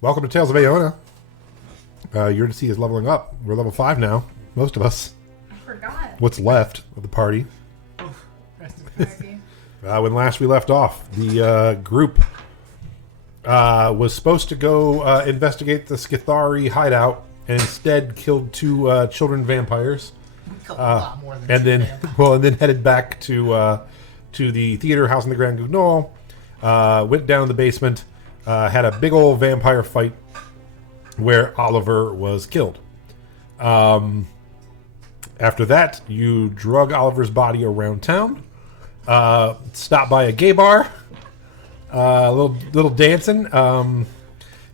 Welcome to Tales of Aona. Your DC is leveling up. We're level 5 now. Most of us. I forgot. What's left of the party. When last we left off, the group was supposed to go investigate the Skithari hideout and instead killed 2 children vampires. Killed a lot more than And two then, vampires. and then headed back to the theater house in the Grand Guignol. Went down in the basement, had a big old vampire fight where Oliver was killed. After that, you drug Oliver's body around town. Stopped by a gay bar. A little dancing.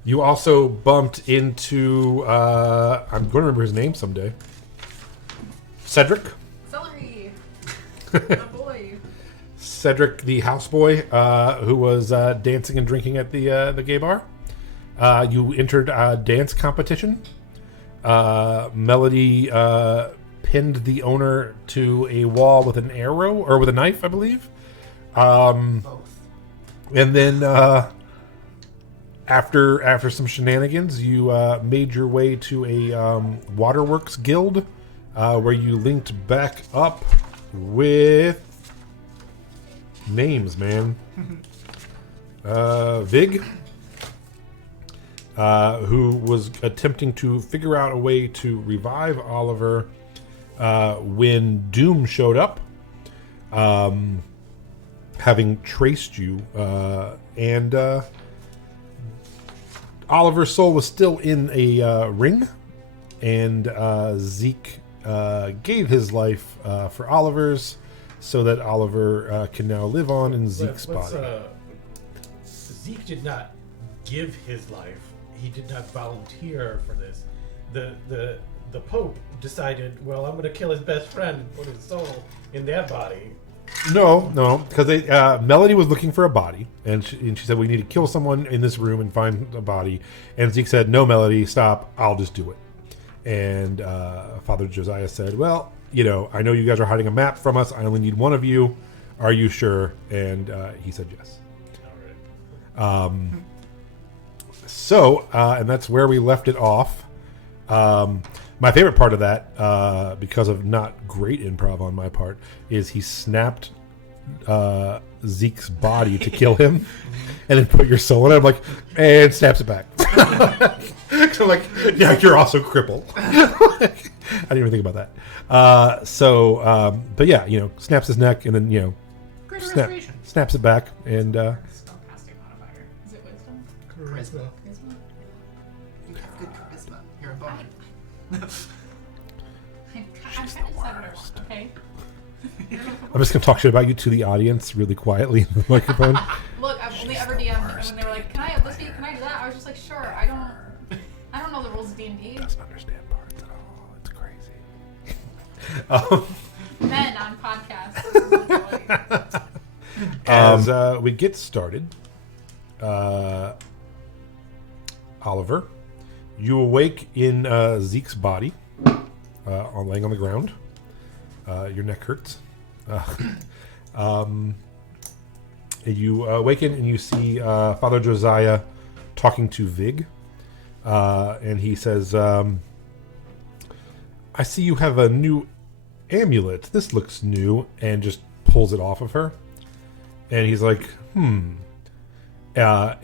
You also bumped into I'm going to remember his name someday. Cedric. Celery. My boy. Cedric, the houseboy, who was dancing and drinking at the gay bar. You entered a dance competition. Melody pinned the owner to a wall with an arrow, or with a knife, I believe. Both. And then after some shenanigans, you made your way to a waterworks guild, where you linked back up with names, man. Vig, who was attempting to figure out a way to revive Oliver when Doom showed up, having traced you, and Oliver's soul was still in a ring, and Zeke gave his life for Oliver's, so that Oliver can now live on in Zeke's body. Zeke did not give his life. He did not volunteer for this. The Pope decided, well, I'm going to kill his best friend and put his soul in their body. No, because Melody was looking for a body, and she said, we need to kill someone in this room and find a body. And Zeke said, no, Melody, stop, I'll just do it. And Father Josiah said, well, I know you guys are hiding a map from us. I only need one of you. Are you sure? And he said yes. All right. And that's where we left it off. My favorite part of that, because of not great improv on my part, is he snapped Zeke's body to kill him, and then put your soul in it. I'm like, and snaps it back. So I'm like, yeah, you're also crippled. I didn't even think about that. But yeah, snaps his neck, and then Greater restoration. snaps it back, and Spellcasting modifier. Is it wisdom? Charisma. Charisma? You have good charisma. You're a bone. I'm kind of 7 okay? I'm just gonna talk shit about you to the audience really quietly in the microphone. Look, I've only ever DM'd when they were like, can I do that? I was just like, sure. I don't know the rules of D&D. Doesn't understand parts at all. It's crazy. Men on podcasts. This is the joy. As we get started, Oliver, you awake in Zeke's body, laying on the ground. Your neck hurts. You awaken and you see Father Josiah talking to Vig, and he says, I see you have a new amulet. This looks new, and just pulls it off of her. And he's like, and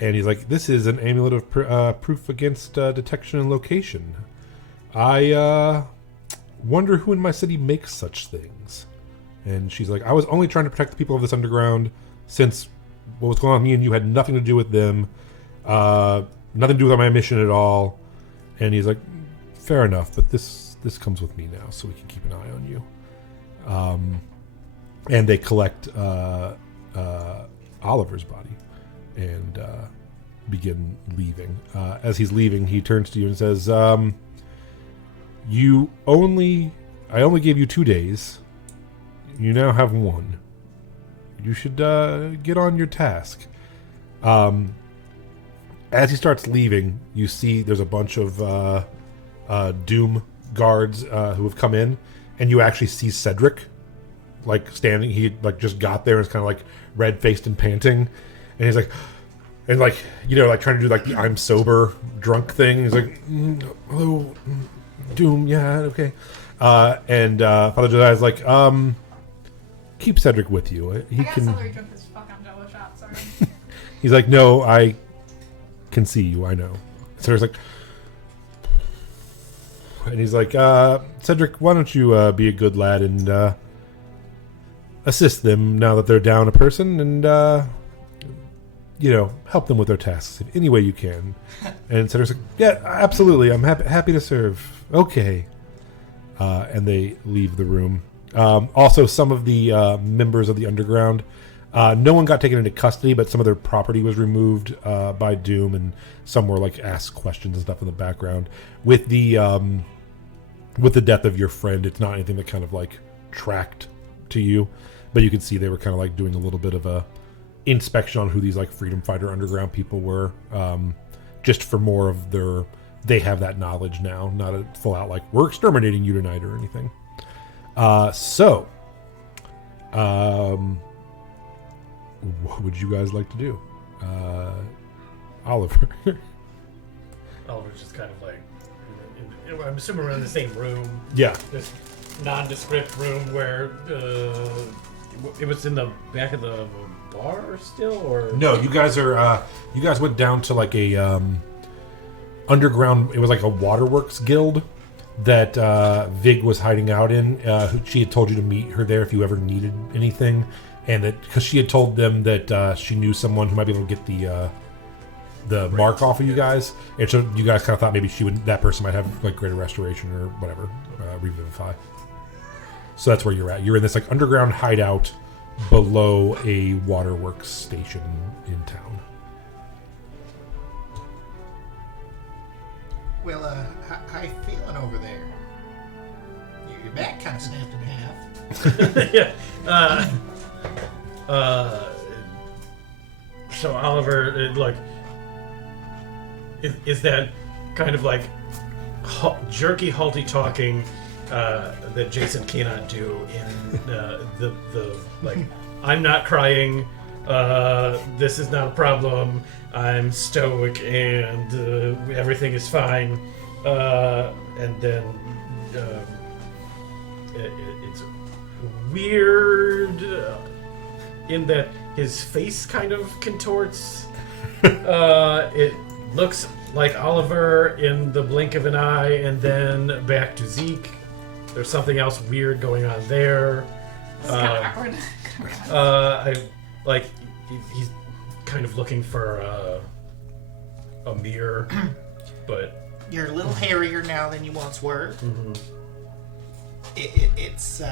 he's like, this is an amulet of proof against detection and location. I wonder who in my city makes such things. And she's like, I was only trying to protect the people of this underground, since what was going on with me and you had nothing to do with them. Nothing to do with my mission at all. And he's like, fair enough, but this comes with me now, so we can keep an eye on you. And they collect Oliver's body and begin leaving. As he's leaving, he turns to you and says, I only gave you 2 days. You now have 1. You should get on your task. As he starts leaving, you see there's a bunch of Doom guards who have come in, and you actually see Cedric standing. He just got there and is kind of red-faced and panting, and he's like, And like, like trying to do like the I'm sober drunk thing. He's like, hello, Doom, yeah, okay. And Father Josiah is like, keep Cedric with you. He I got can. celery drunk as fuck on Jello shot. Sorry. He's like, no, I can see you. I know. Cedric's like, and he's like, Cedric, why don't you be a good lad and assist them now that they're down a person, and help them with their tasks in any way you can. And Cedric's like, yeah, absolutely. I'm happy to serve. Okay. And they leave the room. Also, some of the members of the underground, no one got taken into custody, but some of their property was removed by Doom, and some were like asked questions and stuff in the background. With the death of your friend, it's not anything that kind of like tracked to you, but you can see they were kind of like doing a little bit of a inspection on who these like freedom fighter underground people were, just for more of they have that knowledge now, not a full out like we're exterminating you tonight or anything. What would you guys like to do? Oliver. Oliver's just kind of like, I'm assuming we're in the same room. Yeah. This nondescript room where it was in the back of the bar still, or No, you guys went down to like a underground. It was like a waterworks guild that Vig was hiding out in. She had told you to meet her there if you ever needed anything, and that because she had told them that she knew someone who might be able to get the mark off of you guys, and so you guys kind of thought maybe that person might have like greater restoration or whatever, revivify. So that's where you're at. You're in this like underground hideout below a waterworks station in town. Well, how you feeling over there? Your back kind of snapped in half. yeah. So Oliver, is that kind of like jerky, halty talking that Jason cannot do in the like, I'm not crying, this is not a problem, I'm stoic and everything is fine, and then it's weird in that his face kind of contorts. It looks like Oliver in the blink of an eye, and then back to Zeke. There's something else weird going on there. It's kind of awkward. He's kind of looking for a mirror, but You're a little hairier now than you once were. mm-hmm. It's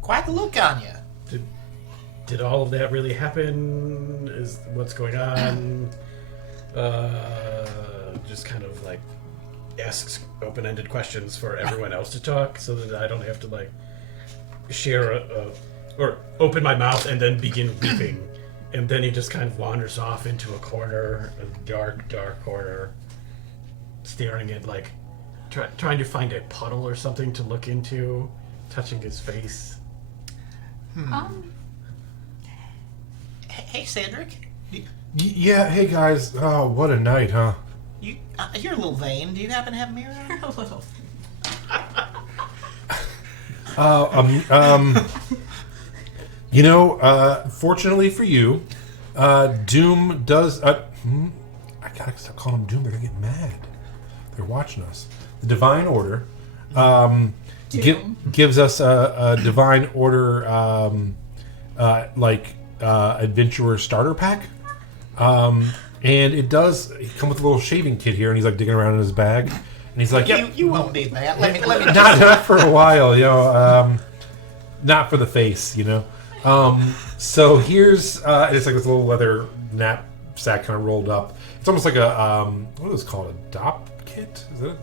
quite the look on you. Did all of that really happen? Is what's going on? Just kind of like asks open-ended questions for everyone else to talk, so that I don't have to like share or open my mouth and then begin weeping, and then he just kind of wanders off into a corner, a dark corner, staring at like trying to find a puddle or something to look into, touching his face. Hey, Cedric. Yeah, hey guys. Oh, what a night, huh? You're a little vain. Do you happen to have a mirror on? A little. Fortunately for you, Doom does. I gotta stop calling them Doom. They're gonna get mad. They're watching us. The Divine Order gives us a Divine Order adventurer starter pack. And it does come with a little shaving kit here, and he's like digging around in his bag, and he's like, "Yep, You won't need that. Let me not for a while, not for the face, So here's it's like this little leather knapsack kind of rolled up. It's almost like a what is it called, a DOP kit? Is it?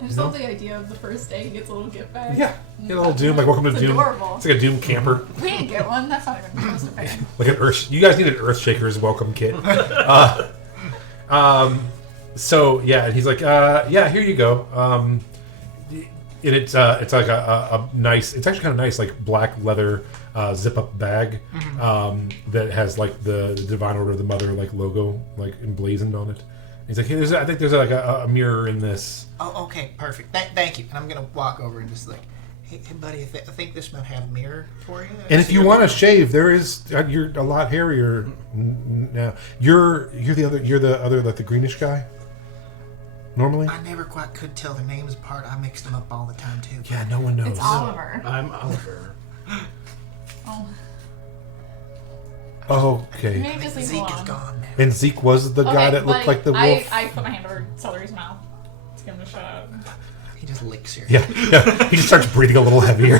I just love the idea of the first day he gets a little gift bag. Yeah, get a little Doom, like welcome to It's Doom. adorable. It's like a Doom camper. We didn't get one. That's not even close to paying. Like an Earth. You guys need an Earthshaker's welcome kit. So yeah, and he's like, yeah, here you go. And it's like a nice. It's actually kind of nice, like black leather zip-up bag that has like the Divine Order of the Mother like logo like emblazoned on it. He's like, hey, I think there's like a mirror in this. Oh, okay, perfect. Thank you. And I'm gonna walk over and just like, hey buddy, I think this might have a mirror for you. And if you want to shave, there is you're a lot hairier now. You're the other like the greenish guy. Normally, I never quite could tell their names apart. I mix them up all the time too. yeah, no one knows. It's Oliver. I'm Oliver. Oh. Oh, okay. Maybe just leave him Zeke is alone. gone now. And Zeke was the guy that looked like the wolf. I put my hand over Celery's mouth to get him to shut up. He just licks your. Yeah, he just starts breathing a little heavier.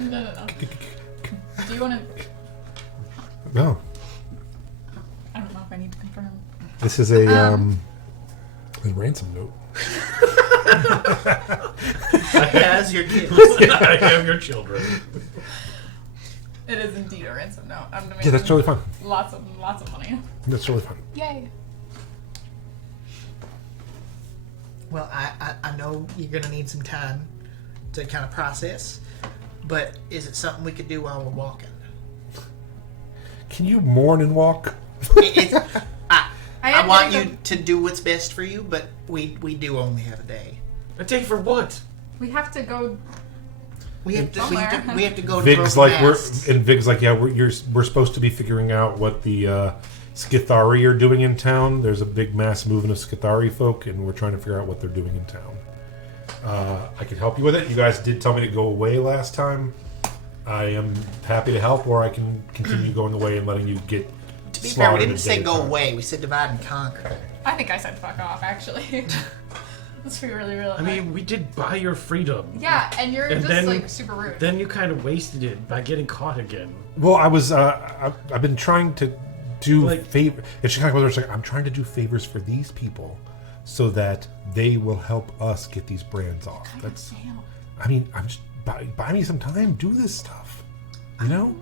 No. Do you want to? No, I don't know if I need to confirm. this is a ransom note. As your kids. I have your children. It is indeed a ransom note. I'm gonna make Yeah, that's totally fine. lots of money. That's totally fine. Yay! Well, I know you're gonna need some time to kind of process, but is it something we could do while we're walking? Can you mourn and walk? I want you to do what's best for you, but we do only have a day. A day for what? We have to go. We have to Somewhere. we have to go to Vig's Broken like Mast. Vig's like, yeah, we're supposed to be figuring out what the Skithari are doing in town. There's a big mass movement of Skithari folk, and we're trying to figure out what they're doing in town. I can help you with it. You guys did tell me to go away last time. I am happy to help, or I can continue going away and letting you get. To be fair, we slaughtered didn't a say day go at a time. away. We said divide and conquer. I think I said fuck off. Actually, let's be really real. I mean, we did buy your freedom. yeah, and you're And just then- like super rude. Then you kind of wasted it by getting caught again. Well, I was. I've been trying to do Like- favor. And she kind of goes like, I'm trying to do favors for these people, so that they will help us get these brands off. That's. Damn. I mean, I'm just buy me some time. Do this stuff. You know,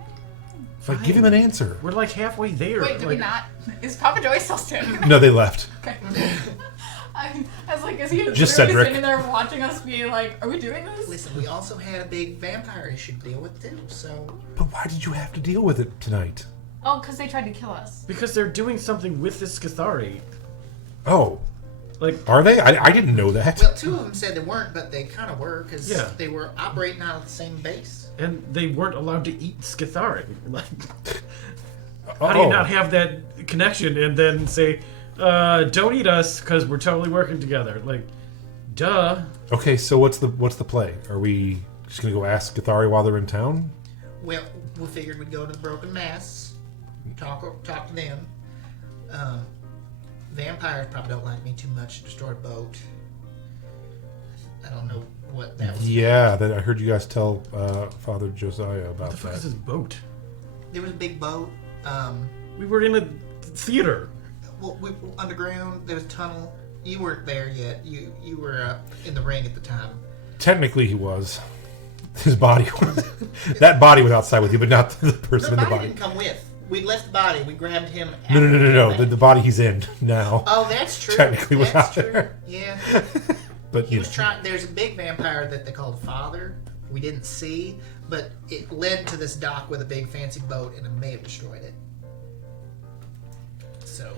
like give him an answer. We're like halfway there. Wait, did we not? Is Papa Joy still standing there? No, they left. Okay. I was like, is he Just literally Cedric. standing there watching us be like, are we doing this? Listen, we also had a big vampire issue to deal with too. So But why did you have to deal with it tonight? Oh, because they tried to kill us. Because they're doing something with this Skithari. Oh, Like, are they? I didn't know that. well, two of them said they weren't, but they kind of were because Yeah. they were operating out of the same base. and they weren't allowed to eat Skithari. Like, how Oh. do you not have that connection and then say, don't eat us because we're totally working together? Like, duh. Okay, so what's the play? Are we just gonna go ask Gathari while they're in town? Well, we figured we'd go to the Broken Mast, talk to them. Vampires probably don't like me too much to destroy a boat. I don't know what that was. Yeah, that I heard you guys tell Father Josiah about What the fuck is that. this boat? There was a big boat. We were in a theater. Well, we underground. There was a tunnel. You weren't there yet. You were in the ring at the time. Technically, he was. His body was. That body was outside with you, but not the person The in the body body. didn't come with. We left the body. We grabbed him. No. after The body he's in now. Oh, that's true. Technically was that's out true. there. Yeah. But He you was trying. There's a big vampire that they called Father. We didn't see, but it led to this dock with a big fancy boat, and it may have destroyed it. So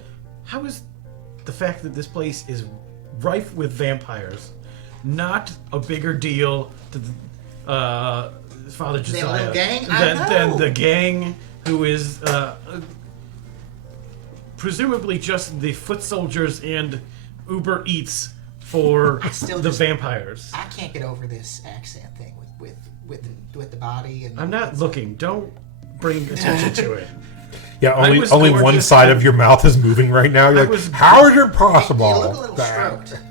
How is the fact that this place is rife with vampires not a bigger deal to the, Father That Josiah little gang? I than know. the gang who is presumably just the foot soldiers and Uber Eats for still the just- vampires? I can't get over this accent thing with the body and. I'm not looking. Don't bring attention to it. Yeah, I only was one gorgeous side and- of your mouth is moving right now. You're I like, was- how is it possible? You look a little that-" stroked.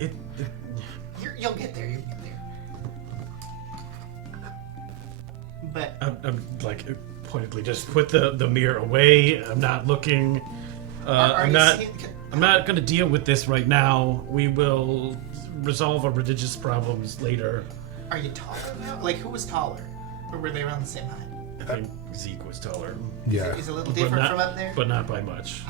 It You'll get there. You'll get there. But I'm like pointedly just put the mirror away. I'm not looking. are I'm you not. seeing- I'm not going to deal with this right now. We will resolve our religious problems later. Are you taller now? Like who was taller, or were they around the same height? I think Zeke was taller, Yeah. Is it a little but different not, from up there? but not by much.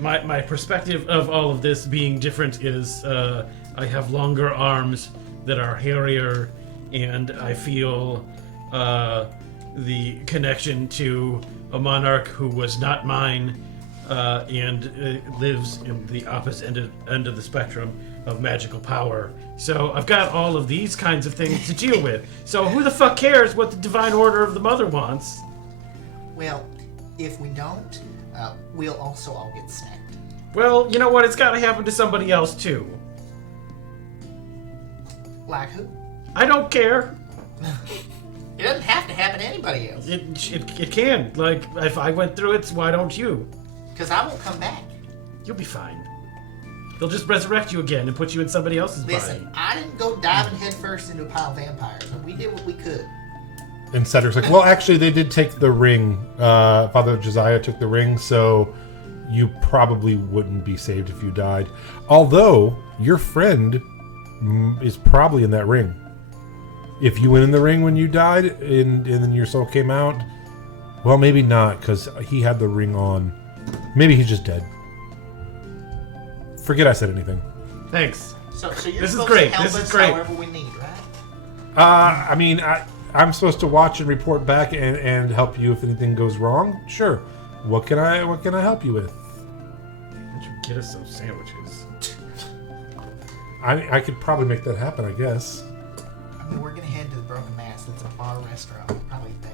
My perspective of all of this being different is I have longer arms that are hairier, and I feel the connection to a monarch who was not mine and lives in the opposite end of the spectrum of magical power. So I've got all of these kinds of things to deal with. So who the fuck cares what the Divine Order of the Mother wants? Well, if we don't, we'll also all get snapped. Well, you know what? It's got to happen to somebody else too. Like who? I don't care. It doesn't have to happen to anybody else. It can. Like, if I went through it, why don't you? Because I won't come back. You'll be fine. They'll just resurrect you again and put you in somebody else's Listen, body. I didn't go diving headfirst into a pile of vampires. We did what we could. And Cedric's like, well, actually, they did take the ring. Father Josiah took the ring, so you probably wouldn't be saved if you died. Although, your friend is probably in that ring. If you went in the ring when you died and then your soul came out, well, maybe not, because he had the ring on. Supposed he's just dead. Forget I said anything. Thanks. So you're This is supposed great. to help This is us great. however we need, right? I mean, I'm supposed to watch and report back and help you if anything goes wrong. Sure. What can I help you with? Why don't you get us some sandwiches? I could probably make that happen, I guess. I mean, we're gonna head to the Broken Mast. It's a bar restaurant. We'll probably there.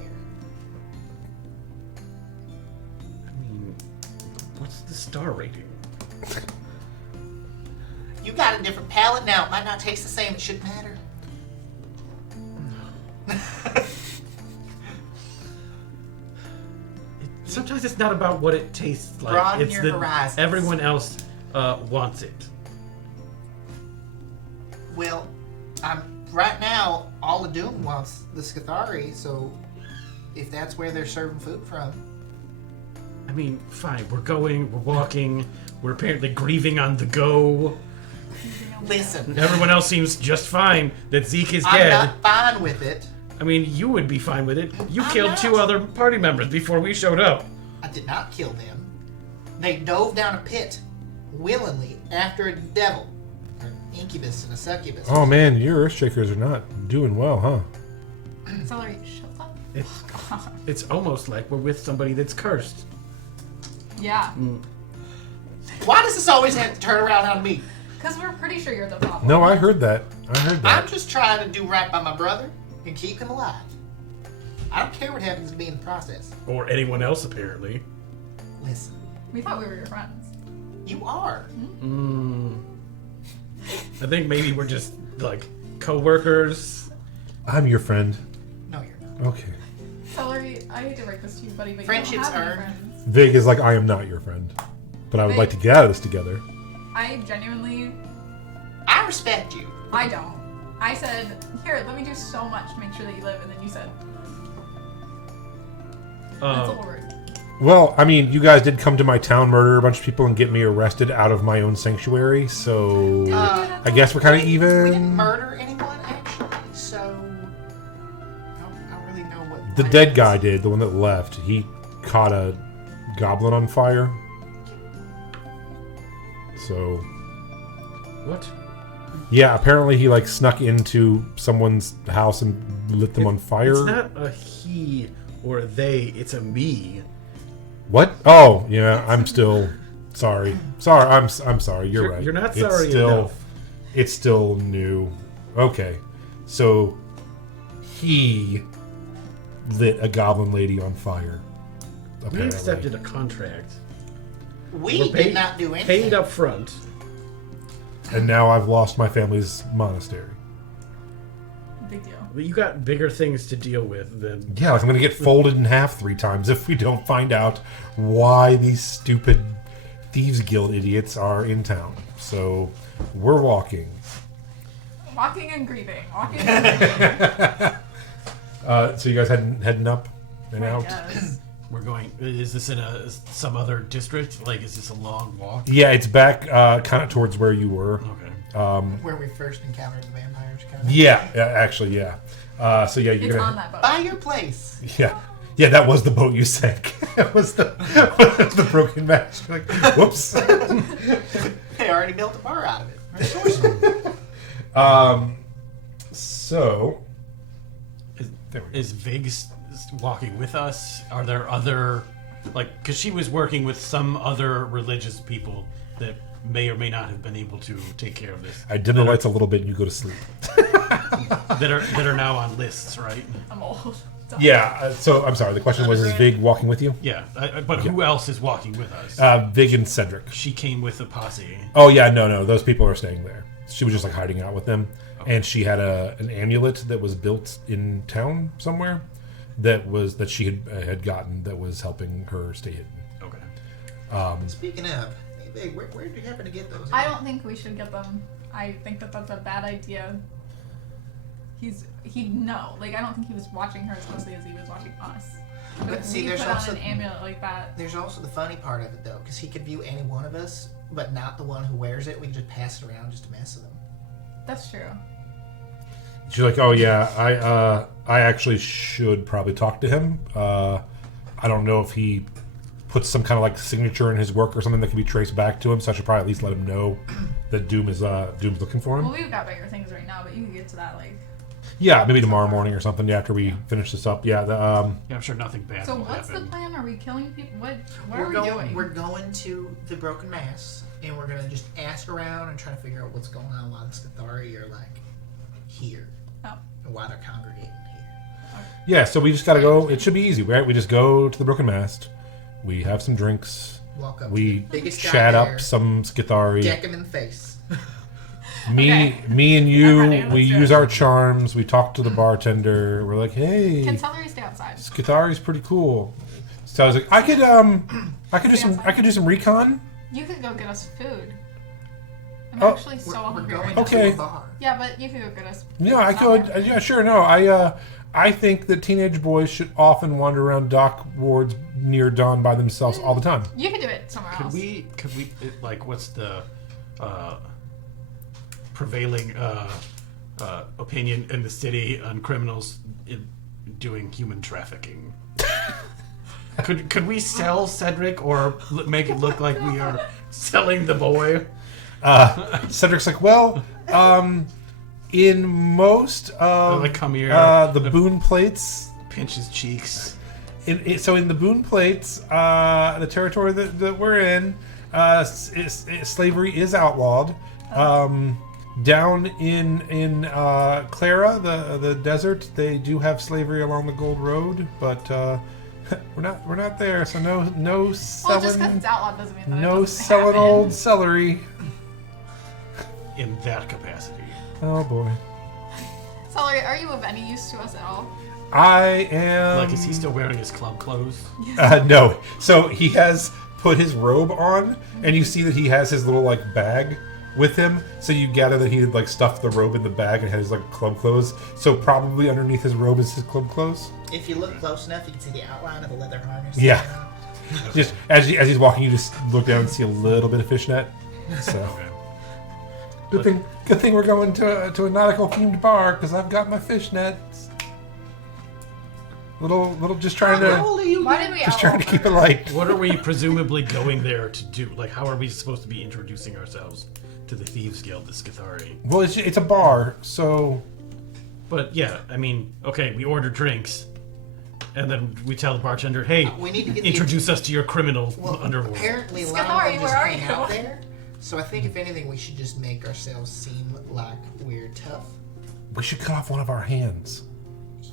I mean, what's the star rating? You got a different palate now. It might not taste the same. It shouldn't matter. Sometimes it's not about what it tastes like. Broaden It's your that horizons. everyone else wants it. Well, right now, all the Doom wants the Scathari, so if that's where they're serving food from. I mean, fine. We're walking. We're apparently grieving on the go. Listen, Everyone else seems just fine that Zeke is I'm dead. not fine with it. I mean, you would be fine with it. You I'm killed not. 2 other party members before we showed up. I did not kill them. They dove down a pit willingly after a devil, an incubus and a succubus. Oh man, your Earthshakers are not doing well, huh? Celery, shut up. It's almost like we're with somebody that's cursed. Yeah. Why does this always have to turn around on me? Because we're pretty sure you're the problem. No, I heard that. I'm just trying to do right by my brother and keep him alive. I don't care what happens to me in the process. Or anyone else, apparently. Listen, We thought we were your friends. you are. I think maybe we're just, like, co-workers. I'm your friend. No, you're not. Okay. Celery, I hate to break this to you, buddy, but Friendships you don't have any earned. friends. Vig is like, I am not your friend. But I would like to get out of this together. I genuinely, I respect you. I don't. I said, here, let me do so much to make sure that you live, and then you said, that's a little rude. Well, I mean, you guys did come to my town, murder a bunch of people, and get me arrested out of my own sanctuary, so I guess we're kind of We didn't even. murder anyone, actually, so I don't really know what. The dead guy did, the one that left. He caught a goblin on fire. So, What? yeah, apparently he like snuck into someone's house and lit them on fire. It's not a he or a they, it's a me. What? Oh, yeah, I'm still sorry. Sorry, I'm sorry. You're right. You're not It's sorry still, enough. It's still new. Okay, so he lit a goblin lady on fire. We Apparently. accepted a contract. We We're did not do anything. Paid up front. And now I've lost my family's monastery. Big deal. But you got bigger things to deal with than... Yeah, like I'm gonna get folded in half 3 times if we don't find out why these stupid Thieves Guild idiots are in town. So we're walking. Walking and grieving. Walking and grieving. So you guys heading up and out? Yes. We're going... Is this in some other district? Like, is this a long walk? Yeah, it's back kind of towards where you were. Okay. Where we first encountered the vampires, kind of. Yeah, actually, yeah. So yeah, you're It's on gonna. that boat. By your place. Yeah, yeah, that was the boat you sank. That was the Broken Mast. Like, whoops. They already built a bar out of it. Resourceful. So, Is, there we go. is Vig's walking with us? Are there other, like, because she was working with some other religious people that may or may not have been able to take care of this. I dim the lights a little bit and you go to sleep. That are now on lists, right? I'm old. Yeah, so I'm sorry. The question was, is Vig walking with you? Yeah, but who else is walking with us? Vig and Cedric. She came with a posse. Oh, yeah, no. Those people are staying there. She was just like hiding out with them. And she had an amulet that was built in town somewhere that she had gotten that was helping her stay hidden. Okay. Speaking of, hey, Big, where did you happen to get those? I don't think we should get them. I think that that's a bad idea. He'd know. Like, I don't think he was watching her as closely as he was watching us. But if see, we there's put on also- an amulet like that, There's also the funny part of it, though, because he could view any one of us, but not the one who wears it. We can just pass it around just to mess with him. that's true. She's like, oh, yeah, I actually should probably talk to him. I don't know if he puts some kind of like signature in his work or something that can be traced back to him, so I should probably at least let him know that Doom's looking for him. Well, we've got bigger things right now, but you can get to that, like... Yeah, maybe tomorrow morning or something after we finish this up. Yeah, Yeah, I'm sure nothing bad So will what's happen. the plan? Are we killing people? What we're are we going, doing? We're going to the Broken Mast, and we're going to just ask around and try to figure out what's going on while the Scathari are, like, here. Oh. And why they're congregating here. yeah, so we just got to go. It should be easy, right? We just go to the Broken Mast. We have some drinks. Walk up We to the biggest guy chat there, up some Scathari. deck him in the face. Me and I'm you, ready, let's we do use it. our charms. We talk to the bartender. We're like, hey, Can celery stay outside? Scathari's pretty cool. So I was like, I could do some recon. You could go get us food. I'm Oh, actually so We're hungry going right Okay. to a bar. Yeah, but you could go get us food. Yeah, I could. somewhere. Yeah, sure. No, I think that teenage boys should often wander around dock wards near dawn by themselves all the time. You could do it somewhere else. Could we like what's the prevailing opinion in the city on criminals doing human trafficking? Could we sell Cedric or make it look like we are selling the boy? Cedric's like, well, in most of Like, come here. the boon plates, Pinch his cheeks. so in the boon plates, the territory that we're in, slavery is outlawed. Down in Clara, the desert, they do have slavery along the Gold Road, but we're not there. So no well, just because selling, it's outlawed doesn't mean that no it doesn't selling happen. old celery. In that capacity. Oh boy, Celery, are you of any use to us at all? I am. Like, is he still wearing his club clothes? No. So he has put his robe on, and you see that he has his little like bag with him. So you gather that he had like stuffed the robe in the bag and had his like club clothes. So probably underneath his robe is his club clothes. If you look close enough, you can see the outline of the leather harness. Yeah. Just as he's walking, you just look down and see a little bit of fishnet. So good thing we're going to a nautical themed bar because I've got my fishnets. Little just trying How to old are you? Why did we just outlaw trying to keep it light. What are we presumably going there to do? Like, how are we supposed to be introducing ourselves to the Thieves Guild, the Scathari? Well, it's a bar, so But yeah, I mean, okay, we order drinks, and then we tell the bartender, "Hey, We need to get the- introduce us to your criminal Well, underworld." apparently a lot Scathari, of them just where are hang you? out there. So I think if anything, we should just make ourselves seem like we're tough. we should cut off one of our hands.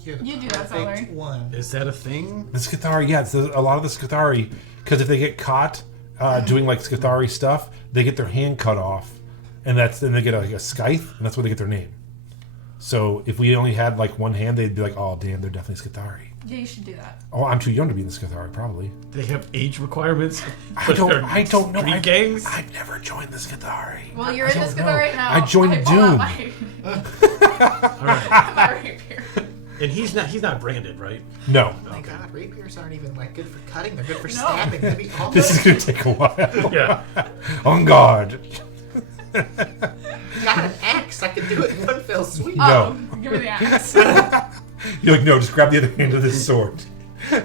You're the You do that, perfect Celery. one. Is that a thing? The Scathari, yeah, it's a lot of the Scathari, because if they get caught doing like Scathari stuff, they get their hand cut off, and then they get like a scythe, and that's where they get their name. So if we only had like one hand, they'd be like, oh damn, they're definitely Scathari. Yeah, you should do that. Oh, I'm too young to be in the Scathari, probably. They have age requirements. I but don't they're know. street gangs. I've never joined the Scathari. Well, you're I in this don't Scathari know. right now. I joined I pull out Doom. my- All right. my rapier. And he's not branded, right? No. Oh my Okay. god, rapiers aren't even like good for cutting, they're good for No. stabbing. They'd be awful. This is going to take a while. Yeah. On guard. got an axe, I could do it in one fell swoop. No. Oh, give me the axe. You're like, no, just grab the other hand of this sword.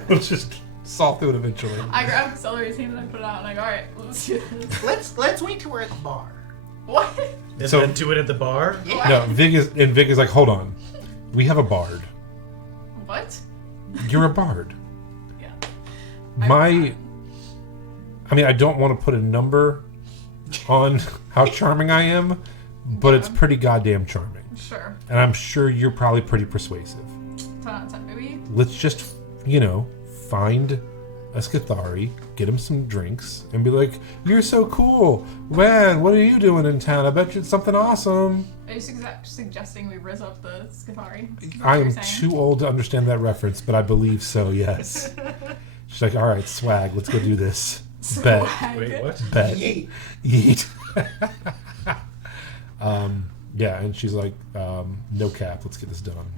We'll just saw through it eventually. I grab Celery's hand and I put it out and I go, alright, let's do this. Let's wait till we're at the bar. What? And So- then do it at the bar. Yeah. No, Vig is like, hold on. We have a bard. What? You're a bard. Yeah. I mean, I don't want to put a number on how charming I am, but it's pretty goddamn charming. Sure. And I'm sure you're probably pretty persuasive. 10 out of 10, maybe? Let's just, find a Skithari, get him some drinks, and be like, "You're so cool. Man, what are you doing in town? I bet you it's something awesome." Are you suggesting we rizz up the Skithari? I am too old to understand that reference, but I believe so, yes. She's like, "All right, swag, let's go do this." Bet. Wait, what? Bet. Yeet. Yeet. Yeah, and she's like, "No cap, let's get this done."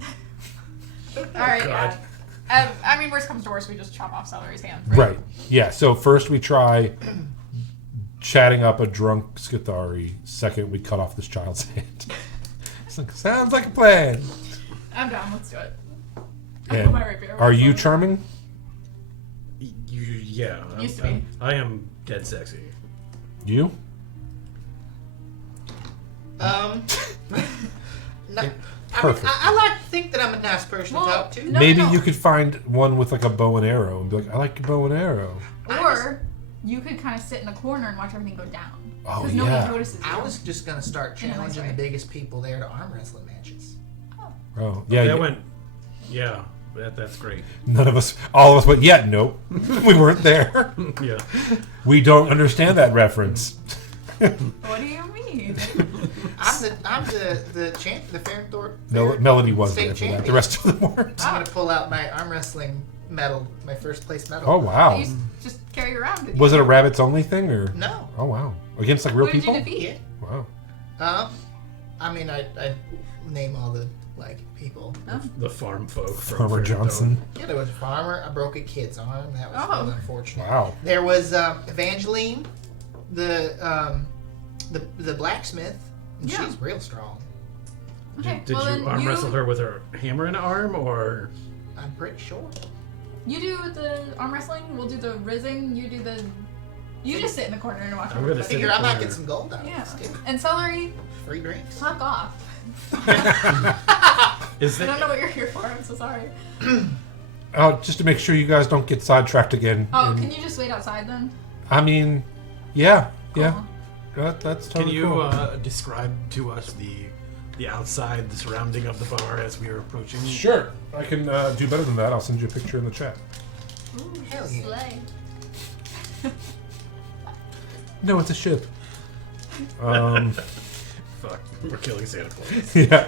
Alright, God. yeah. I mean, worst comes to worst, we just chop off Celery's hand. Right. Yeah, so first we try chatting up a drunk Skithari. Second, we cut off this child's hand. It's like, sounds like a plan. I'm down, let's do it. And My rapier. are you charming? Yeah. Used to be. I am dead sexy. You? No, Perfect. I like to think that I'm a nice person to talk to. No, Maybe no. you could find one with like a bow and arrow and be like, "I like your bow and arrow." Or you could kind of sit in a corner and watch everything go down. Oh, Because yeah. nobody notices you. I was just gonna start In a nice challenging way. the biggest people there to arm wrestling matches. Oh, yeah. That went. Yeah, that's great. None of us, all of us went, "Yeah, nope." We weren't there. Yeah. We don't understand that reference. What do you mean? I'm the champ, the Fairthorpe. Melody was State there for that. champion. The rest of them weren't. I'm gonna pull out my arm wrestling medal, my first place medal. Oh, wow. You just carry around with you. Was it a rabbits only thing or? No. Oh, wow. Against like real Who did people? you defeat? Yeah. Wow. I mean, I name all the people. The farm folk. from Farmer Fairfield. Johnson. Yeah, there was a farmer. I broke a kid's arm. That was Oh. really unfortunate. Wow. There was Evangeline, the blacksmith. And Yeah. She's real strong. Okay, Did well you then arm wrestle her with her hammer and arm, or? I'm pretty sure. You do the arm wrestling, we'll do the rizzing, you do the... You just sit in the corner and watch I'm everybody. gonna sit Figure in I might corner. get some gold out of Yeah. this too. And Celery, Free drinks. fuck off. Is I don't know that? what you're here for, I'm so sorry. Just to make sure you guys don't get sidetracked again. Oh, And- can you just wait outside then? I mean, yeah. Cool. That's Can totally you cool. describe to us the outside, the surrounding of the bar as we are approaching? Sure. I can do better than that. I'll send you a picture in the chat. Ooh, Hell yeah. slay. No, it's a ship. Fuck, we're killing Santa Claus. Yeah.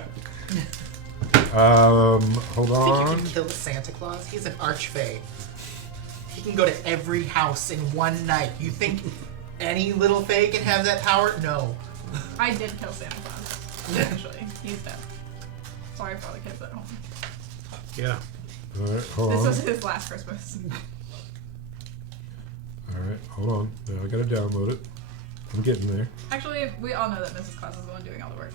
Hold Think you on. can kill Santa Claus? He's an archfey. He can go to every house in one night. You think any little fae can have that power? No. I did kill Santa Claus, actually. He's dead. Sorry for all the kids at home. Yeah. All right, hold This on. was his last Christmas. All right, hold on. Now I gotta download it. I'm getting there. Actually, we all know that Mrs. Claus is the one doing all the work.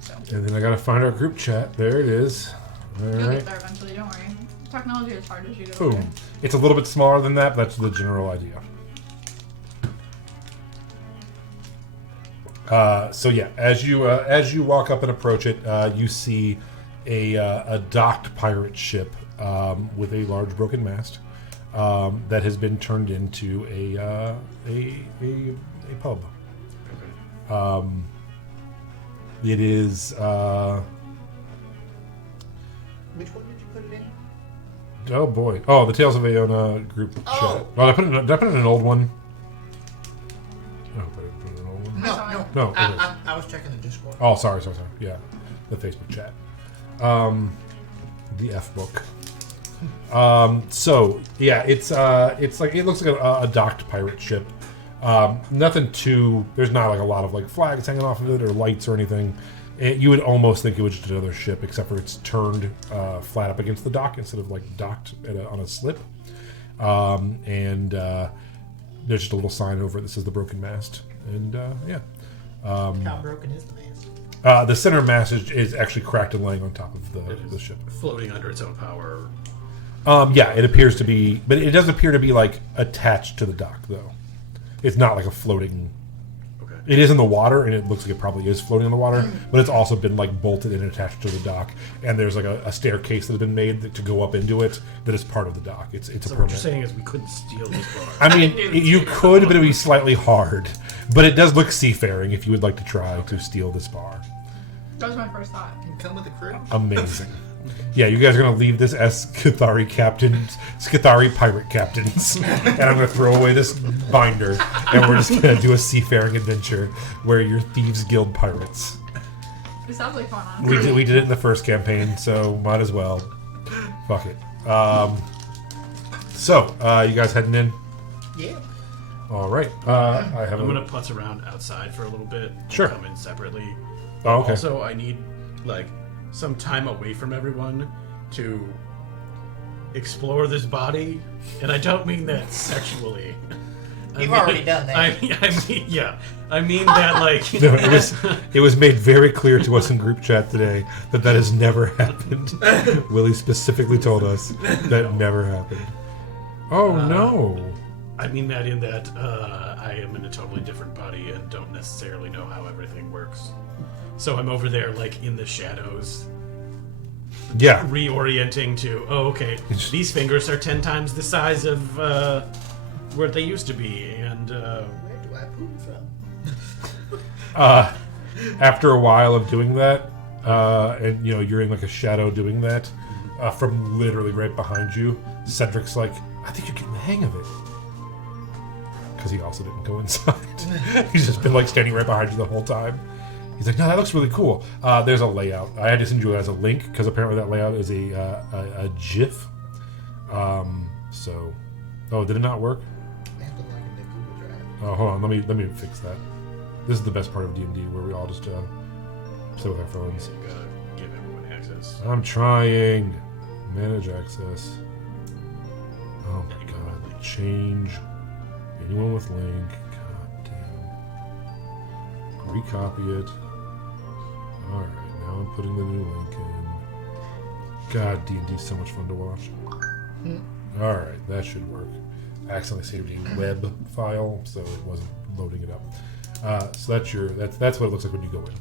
So, And then I gotta find our group chat. There it is. All you'll right. get there eventually, don't worry. Technology is hard as you go. Boom. It's a little bit smaller than that, but that's the general idea. So yeah, as you walk up and approach it, you see a docked pirate ship with a large broken mast that has been turned into a pub. It is. Which one did you put it in? Oh boy! Oh, the Tales of Aeona group chat. Oh. Oh, did I put in an old one? Oh, I put in an old one. No, saw it. no. No, it is. I was checking the Discord. Oh, sorry. Yeah, the Facebook chat. The F book. So yeah, it's like it looks like a docked pirate ship. Nothing too. There's not like a lot of like flags hanging off of it or lights or anything. You would almost think it was just another ship, except for it's turned flat up against the dock instead of like docked on a slip. And there's just a little sign over it that says the Broken Mast. And yeah. How broken is the mast? The center mast is actually cracked and laying on top of the ship. Floating under its own power. Yeah, it appears to be, but it does appear to be like attached to the dock, though. It's not like a floating Okay. It is in the water, and it looks like it probably is floating in the water, but it's also been like bolted and attached to the dock. And there's like a staircase that has been made to go up into it that is part of the dock. It's a So what permit. you're saying is we couldn't steal this bar. I mean, you could, but it would be slightly hard. But it does look seafaring if you would like to try to steal this bar. That was my first thought. You can come with the crew. Amazing. Yeah, you guys are going to leave this as Skithari pirate captains. And I'm going to throw away this binder. And we're just going to do a seafaring adventure where you're Thieves Guild pirates. It sounds like fun, honestly. We did it in the first campaign, so might as well. Fuck it. So, you guys heading in? Yeah. All right. I have I'm gonna putz around outside for a little bit. And Sure. Come in separately. Oh, okay. Also, I need like some time away from everyone to explore this body, and I don't mean that sexually. You've already done that. I mean, yeah. I mean that like. No, it was made very clear to us in group chat today that has never happened. Willie specifically told us that never happened. Oh no! I mean that in that I am in a totally different body and don't necessarily know how everything works. So I'm over there, like in the shadows, Yeah, reorienting to, oh, okay, these fingers are 10 times the size of where they used to be, and Where do I poop from? after a while of doing that, and you're in like a shadow doing that, from literally right behind you, Cedric's like, I think you're getting the hang of it. Because he also didn't go inside. He's just been like standing right behind you the whole time. He's like, no, that looks really cool. There's a layout. I had to send you as a link because apparently that layout is a GIF. So, did it not work? I have to log into Google Drive. Oh, hold on. Let me fix that. This is the best part of D&D where we all just play with our phones. you gotta give everyone access. I'm trying. Manage access. Oh my god. Change. Anyone with link. God damn. Recopy it. Alright, now I'm putting the new link in. God, D&D's so much fun to watch. Alright, that should work. I accidentally saved a web file, so it wasn't loading it up. So that's what it looks like when you go in.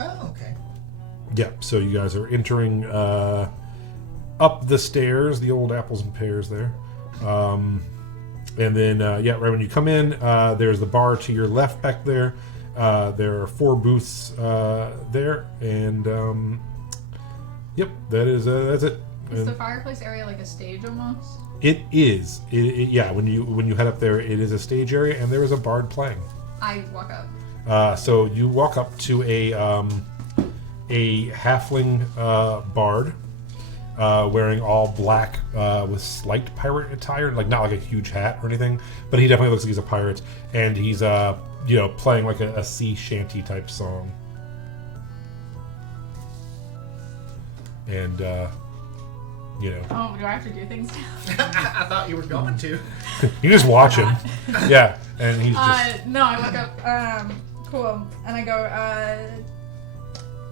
Oh, okay. Yeah, so you guys are entering up the stairs, the old apples and pears there. And then, right when you come in, there's the bar to your left back there. There are 4 booths there, and that's it. Is the fireplace area like a stage almost? It is. Yeah, when you head up there, it is a stage area, and there is a bard playing. I walk up. So you walk up to a halfling bard. Wearing all black with slight pirate attire, like not like a huge hat or anything, but he definitely looks like he's a pirate, and he's playing like a sea shanty type song. And Oh, do I have to do things now? I thought you were going to. you just watch him. Yeah, and he's just No, I walk up. Cool. And I go,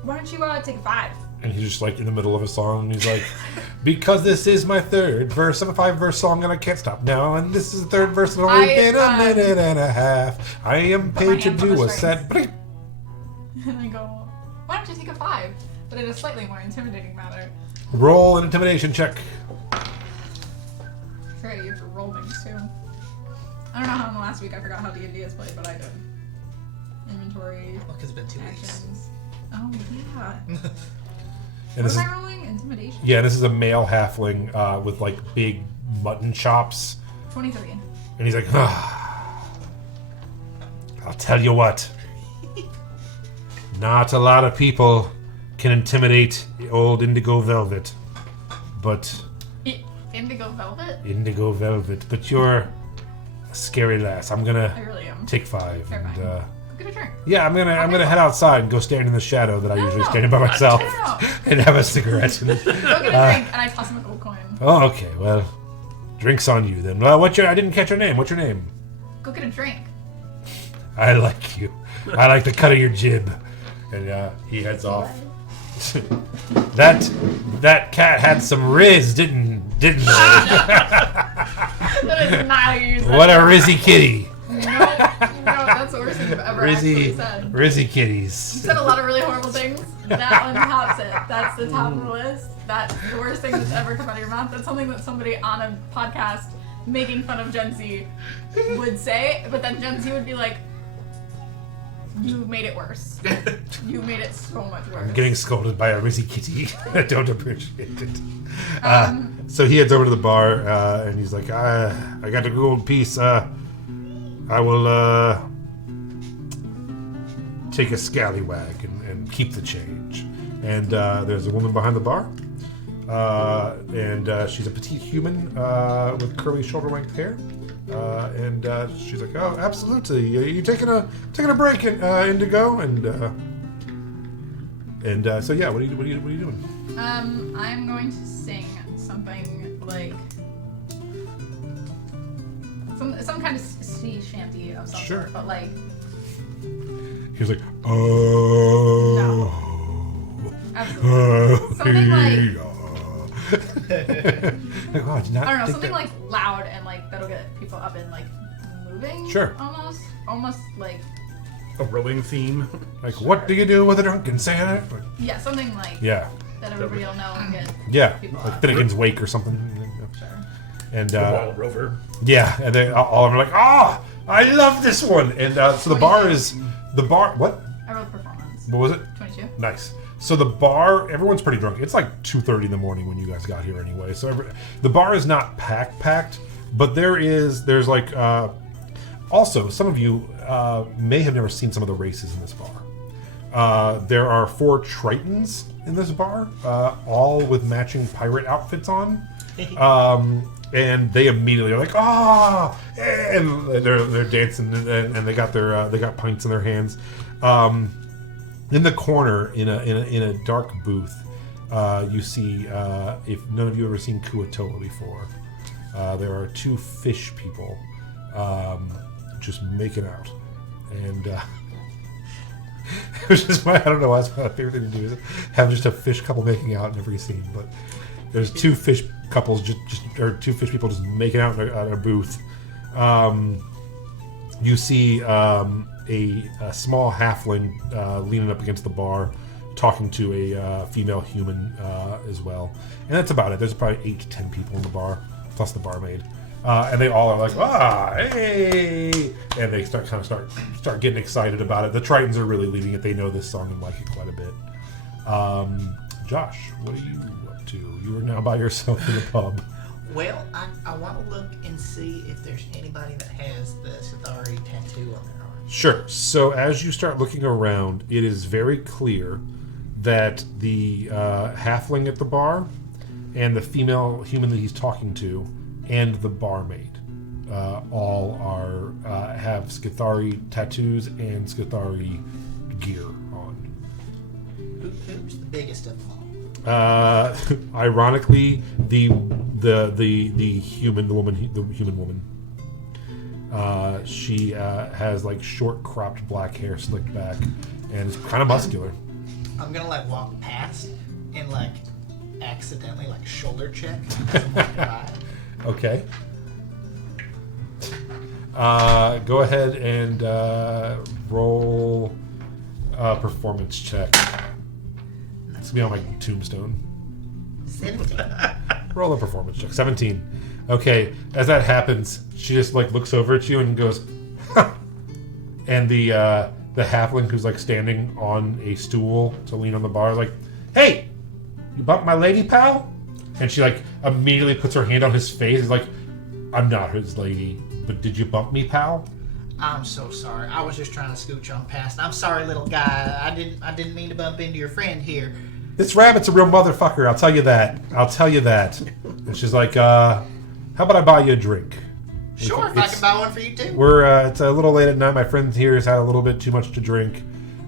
why don't you take a 5? and he's just like in the middle of a song, and he's like, because this is my 3rd verse of a 5-verse song, and I can't stop now, and this is the 3rd verse, and only been a minute and a half. I am Put my paid to hands on do the a set. And I go, why don't you take a 5? But in a slightly more intimidating manner. Roll an intimidation check. Trey, you have to roll things too. I don't know how in the last week I forgot how D&D is played, but I did. Inventory, Well, because it's been 2 weeks. actions. Oh, yeah. And What this am is, I rolling? Intimidation. yeah, this is a male halfling with like big mutton chops, 23. and he's like, I'll tell you what. Not a lot of people can intimidate the old Indigo Velvet, but Indigo Velvet? Indigo Velvet. But you're a scary lass. I'm I gonna really am. take 5. Fair And, fine. Get a drink. yeah, I'm gonna head outside and go stand in the shadow that I usually stand in by myself No. and have a cigarette. Go get a drink, and I toss him a gold coin. Oh, okay. Well, drinks on you then. Well, I didn't catch your name. What's your name? Go get a drink. I like you. I like the cut of your jib. And he heads off. that cat had some riz, didn't they? That is not how you use that. What a rizzy kitty. No, that's what we're saying. actually said. Rizzy kitties. Said a lot of really horrible things. That one tops it. That's the top of the list. That's the worst thing that's ever come out of your mouth. That's something that somebody on a podcast making fun of Gen Z would say, but then Gen Z would be like, you made it worse. You made it so much worse. I'm getting scolded by a Rizzy kitty. I don't appreciate it. So he heads over to the bar, and he's like, I got a gold piece. I will take a scallywag and keep the change. And there's a woman behind the bar. And she's a petite human with curly shoulder-length hair. And she's like, "Oh, absolutely. You taking a break, Indigo?" And so yeah, what are you doing? I'm going to sing something like some kind of sea shanty of some Sure. sort, but like He's like, "Oh, No. absolutely something like Like, oh, I did not I don't know, think something that- like loud and like that'll get people up and like moving. Sure. Almost like A rowing theme. like, what do you do with a drunken Santa? Like, yeah, something like yeah, that everybody will know and get yeah, people like up. Finnegan's Wake or something. Sure. And The Wild Rover. yeah, and they all of them are like, "Oh, I love this one." And so the bar is what? I wrote performance. What was it? 22. Nice. So the bar, everyone's pretty drunk. It's like 2:30 in the morning when you guys got here anyway. So the bar is not packed, but there's like also some of you may have never seen some of the races in this bar. There are 4 Tritons in this bar, all with matching pirate outfits on. And they immediately are like, "Ah!" And they're dancing, and they got pints in their hands. In the corner, in a dark booth, you see, if none of you have ever seen Kuatoa before, there are 2 fish people just making out, and which is I don't know why it's my favorite thing to do is have just a fish couple making out in every scene, but there's 2 fish couples or 2 fish people just making out in a booth. You see a small halfling leaning up against the bar, talking to a female human as well, and that's about it. There's probably 8 to 10 people in the bar, plus the barmaid, and they all are like, "Ah, hey!" And they start getting excited about it. The Tritons are really leading it. They know this song and like it quite a bit. Josh, what are you up to? You are now by yourself in the pub. Well, I want to look and see if there's anybody that has the Sithari tattoo on their arm. Sure. So as you start looking around, it is very clear that the halfling at the bar and the female human that he's talking to and the barmaid all have Skithari tattoos and Skithari gear on. Who's the biggest of them all? Ironically, the human woman. She has like short cropped black hair slicked back and is kind of muscular. I'm gonna like walk past and like accidentally like shoulder check as I'm walking by. Okay. Go ahead and roll a performance check. It's gonna be on my tombstone. 17. Roll a performance check. 17. Okay, as that happens, she just like looks over at you and goes, "Huh." And the halfling who's like standing on a stool to lean on the bar is like, "Hey, you bumped my lady, pal?" And she like immediately puts her hand on his face. Is like, "I'm not his lady, but did you bump me, pal?" I'm so sorry. I was just trying to scooch on past. I'm sorry, little guy. I didn't mean to bump into your friend here. This rabbit's a real motherfucker. I'll tell you that. And she's like, how about I buy you a drink? Sure, if I can buy one for you too. It's a little late at night. My friend here has had a little bit too much to drink.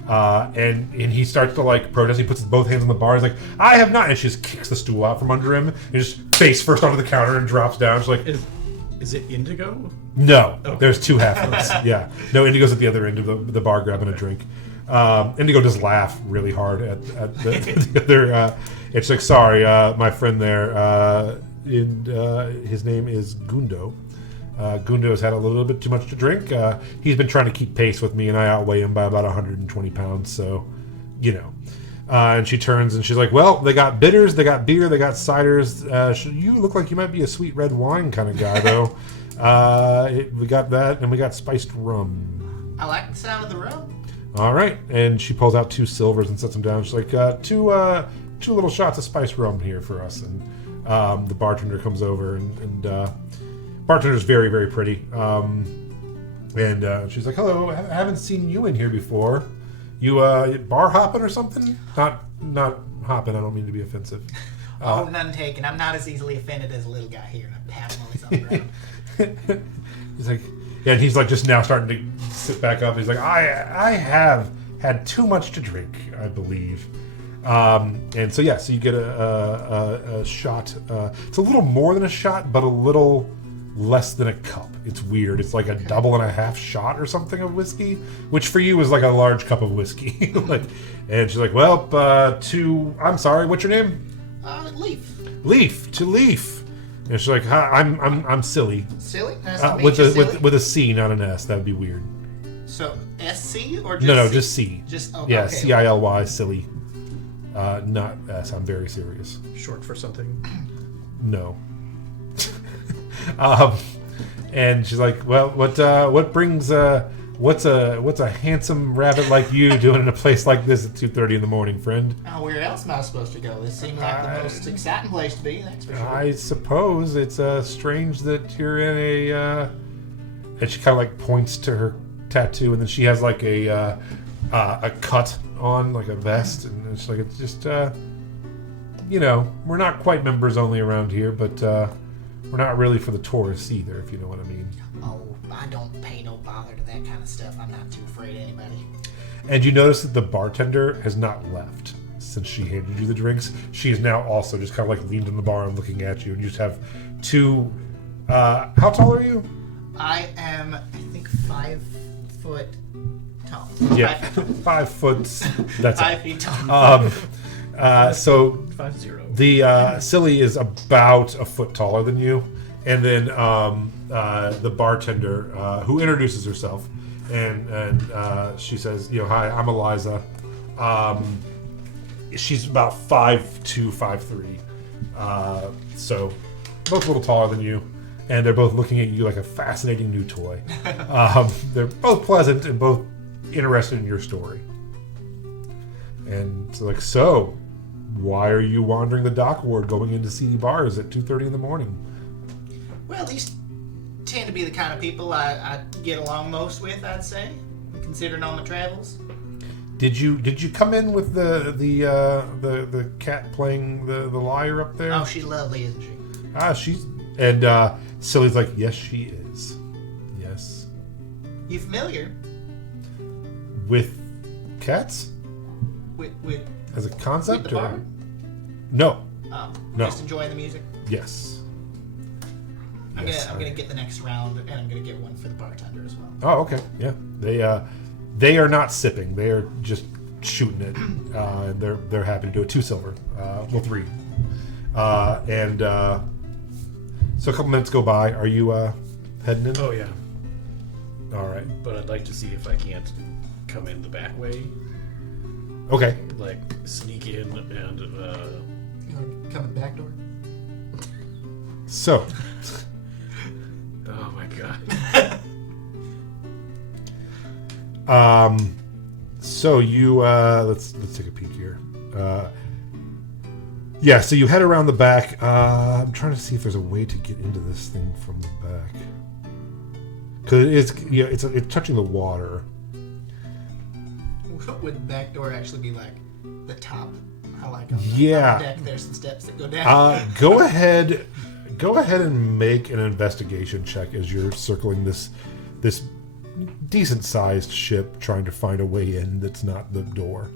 And he starts to like protest. He puts both hands on the bar. He's like, "I have not." And she just kicks the stool out from under him and just face first onto the counter and drops down. She's like, Is it Indigo? "No, Okay. there's 2 halflings." Yeah. No, Indigo's at the other end of the bar grabbing a drink. Indigo does laugh really hard at the other. It's like, "Sorry, my friend there, his name is Gundo. Gundo's had a little bit too much to drink. He's been trying to keep pace with me, and I outweigh him by about 120 pounds, so, you know. And she turns and she's like, well, they got bitters, they got beer, they got ciders. You look like you might be a sweet red wine kind of guy, though. We got that, and we got spiced rum. I like the sound of the rum. All right. And she pulls out 2 silvers and sets them down. She's like, two little shots of spiced rum here for us. And the bartender comes over, and bartender's very, very pretty. And she's like, hello, I haven't seen you in here before. You bar hopping or something? Not hopping. I don't mean to be offensive. None taken. I'm not as easily offended as a little guy here, and I'm patting on his own ground. He's like, yeah, and he's like just now starting to sit back up. He's like, I have had too much to drink, I believe. And so yeah, so you get a shot. It's a little more than a shot, but a little less than a cup. It's weird. It's like a double and a half shot or something of whiskey, which for you is like a large cup of whiskey. And she's like, well, I'm sorry, what's your name? Leaf. Leaf. To Leaf. And she's like, hi, I'm Silly. Silly? Nice to meet you, Silly. With a C, not an S. That'd be weird. So, SC or just No, C? just C. Just, yeah, okay. CILY, Silly. Not S. I'm very serious. Short for something. No. And she's like, well, what brings what's a handsome rabbit like you doing in a place like this at 2:30 in the morning, friend? Oh, where else am I supposed to go? This seemed like the most exciting place to be, that's for sure. I suppose it's strange that you're in a and she kind of like points to her tattoo, and then she has like a cut on, like a vest, and it's like, it's just we're not quite members only around here, but we're not really for the tourists either, if you know what I mean. Oh, I don't pay no bother to that kind of stuff. I'm not too afraid of anybody. And you notice that the bartender has not left since she handed you the drinks. She is now also just kind of like leaned in the bar and looking at you, and you just have 2 how tall are you? I am, I think, 5 foot tall. Yeah, 5 5 foot. foot. That's 5 feet tall. so 5-0. the Silly is about a foot taller than you, and then the bartender who introduces herself, and she says, hi, I'm Eliza. She's about 5'2", 5'3", so both a little taller than you, and they're both looking at you like a fascinating new toy. They're both pleasant and both interested in your story. And it's like, so why are you wandering the dock ward going into seedy bars at 2:30 in the morning? Well, these tend to be the kind of people I get along most with, I'd say, considering all my travels. Did you come in with the cat playing the lyre up there? Oh, she's lovely, isn't she? She's, and Silly's like, yes, she is. Yes. You familiar With cats with as a concept, with the or bar? no? Oh, No. Just enjoying the music. Yes. I'm Yes, gonna get the next round, and I'm gonna get one for the bartender as well. Oh, okay. Yeah. They are not sipping. They are just shooting it. And they're happy to do it. 2 silver. 3. And so a couple minutes go by. Are you heading in? Oh yeah, All right. but I'd like to see if I can't come in the back way, Okay. like sneak in and You want to come in the back door? So oh my god. so you let's take a peek here. Yeah, so you head around the back. I'm trying to see if there's a way to get into this thing from the back, because it's touching the water. Would the back door actually be like the top? I like on the, Yeah. on the deck. There's some steps that go down. Go ahead and make an investigation check as you're circling this decent sized ship, trying to find a way in that's not the door.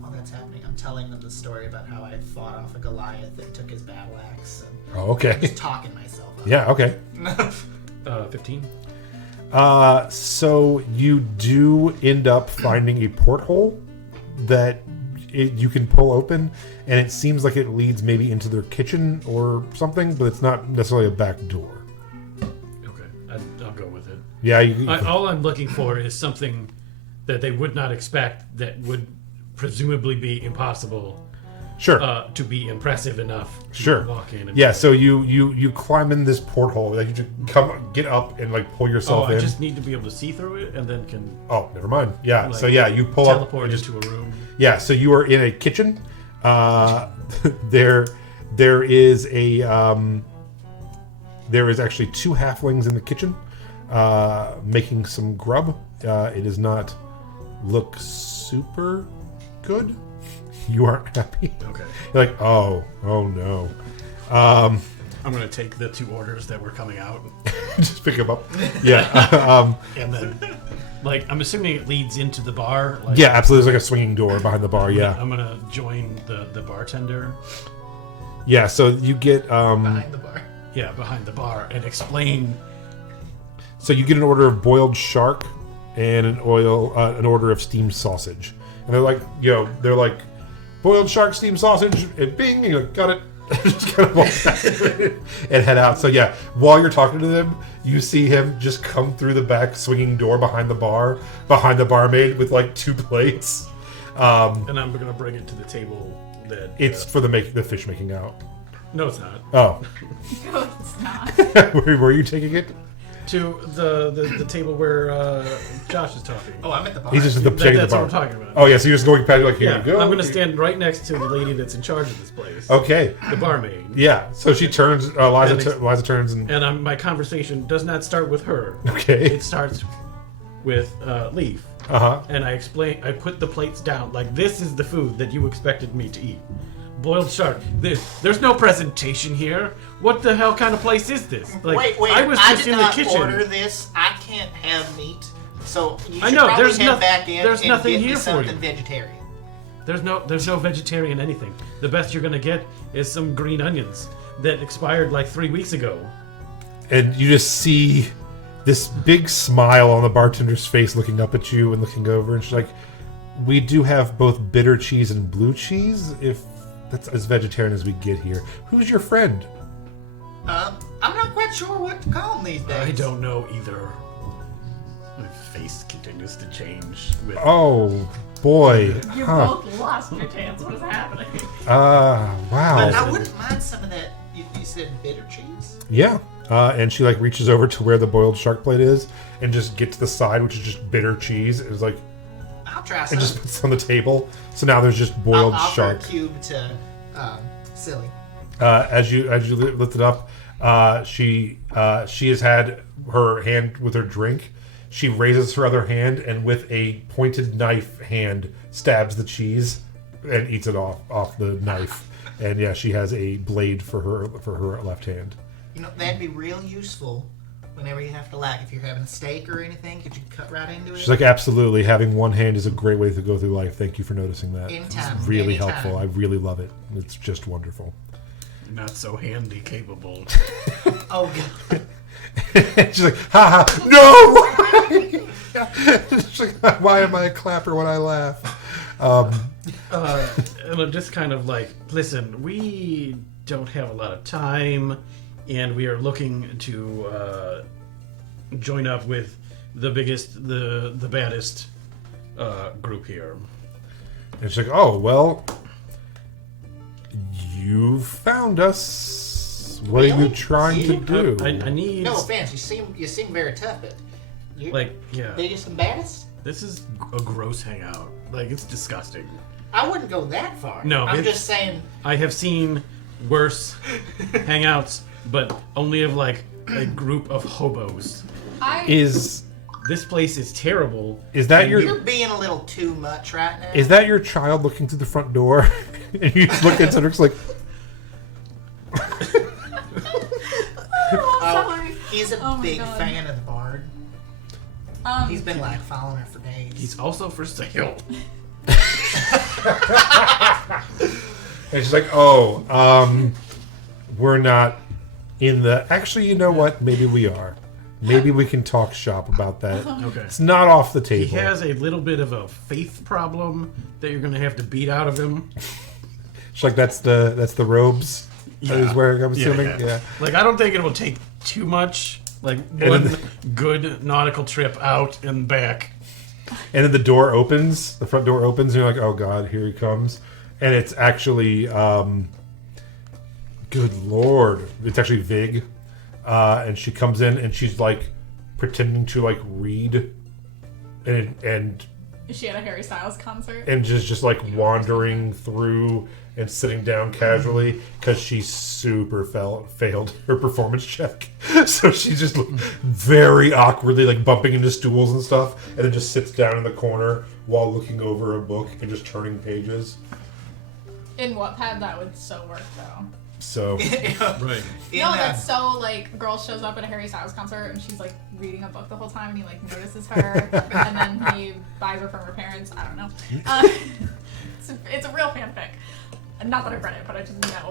While that's happening, I'm telling them the story about how I fought off a Goliath and took his battle axe. And Oh, okay. just talking myself up. Yeah, okay. 15. So you do end up finding a porthole that you can pull open, and it seems like it leads maybe into their kitchen or something, but it's not necessarily a back door. Yeah, you, All I'm looking for is something that they would not expect that would presumably be impossible sure. to be impressive enough to Sure. walk in. And Yeah, so you climb in this porthole. Like you just get up and like pull Oh, yourself in. I just need to be able to see through it and then can Oh, never mind. Yeah, like, so yeah, you pull up. teleport and just- into a room. Yeah, so you are in a kitchen. There is actually 2 halflings in the kitchen, making some grub. It does not look super good. You aren't happy. Okay. You're like, oh no. I'm gonna take the 2 orders that were coming out, Just pick them up. Yeah. And then, like, I'm assuming it leads into the bar. Like, Yeah, absolutely. There's like a swinging door behind the bar. Yeah. I'm gonna join the bartender. Yeah, so you get behind the bar. Yeah, behind the bar and explain. so you get an order of boiled shark and an order of steamed sausage. And they're like, they're like boiled shark, steamed sausage, and bing, and you're like, got it. Just kind of walk past it and head out. So yeah, while you're talking to them, you see him just come through the back swinging door behind the barmaid with like 2 plates. And I'm gonna bring it to the table. That It's for the fish making out. no, it's not. Oh, No, it's not. where were you taking it? To the table where Josh is talking. Oh, I'm at the bar. He's just at the checking the That's bar. what we're talking about. Oh yeah, so you're just going past, like, here Yeah, you go. I'm gonna stand right next to the lady that's in charge of this place. Okay. The barmaid. Yeah. So she turns. Liza turns and. And my conversation does not start with her. Okay. It starts with Leaf. Uh-huh. And I put the plates down. Like, this is the food that you expected me to eat. Boiled shark. There's no presentation here. What the hell kind of place is this? Like, wait, I was just did in the not kitchen. order this. I can't have meat. So you I should know, probably there's head back in there's and nothing get me here for something you. vegetarian. There's no vegetarian anything. The best you're gonna get is some green onions that expired like 3 weeks ago. And you just see this big smile on the bartender's face looking up at you and looking over, and she's like, we do have both bitter cheese and blue cheese, if that's as vegetarian as we get here. Who's your friend? I'm not quite sure what to call him these days. I don't know either. My face continues to change. With Oh boy. You Huh. both lost your chance. What is happening? Wow. But I wouldn't mind some of that. You said bitter cheese? Yeah. And she like reaches over to where the boiled shark plate is and just gets to the side, which is just bitter cheese. It's like, I'll try some. and just puts it on the table. So now there's just boiled I'll shark. offer a cube to Silly. As you lift it up, she has had her hand with her drink. She raises her other hand and with a pointed knife hand stabs the cheese and eats it off the knife. And yeah, she has a blade for her left hand. You know, that'd be real useful whenever you have to, like, if you're having a steak or anything, could you cut right into it? She's like, absolutely. Having one hand is a great way to go through life. Thank you for noticing that. Anytime, It's really anytime. helpful. I really love it. It's just wonderful. not so handy capable. Oh, God. She's like, ha ha, no! She's like, why am I a clapper when I laugh? and I'm just kind of like, listen, we don't have a lot of time, and we are looking to join up with the biggest, the baddest group here. And she's like, oh, well, you found us. What are you Really? trying to do? I need, No offense, you seem very tough, but you're like, yeah, biggest and baddest? this is a gross hangout. Like, it's disgusting. I wouldn't go that far. No, I'm it's- just saying. I have seen worse hangouts, but only of like a group of hobos. Is This place is terrible. that And your You're being a little too much right now. is that your child looking through the front door? And you just look at Cedric's like, Sorry. He's a Oh my big God. fan of the Bard. He's been like following her for days. He's also for sale. and she's like, oh, we're not in the. Actually, you know what? Maybe we are. Maybe we can talk shop about that. Okay. It's not off the table. He has a little bit of a faith problem that you're gonna have to beat out of him. She's like, that's the robes. That he's wearing. I'm Yeah, assuming. yeah. Yeah. Like, I don't think it will take too much Like And one then good nautical trip out and back. And then the door opens, the front door opens, and you're like, oh god, here he comes. And it's actually, good lord, it's actually Vig. And she comes in and she's like pretending to like read and Is she at a Harry Styles concert? just like wandering through and sitting down casually because she super failed her performance check. So she's just very awkwardly like bumping into stools and stuff, and then just sits down in the corner while looking over a book and just turning pages. In Wattpad, that would so work though. So Right. No, that's so like, girl shows up at a Harry Styles concert and she's like reading a book the whole time, and he like notices her, and then he buys her from her parents. I don't know. It's a real fanfic. Not that I've read it, but I just know.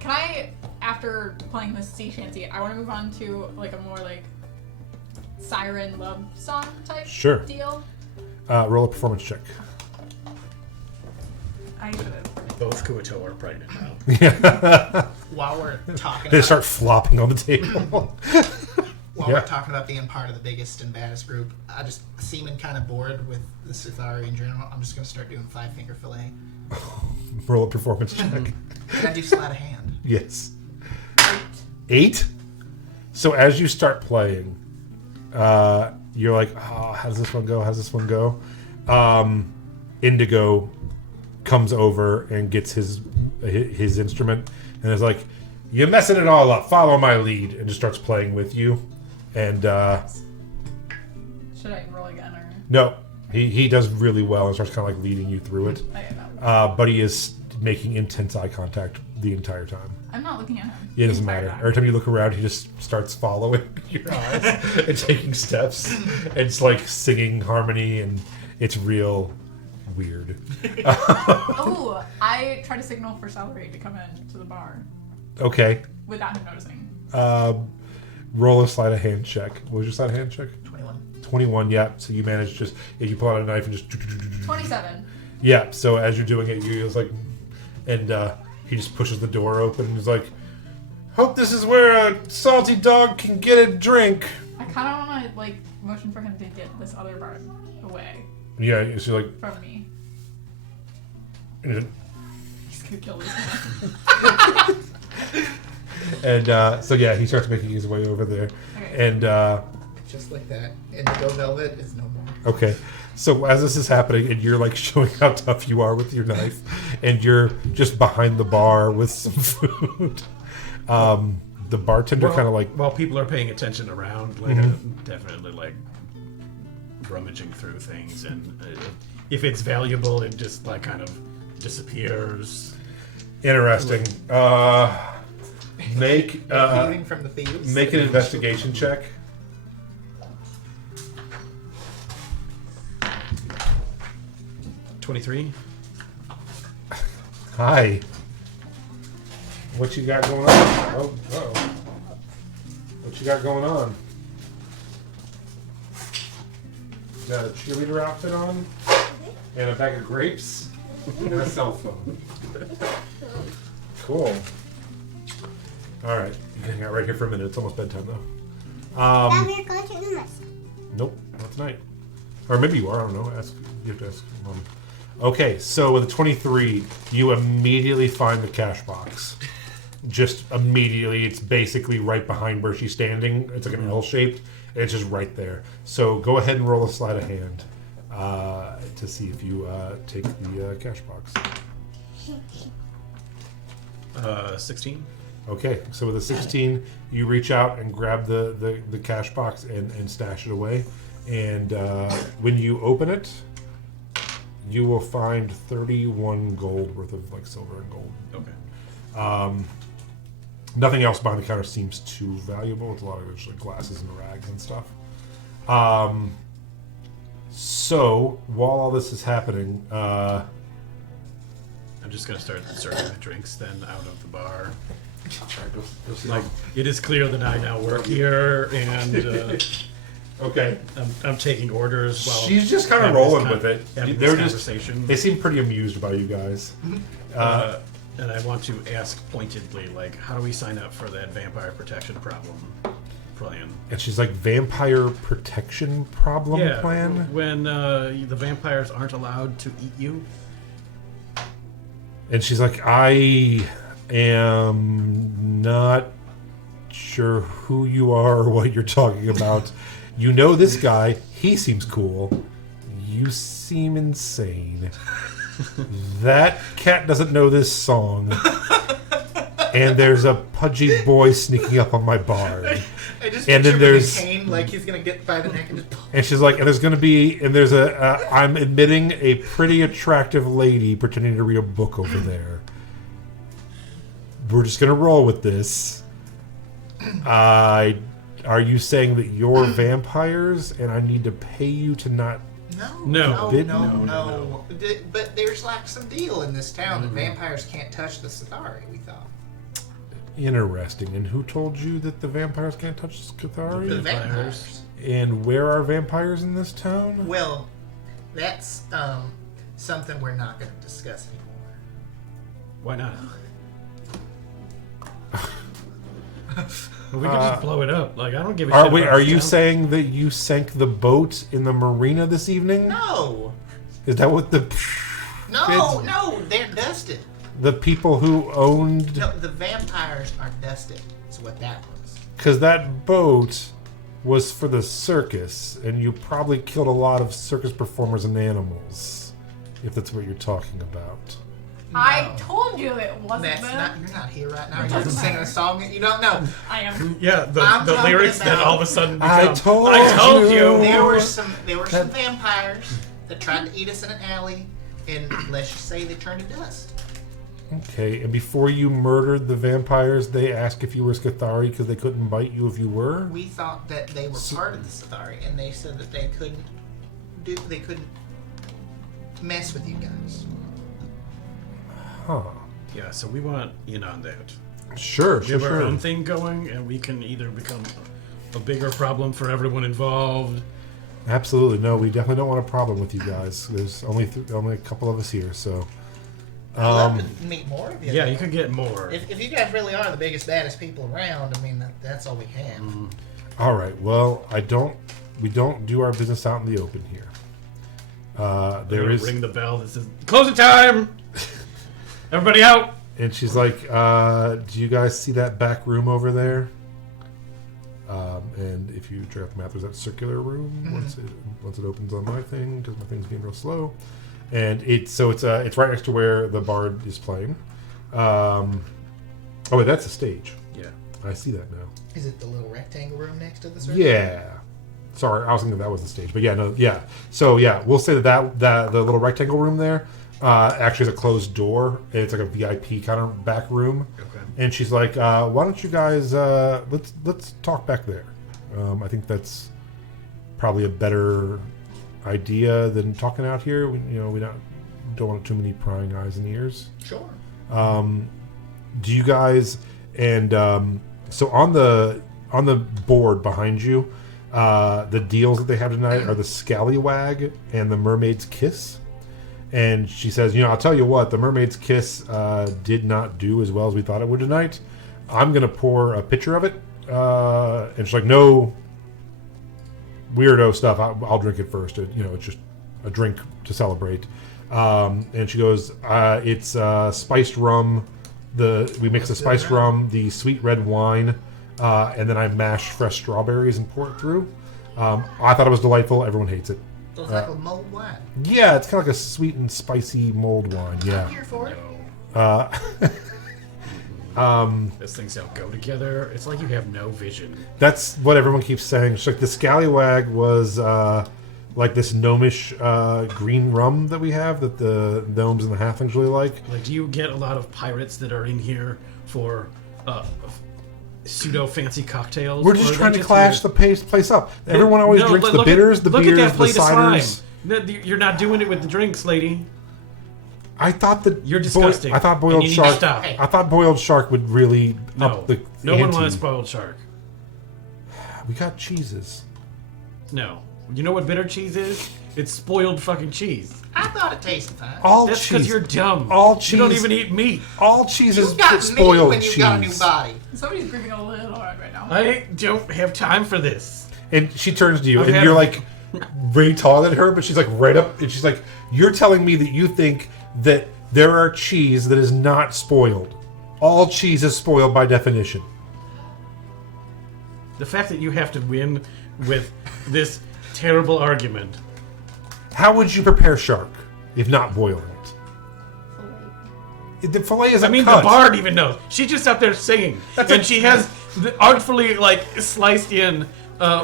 Can I, after playing this sea shanty, I want to move on to like a more like siren love song type Sure. deal. Roll a performance check. I should have. Both Kuato are pregnant now. While we're talking They about, start flopping on the table. while yeah. we're talking about being part of the biggest and baddest group, I just seeming kind of bored with the Sithari in general. I'm just gonna start doing 5-finger fillet. Roll a performance check. Can I do sleight of hand? Yes. 8? So as you start playing, you're like, oh, how does this one go? How's this one go? Indigo comes over and gets his instrument and is like, you're messing it all up. Follow my lead. And just starts playing with you. And Should I roll again or? no, he does really well and starts kind of like leading you through it. Okay, that But he is making intense eye contact the entire time. I'm not looking at him. It doesn't The entire matter. time. Every time you look around, he just starts following your eyes and taking steps. And it's like singing harmony, and it's real weird. Oh, I try to signal for Celery to come in to the bar Okay. without him noticing. Roll a sleight of hand check. What was your sleight of hand check? 21. 21, yeah. So you manage just, you pull out a knife and just... 27. Yeah, so as you're doing it, you're just like... And he just pushes the door open and he's like, hope this is where a salty dog can get a drink. I kind of want to like motion for him to get this other bar away Yeah, so like... from me. And He's gonna kill this man. so yeah, he starts making his way over there. Okay. And Just like that. Indigo Velvet is no more. okay, so as this is happening, and you're like showing how tough you are with your knife, and you're just behind the bar with some food. The bartender kind of like, while people are paying attention around, like definitely like rummaging through things, and if it's valuable, it just like kind of disappears. interesting. Make Thieving from the thieves. make an investigation check. $23. Hi. What you got going on? Oh, uh-oh. What you got going on? Got a cheerleader outfit on? And a bag of grapes? And a cell phone. Cool. Alright, you can hang out right here for a minute. It's almost bedtime though. We're going to the nest. Nope, not tonight. Or maybe you are, I don't know. You have to ask Mom. Okay, so with a 23, you immediately find the cash box. Just immediately, it's basically right behind where she's standing. It's like an L shaped, and it's just right there. So go ahead and roll a sleight of hand to see if you take the cash box. 16. Okay, so with a 16, you reach out and grab the cash box and stash it away. And when you open it, you will find 31 gold worth of like silver and gold. Okay. Nothing else behind the counter seems too valuable. It's a lot of just like glasses and rags and stuff. So while all this is happening, I'm just gonna start serving the drinks then out of the bar. Like, it is clear that I now work here, and okay, I'm taking orders while she's just kind of having this rolling with it. having They're this just conversation. they seem pretty amused by you guys. And I want to ask pointedly, like, how do we sign up for that vampire protection problem plan? And she's like, vampire protection problem Yeah, plan? when the vampires aren't allowed to eat you. And she's like, I am not sure who you are or what you're talking about. You know this guy. He seems cool. You seem insane. That cat doesn't know this song. And there's a pudgy boy sneaking up on my bard. I just And then picture there's- with a cane, like he's gonna get by the neck and just pull. And she's like, and there's going to be, and there's a, I'm admitting a pretty attractive lady pretending to read a book over there. We're just going to roll with this. Are you saying that you're vampires and I need to pay you to not? No. No. But there's like some deal in this town that vampires can't touch the Sithari, we thought. Interesting. And who told you that the vampires can't touch The Cathari? vampires. And where are vampires in this town? Well, that's something we're not going to discuss anymore. Why not? We could just blow it up. Like, I don't give a shit. Wait, about are this you town. saying that you sank the boat in the marina this evening? No, Is that what the they're dusted. the people who owned? No, the vampires are dusted. Is what that was. Because that boat was for the circus, and you probably killed a lot of circus performers and animals, if that's what you're talking about. I No. told you it wasn't That's them. not. You're not here right now. It You're doesn't singing a matter. song that you don't know. I am. Yeah, the I'm talking lyrics that about- all of a sudden become. I told you. There were some vampires that tried to eat us in an alley, and let's just say they turned to dust. Okay, and before you murdered the vampires, they asked if you were Scathari because they couldn't bite you if you were? We thought that they were part of the Sithari, and they said that they couldn't mess with you guys. Huh. Yeah, so we want in on that. Sure, We sure, have our own sure. thing going, and we can either become a bigger problem for everyone involved. Absolutely. No, we definitely don't want a problem with you guys. There's only a couple of us here, so... I'd love to meet more of you. Yeah, you could get more. If you guys really are the biggest, baddest people around, I mean, that's all we have. All right. Well, we don't do our business out in the open here. There Gonna is... ring the bell that says closing time. Everybody out. And she's like, do you guys see that back room over there? And if you drop the map, there's that circular room once it opens on my thing, because my thing's being real slow. And it's right next to where the bard is playing. Oh wait, that's a stage. Yeah. I see that now. Is it the little rectangle room next to the circle? Yeah. Sorry, I was thinking that was the stage, but yeah, no, yeah. So yeah, we'll say that the little rectangle room there actually has a closed door. It's like a VIP kind of back room. Okay. And she's like, "Why don't you guys let's talk back there? I think that's probably a better idea than talking out here. We don't want too many prying eyes and ears. Sure. Do you guys and so on the board behind you, the deals that they have tonight are the Scallywag and the Mermaid's Kiss. And she says, I'll tell you what, the Mermaid's Kiss did not do as well as we thought it would tonight. I'm going to pour a picture of it. And she's like, no weirdo stuff. I'll drink it first. It's just a drink to celebrate. And she goes, it's spiced rum. We mix the spiced rum, the sweet red wine, and then I mash fresh strawberries and pour it through. I thought it was delightful. Everyone hates it. So it's like a mulled wine. Yeah, it's kind of like a sweet and spicy mulled wine. I'm Yeah. here for it. Those things don't go together. It's like you have no vision. That's what everyone keeps saying. It's like the Scallywag was like this gnomish green rum that we have that the gnomes and the halflings really like. Like, do you get a lot of pirates that are in here for pseudo fancy cocktails? We're just Or are trying they to clash the place up. Everyone always No, drinks look the at- bitters, the look beers, at that the plate of slime. ciders. No, you're not doing it with the drinks, lady. I thought that You're disgusting. I thought And boiled you need to shark. stop. I thought boiled shark would really No, up the no one ante. wants spoiled shark. We got cheeses. No. You know what bitter cheese is? It's spoiled fucking cheese. I thought it tasted fine. All That's cheese. because you're dumb. All You don't cheese- even eat meat. All cheese is You got me spoiled when you cheese. got a new body. Somebody's breathing a little hard right now. I don't have time for this. And she turns to you, I've and had- you're like way taller than her, but she's like right up, and she's like, "You're telling me that you think that there are cheese that is not spoiled? All cheese is spoiled by definition." The fact that you have to win with this terrible argument. How would you prepare shark if not boiling it? The fillet is a I mean, cut. the bard even knows. She's just up there singing, and she has artfully like sliced in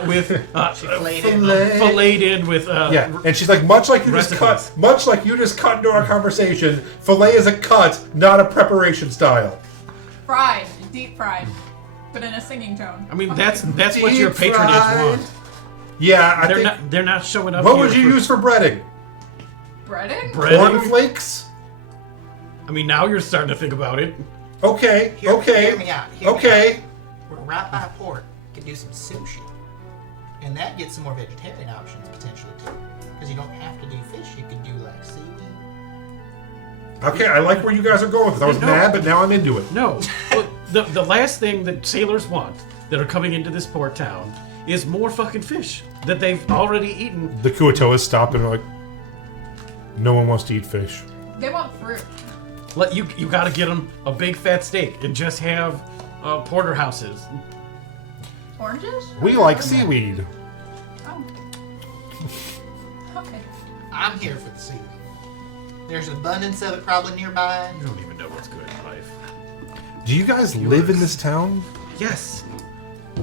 with filleted in with Yeah, and she's like, much like you just Recipes. cut, much like you just cut into our conversation. Fillet is a cut, not a preparation style. Fried, deep fried, but in a singing tone. I mean, Okay. that's what your Deep patronage fried. want. Yeah, I think. They're not showing up. What here would you for use for breading? Breading? breading? Cornflakes? I mean, now you're starting to think about it. Okay, Hear okay, me out. Hear me okay. out. We're right by port. Can do some sushi. And that gets some more vegetarian options potentially too. Because you don't have to do fish. You can do like seaweed. Okay, I like where you guys are going with this. I was No. mad, but now I'm into it. No, well, the last thing that sailors want that are coming into this port town is more fucking fish that they've already eaten. The Kuatoas stop and are like, no one wants to eat fish. They want fruit. You got to get them a big fat steak and just have porterhouses. Oranges? We like seaweed. Oh. Okay. I'm here for the seaweed. There's an abundance of it probably nearby. You don't even know what's good in life. Do you guys live in this town? Yes.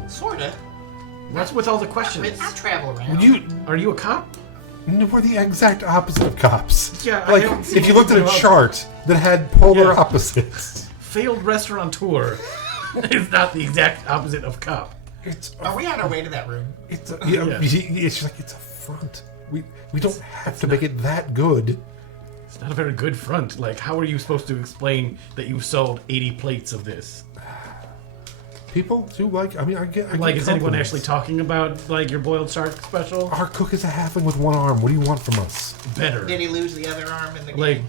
Sorta. What's with all the questions? I travel around. Are you a cop? No, we're the exact opposite of cops. Yeah, I like haven't seen if you looked at a anything about- chart that had polar Yeah. opposites. Failed restaurateur is not the exact opposite of cop. It's Are we on our way to that room? it's a, Yeah. it's just like it's a front. We don't have to make it that good. It's not a very good front. Like, how are you supposed to explain that you sold 80 plates of this? People do like. I mean, I get. Like, is anyone compliments. actually talking about, like, your boiled shark special? Our cook is a halfling with one arm. What do you want from us? Better. Did he lose the other arm in the Like, game?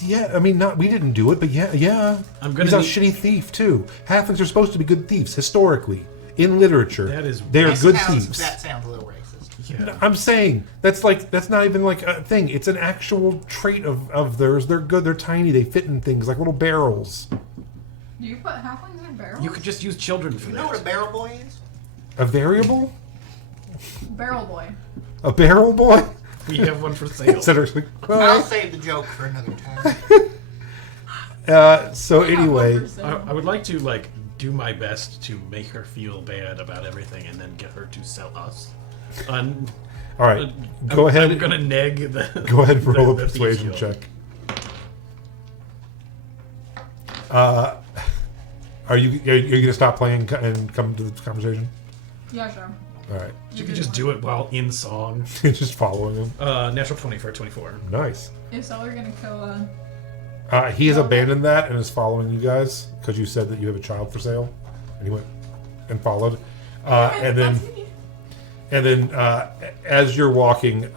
Yeah, I mean, not we didn't do it, but yeah. I'm gonna He's a need- shitty thief too. Halflings are supposed to be good thieves historically in literature. That is- they're That good sounds- thieves. That sounds a little racist. yeah. I'm saying that's not even like a thing. It's an actual trait of theirs. They're good. They're tiny. They fit in things like little barrels. Do you put halflings in barrels? You could just use children for You know what a that. barrel boy is? A variable? Barrel boy. A barrel boy? We have one for sale. Instead of like, I'll well, save the joke for another time. so anyway, I would like to, like, do my best to make her feel bad about everything and then get her to sell us. all right, go I'm ahead. gonna neg the. Go ahead and roll a the persuasion thief check. Are you gonna stop playing and come to the conversation? Yeah, sure. All right, You could just do it while in song. just following him. Natural 20 for a 24. Nice. Is Seller gonna kill He has abandoned that and is following you guys because you said that you have a child for sale, and he went and followed. And then That's me. as you're walking,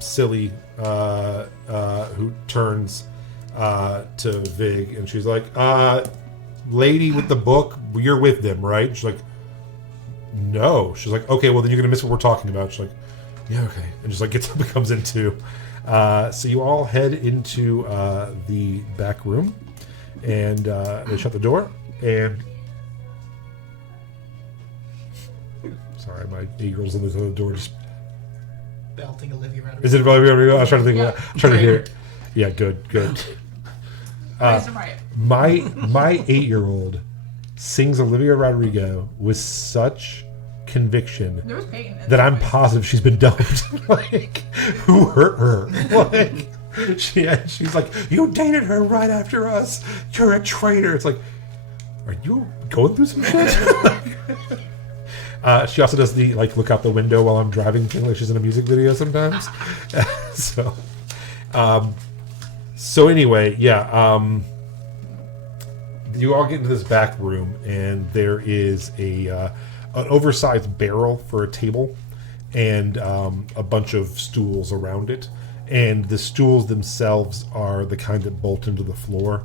Silly, who turns to Vig, and she's like, "Lady with the book, you're with them, right?" She's like, "No." She's like, "Okay, well then you're gonna miss what we're talking about." She's like, "Yeah, okay," and just like gets up and comes in too. So you all head into the back room, and they shut the door. And sorry, my 8-year-old's on the other door. Just Belting Olivia Rodrigo. is it? I was trying to think. Yeah. I'm trying to hear it. Yeah, good. Raise him right. My 8-year-old sings Olivia Rodrigo with such conviction There was Peyton. in that that I'm fight. positive she's been dumped. Like, who hurt her? Like, she's like, "You dated her right after us. You're a traitor." It's like, are you going through some shit? She also does the like look out the window while I'm driving thing, like she's in a music video sometimes. So anyway, yeah. You all get into this back room, and there is an oversized barrel for a table, and a bunch of stools around it. And the stools themselves are the kind that bolt into the floor,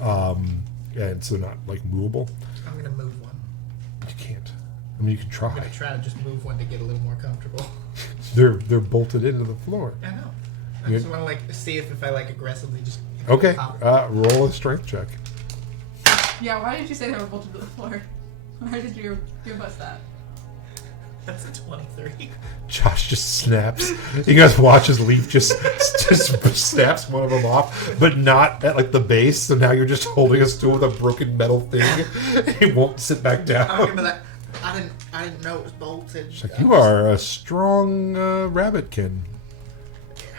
and so they're not like movable. I'm gonna move one. You can't. I mean, you can I'm try. gonna try to just move one to get a little more comfortable. They're bolted into the floor. I know. I just want to like see if I like aggressively just. Okay, pop. roll a strength check. Yeah, why did you say they were bolted to the floor? Why did you give us that? That's a 23. Josh just snaps. You guys watch as Leaf just snaps one of them off, but not at like the base. So now you're just holding a stool with a broken metal thing. It won't sit back I down. remember that. I didn't know it was bolted. Like, you are a strong rabbitkin.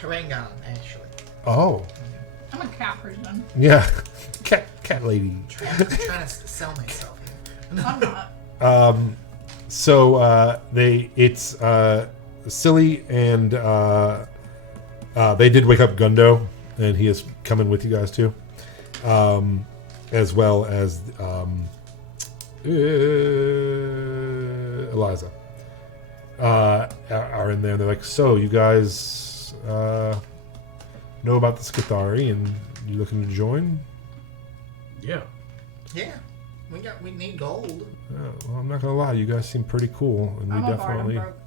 Harangon, actually. Oh, I'm a cat person. yeah, cat lady. I'm trying to sell myself here. I'm not. So it's Silly and they did wake up Gundo, and he is coming with you guys too, as well as Eliza are in there. And they're like, so you guys know about the Skithari, and you looking to join? Yeah. Yeah, we need gold. Well, I'm not gonna lie, you guys seem pretty cool, and I'm we a bard, I'm broke.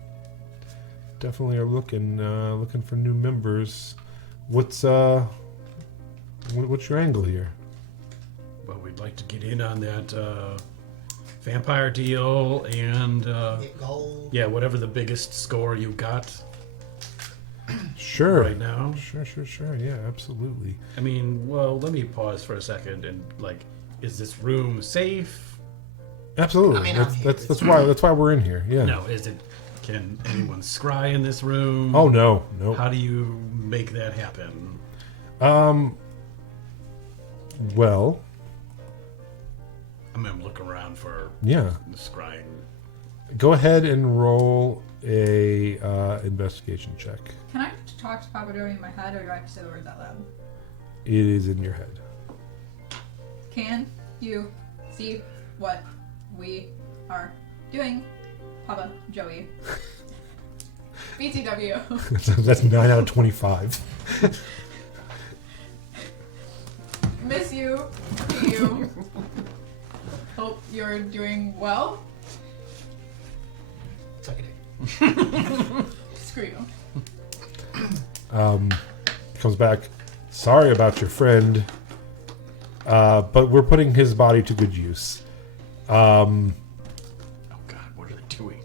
definitely are looking for new members. What's your angle here? Well, we'd like to get in on that vampire deal and Get gold. yeah, whatever the biggest score you got Sure. right now. Sure. Yeah, absolutely. I mean, well, let me pause for a second and like, is this room safe? Absolutely. I mean, I'm here. That's why we're in here. Yeah. No, is it? Can anyone scry in this room? Oh no. How do you make that happen? Well, I'm gonna look around for yeah. scrying. Go ahead and roll a investigation check. Can I talk to Papa Joey in my head, or do I have to say the words out loud? It is in your head. Can you see what we are doing, Papa Joey? BTW. That's 9 out of 25. Miss you. See you. Hope you're doing well. Suck it. Screw you. Comes back. Sorry about your friend, but we're putting his body to good use. Oh God, what are they doing?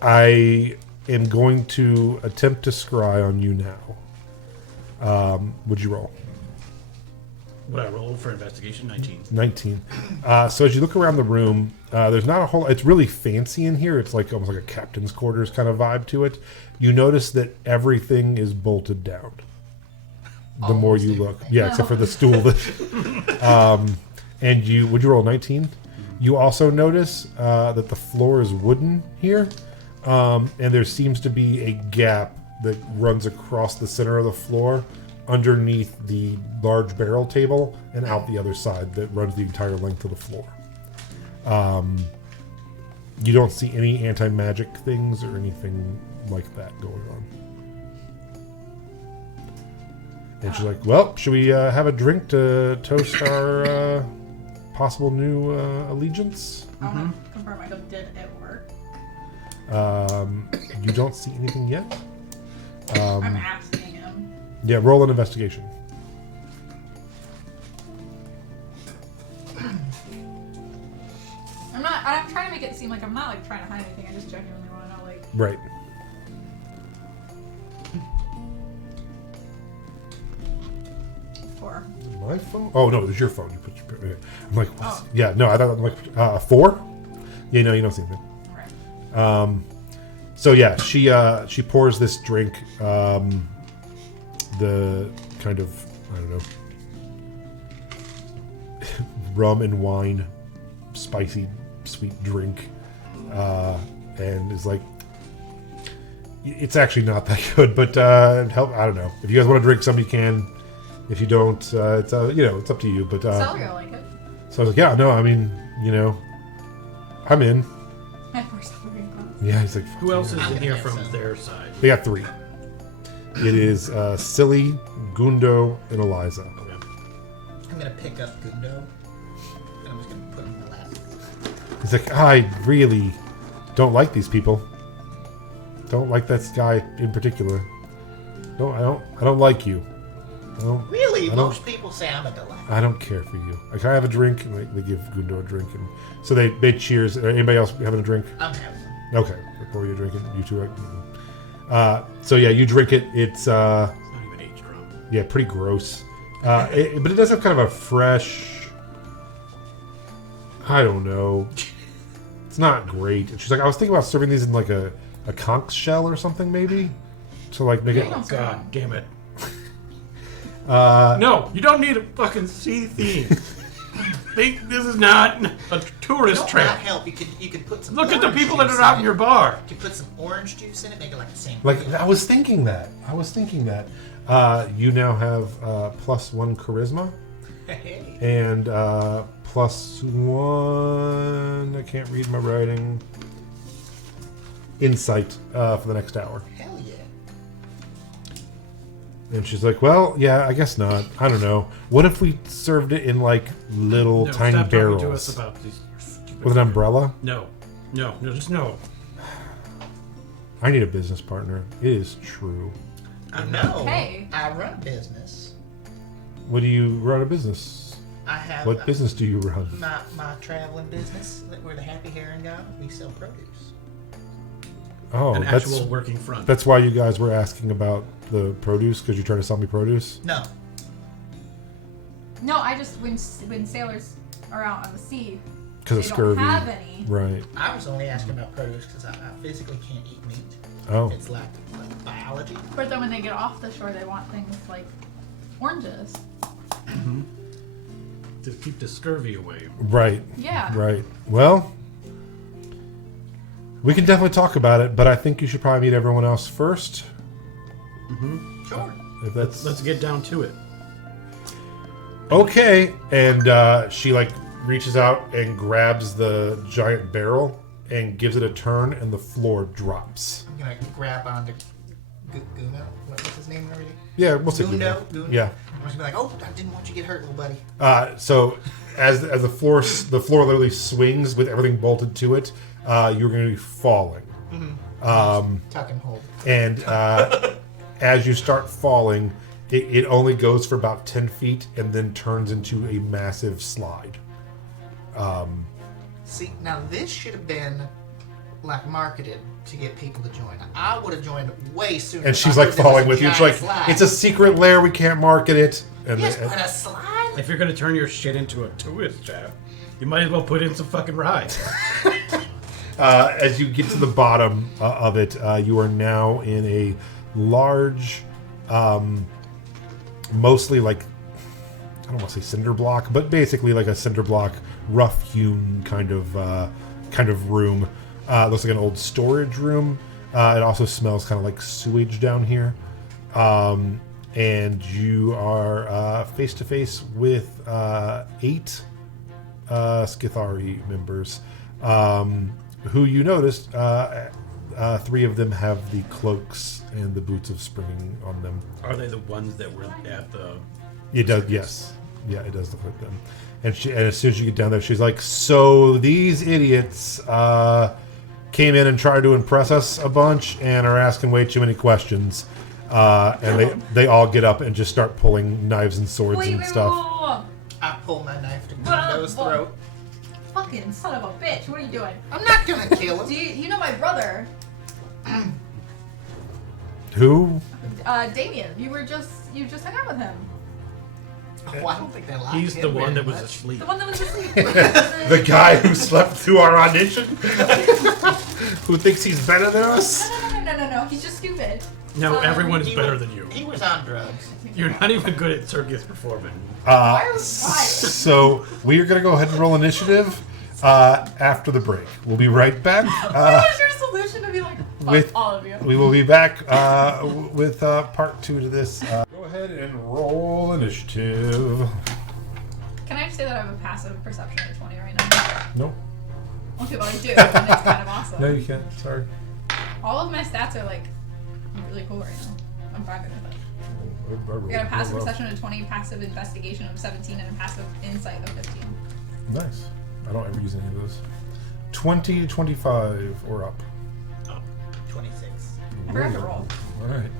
I am going to attempt to scry on you now. Would you roll? What I roll for investigation? 19. 19. So as you look around the room, there's not a whole... It's really fancy in here. It's like almost like a captain's quarters kind of vibe to it. You notice that everything is bolted down. The more you look. Yeah, except for the stool. And you... Would you roll 19? You also notice that the floor is wooden here. And there seems to be a gap that runs across the center of the floor underneath the large barrel table and out the other side that runs the entire length of the floor. You don't see any anti-magic things or anything like that going on. And she's like, well, should we have a drink to toast our possible new allegiance? I want to confirm I did it work. You don't see anything yet? I'm asking him. Yeah, roll an investigation. I'm trying to make it seem like I'm not like trying to hide anything. I just genuinely want to know like. Right. Four. My phone? Oh no, it was your phone. You put your. Okay. I'm like, what? Oh. Yeah, no, I thought I'm like 4. Yeah, no, you don't see anything. Alright. So yeah, she pours this drink, the kind of, I don't know, rum and wine, spicy, sweet drink, and is like, it's actually not that good, but help. I don't know. If you guys want to drink, somebody can. If you don't, it's it's up to you. But Celery, I like it. so I was like, yeah, no, I mean, I'm in. I pour celery in glass. Yeah, he's like, Who else is I'm in gonna here have from some. their side? they got 3. It is Silly, Gundo, and Eliza. Okay. I'm gonna pick up Gundo, and I'm just gonna put him in my lap. He's like, I really don't like these people. Don't like this guy in particular. I don't like you. Really? I don't- Most people say I'm a delight. I don't care for you. Can I have a drink? And they give Gundo a drink, and so they cheers. Anybody else having a drink? I'm having one. Okay, before you're drinking, you two. So yeah, you drink it. It's It's not even aged rum. yeah, pretty gross. But it does have kind of a fresh. I don't know. It's not great. And she's like, I was thinking about serving these in like a conch shell or something, maybe, to like make it. Hang on. God damn it. No, you don't need a fucking sea theme. This is not a tourist Don't trap. not help. You could put some. Look at the orange people that juice are out in it. your bar. You could put some orange juice in it, make it like the same. Like I was thinking that. You now have +1 charisma Hey. and +1. I can't read my writing. Insight for the next hour. Hell yeah. And she's like, well, yeah, I guess not. I don't know. What if we served it in like little No, tiny stop barrels talking to us about these stupid with an umbrella? No, just no. I need a business partner. It is true. I know. Hey. I run a business. What do you run a business? I have What business do you run? my traveling business. We're the Happy Herring guy. We sell produce. Oh, An that's actual working front. that's why you guys were asking about the produce because you're trying to sell me produce. No. No, I just when sailors are out on the sea, Because they of scurvy. don't have any. Right. I was only asking about produce because I physically can't eat meat. Oh. It's like biology. But then when they get off the shore, they want things like oranges. To keep the scurvy away. Right. Yeah. Right. Well, we can definitely talk about it, but I think you should probably meet everyone else first. Sure. If that's Let's get down to it. okay. And she like reaches out and grabs the giant barrel and gives it a turn, and the floor drops. I'm gonna grab onto Guno. What's his name already? Yeah, we'll say Gundo. Gundo. Yeah. I'm just gonna be like, oh, I didn't want you to get hurt, little buddy. So as the floor literally swings with everything bolted to it, you're going to be falling. Tuck and hold. And as you start falling, it only goes for about 10 feet and then turns into a massive slide. See, now this should have been like marketed to get people to join. I would have joined way sooner. And if she's I like knew there was falling a with you. It's giant like, slide. it's a secret lair. We can't market it. And Yes, they- but a slide. If you're gonna turn your shit into a tourist trap, you might as well put in some fucking rides. as you get to the bottom of it, you are now in a large, mostly like, I don't want to say cinder block, but basically like a cinder block, rough hewn kind of room. Looks like an old storage room. It also smells kind of like sewage down here. And you are face to face with 8 Skithari members, who you noticed 3 of them have the cloaks and the boots of spring on them. Are they the ones that were at the... It does, yes. Yeah, it does look like them. And as soon as you get down there, she's like, so these idiots came in and tried to impress us a bunch and are asking way too many questions. And they all get up and just start pulling knives and swords and stuff. I pull my knife to Well, Gundo's throat. Fucking son of a bitch! What are you doing? I'm not gonna kill him. Do you know my brother, Who? Damien? You just hung out with him. Oh, I don't think they like He's him the one very that was much. asleep. The one that was asleep. The guy who slept through our audition? Who thinks he's better than us? No. He's just stupid. No, everyone is He better was- than you. He was on drugs. You're not even good at circus performing. So we are going to go ahead and roll initiative after the break. We'll be right back. What was your solution to be like, fuck with- all of you? We will be back with part 2 to this. Go ahead and roll initiative. Can I just say that I have a passive perception of 20 right now? Nope. Most people already do, and it's kind of awesome. No, you can't. Sorry. All of my stats are like really cool right now. I'm vibing with it. I got a passive perception of 20, passive investigation of 17, and a passive insight of 15. Nice. I don't ever use any of those. 20 to 25 or up. 26. I forgot to roll. All right.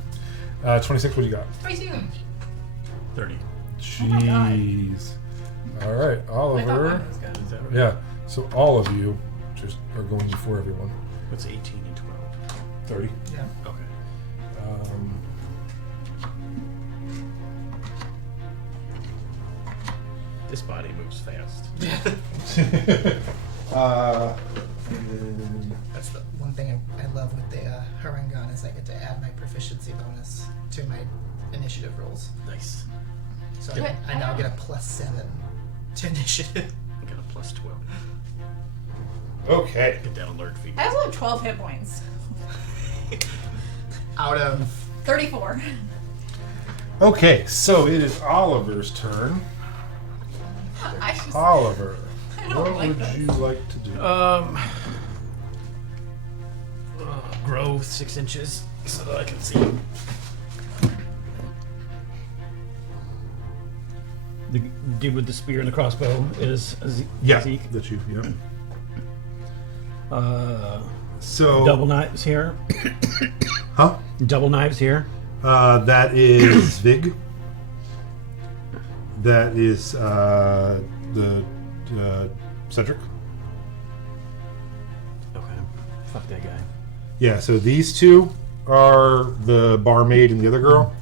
26. What do you got? 22. 30. my God. Jeez. All right, I thought Oliver. mine was good. Is that right? Yeah. So all of you just are going before everyone. What's 18 and 12? 30. Yeah. Okay. This body moves fast. That's the one thing I love with the Harangon is I get to add my proficiency bonus to my initiative rolls. Nice. So But I now get a +7 to initiative. I got a plus 12. Okay. Get that alert feed. I also have 12 hit points. Out of 34. Okay, so it is Oliver's turn. I just, Oliver, I don't what like would this. you like to do? Grow 6 inches so that I can see. The dude with the spear and the crossbow is Zeke. That's you. Yeah. Double So, knives here. huh? Double knives here. That is Vig. That is the Cedric. Okay. Fuck that guy. Yeah. So these two are the barmaid and the other girl.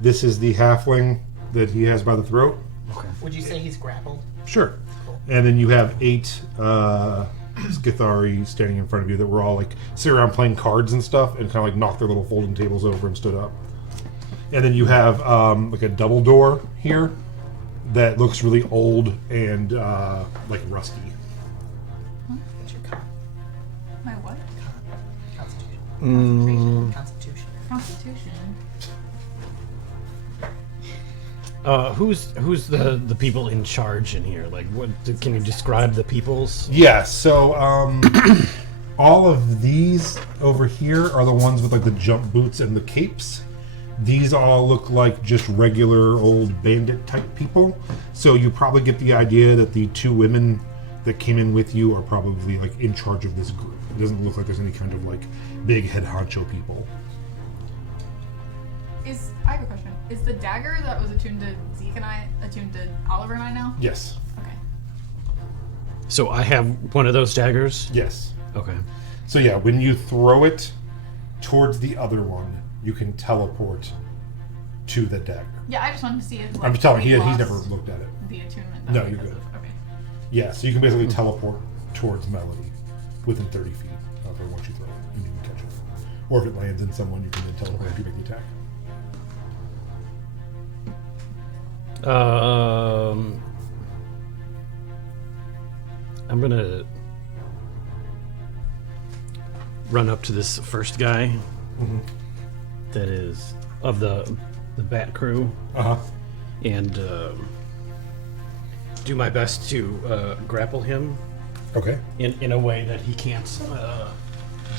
This is the halfling that he has by the throat. Okay. would you say he's grappled? Sure. Cool. And then you have 8 Skithari standing in front of you that were all like sit around playing cards and stuff and kind of like knocked their little folding tables over and stood up. And then you have like a double door here that looks really old and like rusty. What's your con? My what? Constitution. Constitution. Constitution. Who's the people in charge in here? Like, what can you describe the peoples? Yeah, so all of these over here are the ones with like the jump boots and the capes. These all look like just regular old bandit type people. So you probably get the idea that the 2 women that came in with you are probably like in charge of this group. It doesn't look like there's any kind of like big head honcho people. I have a question. Is the dagger that was attuned to Zeke and I attuned to Oliver and I now? Yes. Okay. So I have one of those daggers. Yes. Okay. So yeah, when you throw it towards the other one, you can teleport to the dagger. Yeah, I just wanted to see if. Like, I'm just telling you, we he's lost never looked at it. The attunement. No, because you're good. of- okay. Yeah, so you can basically teleport towards Melody within 30 feet of her once you throw it, and you can catch it. Or if it lands in someone, you can then teleport to make the attack. I'm gonna run up to this first guy that is of the bat crew Uh-huh. and do my best to grapple him Okay. in a way that he can't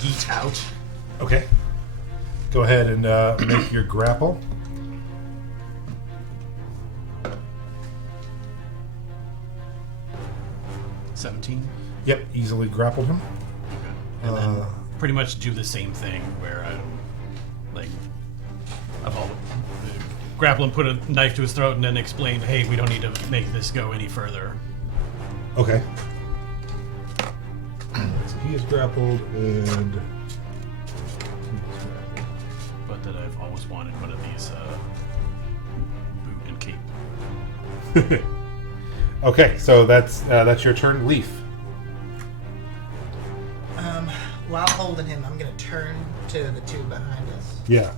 yeet out. Okay. Go ahead and make your grapple. Yep, easily grappled him. And then pretty much do the same thing where I'm like, I'll grapple and put a knife to his throat and then explain, hey, we don't need to make this go any further. Okay. So he is grappled and... But that I've always wanted one of these boot and cape. Okay, so that's your turn. Leaf. While holding him, I'm gonna turn to the 2 behind us Yeah.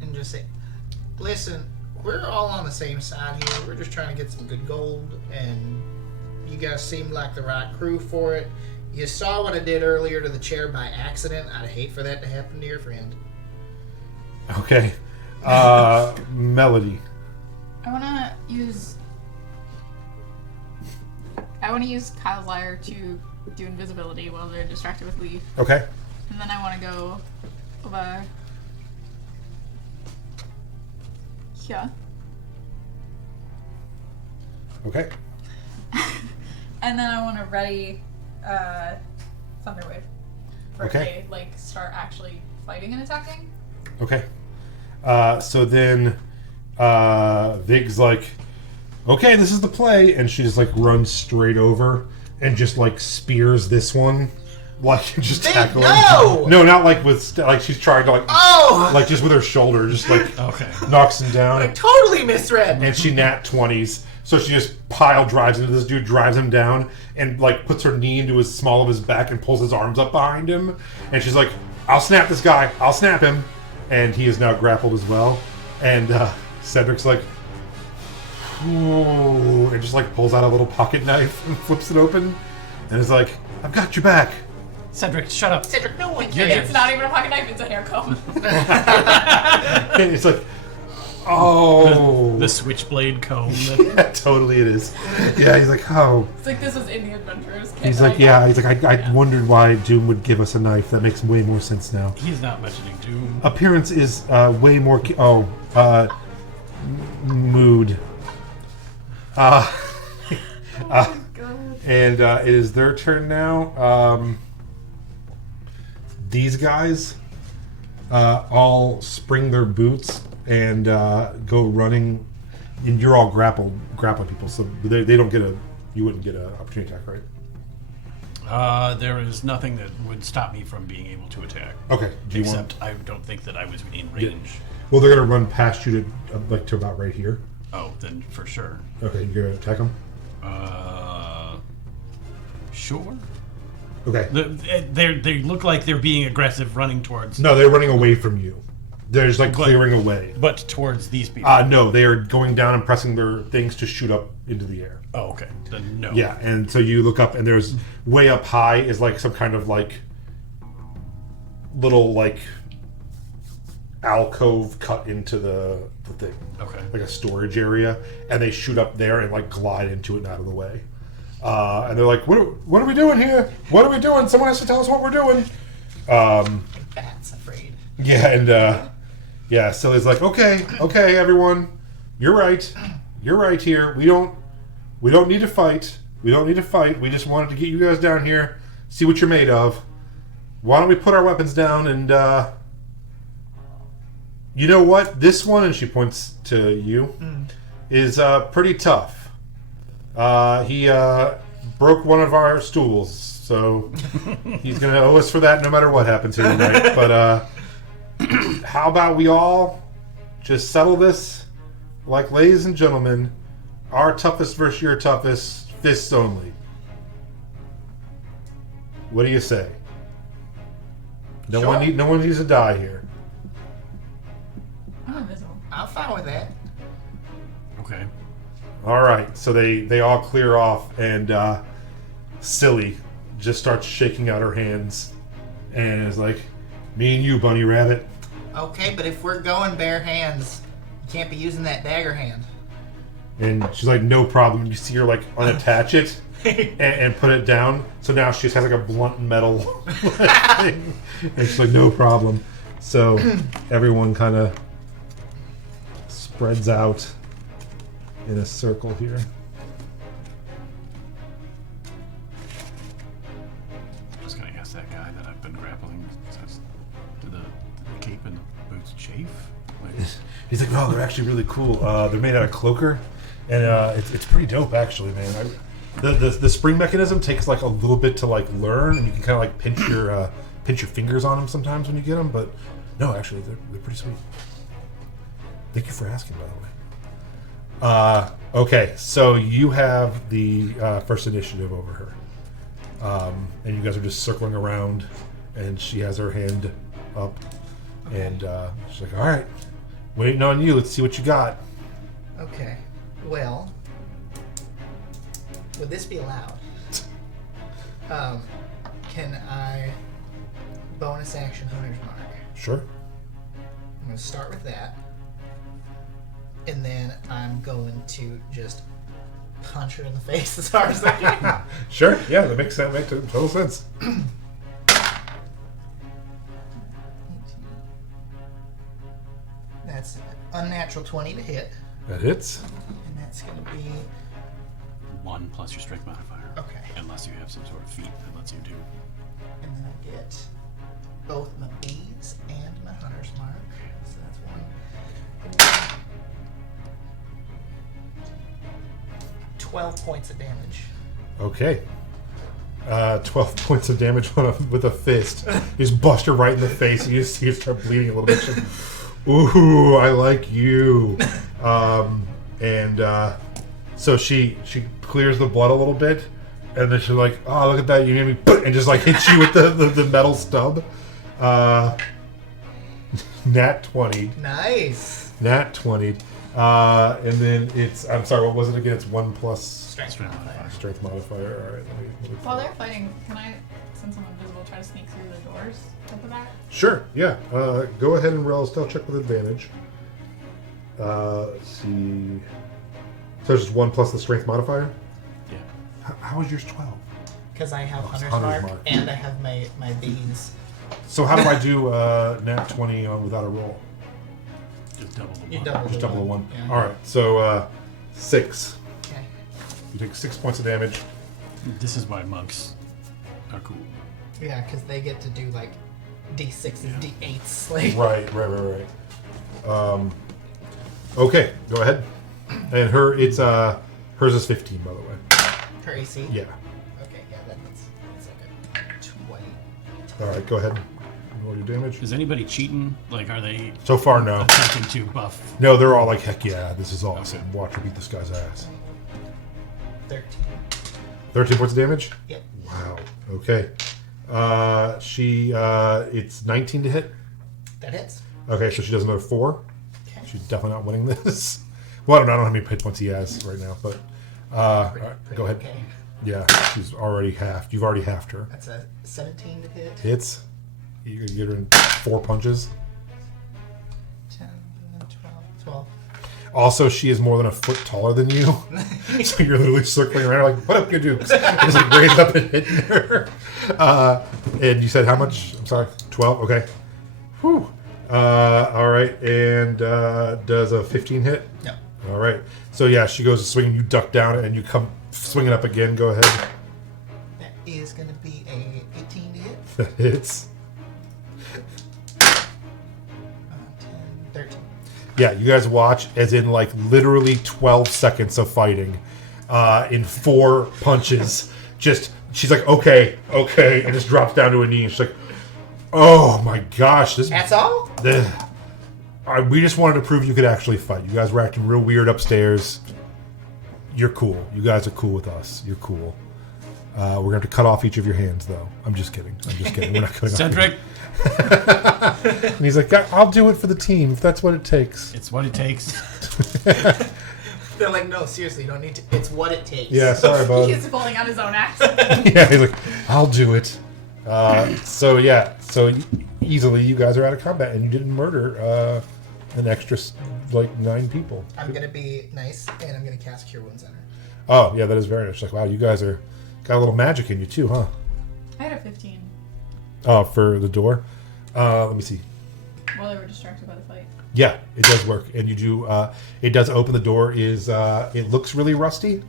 and just say, "Listen, we're all on the same side here. We're just trying to get some good gold, and you guys seem like the right crew for it. You saw what I did earlier to the chair by accident. I'd hate for that to happen to your friend." Okay. Melody. I want to use Kyle's Lyre to do invisibility while they're distracted with Leaf. Okay. And then I want to go over here. Okay. And then I want to ready Thunderwave. For Okay. if they start actually fighting and attacking. Okay. So then Vig's like, okay, this is the play, and she just runs straight over and just spears this one, just Vig, tackle him. no! No, not with she's trying to Oh! just with her shoulder, just Okay. knocks him down, I totally misread. and she nat 20s. So she just pile drives into this dude, drives him down, and puts her knee into his small of his back and pulls his arms up behind him. And she's like, "I'll snap this guy. I'll snap him." And he is now grappled as well. And Cedric's like, "Ooh," and just pulls out a little pocket knife and flips it open, and is like, "I've got your back." Cedric, shut up. Cedric, no one And cares. it's not even a pocket knife, it's a hair comb. And it's like, "Oh, The switchblade comb. yeah, totally it is." Yeah, he's like, "Oh." It's this was in the Adventurers kit. He's like, "Yeah." He's like, I wondered why Doom would give us a knife. That makes way more sense now. He's not mentioning Doom. Appearance is way more. Mood. And it is their turn now. These guys all spring their boots and go running. And you're all grappling people, so they don't get you wouldn't get an opportunity attack, right? There is nothing that would stop me from being able to attack. Okay. Do you Except I don't think that I was in range. Well, they're gonna run past you to to about right here. Oh, then for sure. Okay, you're gonna attack them. Sure. Okay. They look like they're being aggressive, running towards. No, they're running away from you. They're just clearing away. But towards these people. No, they are going down and pressing their things to shoot up into the air. Oh, okay. Then no. Yeah, and so you look up, and there's way up high is some kind of little alcove cut into the thing. Okay. Like a storage area, and they shoot up there and glide into it and out of the way. And they're like, what are we doing here? What are we doing? Someone has to tell us what we're doing. Bat's afraid. Yeah, and Silly's like, okay, everyone, you're right here. We don't need to fight. We don't need to fight. We just wanted to get you guys down here, see what you're made of. Why don't we put our weapons down and you know what? This one, and she points to you, is pretty tough. He broke one of our stools, so he's gonna owe us for that no matter what happens here tonight. But how about we all just settle this like ladies and gentlemen? Our toughest versus your toughest, fists only. What do you say? No Sure. one needs to die here. I'm invisible. I'm fine with that. Okay. All right, so they all clear off, and Silly just starts shaking out her hands, and is like, "Me and you, Bunny Rabbit." Okay, but if we're going bare hands, you can't be using that dagger hand. And she's like, "No problem." You see her unattach it and put it down. So now she just has a blunt metal thing, and she's like, "No problem." So everyone kind of spreads out in a circle here. I'm just gonna ask that guy that I've been grappling. Do the cape and the boots chafe? He's like, "Oh, they're actually really cool. They're made out of cloaker, and it's pretty dope, actually, man. The spring mechanism takes a little bit to learn, and you can kind of pinch your fingers on them sometimes when you get them. But no, actually, they're pretty sweet. Thank you for asking, by the way." Okay, so you have the first initiative over her, and you guys are just circling around, and she has her hand up, and she's like, "All right, waiting on you. Let's see what you got." Okay. Well, would this be allowed? Can I bonus action Hunter's Mark? Sure. I'm going to start with that. And then I'm going to just punch her in the face as hard as I can. Sure. Yeah, that makes sense. Makes total sense. That's an unnatural 20 to hit. That hits. And that's going to be... 1 plus your strength modifier. Okay. Unless you have some sort of feat that lets you do. And then I get both my beads and my hunter's mark. So that's 1. 12 points of damage. Okay. 12 points of damage with a fist. You just bust her right in the face, and you see her start bleeding a little bit. She's like, ooh, I like you. So she clears the blood a little bit, and then she's like, oh, look at that, you made me, and just like hits you with the metal stub. Nat 20. Nice. Nat 20. And then it's, I'm sorry, what was it again? It's 1 plus Strength modifier. strength modifier. All right, let me While they're fighting, can I, since I'm invisible, try to sneak through the doors at the back? Sure, yeah. Go ahead and roll a stealth check with advantage. Let's see. So it's just 1 plus the strength modifier? Yeah. How is yours 12? Because I have it's hunter's mark and I have my beads. So how do I do nat 20 on without a roll? Just double the You one. double Just the double the 1. Yeah. Alright, so 6. Okay. You take 6 points of damage. This is why monks are cool. Yeah, because they get to do like D6s, Yeah. D8s. Like, Right. Okay, go ahead. And hers is 15, by the way. her AC? Yeah. Okay, yeah, that's like a 20. Alright, go ahead. Roll your damage. Is anybody cheating? Like, are they So far, no. attempting to buff? No, they're all like, heck yeah, this is awesome. Watch her beat this guy's ass. 13. 13 points of damage? Yep. Wow. Okay. It's 19 to hit. That hits. Okay, so she does another 4. Okay. She's definitely not winning this. Well, I don't know how many hit points he has right now, but all right, go ahead. Okay. Yeah, she's already halved. You've already halved her. That's a 17 to hit. Hits. You get her in 4 punches. 10, 12. Also, she is more than a foot taller than you, so you're literally circling around like, "What up, you dukes?" And just like raised up and hitting her. And you said how much? I'm sorry, 12. Okay. Whew. All right, and does a 15 hit? No. All right. So yeah, she goes to swing, and you duck down, and you come swinging up again. Go ahead. That is going to be a 18 to hit. That hits. 10, 13. Yeah, you guys watch as in like literally 12 seconds of fighting, in 4 punches. Just she's like, okay, and just drops down to a knee. And she's like, oh my gosh, this. That's all? We just wanted to prove you could actually fight. You guys were acting real weird upstairs. You're cool. You guys are cool with us. You're cool. We're going to have to cut off each of your hands, though. I'm just kidding. We're not cutting off. Cedric, And he's like, I'll do it for the team if that's what it takes. it's what it takes. They're like, no, seriously, you don't need to. It's what it takes. Yeah, sorry, bud. He's pulling out his own axe. Yeah, he's like, I'll do it. So easily you guys are out of combat, and you didn't murder an extra 9 people. I'm going to be nice, and I'm going to cast Cure Wounds on her. Oh yeah, that is very nice. Like, wow, you guys got a little magic in you too, huh? I had a 15 Oh, for the door. Let me see. while they were distracted by the fight. Yeah, it does work, and you do. It does open. The door is. It looks really rusty,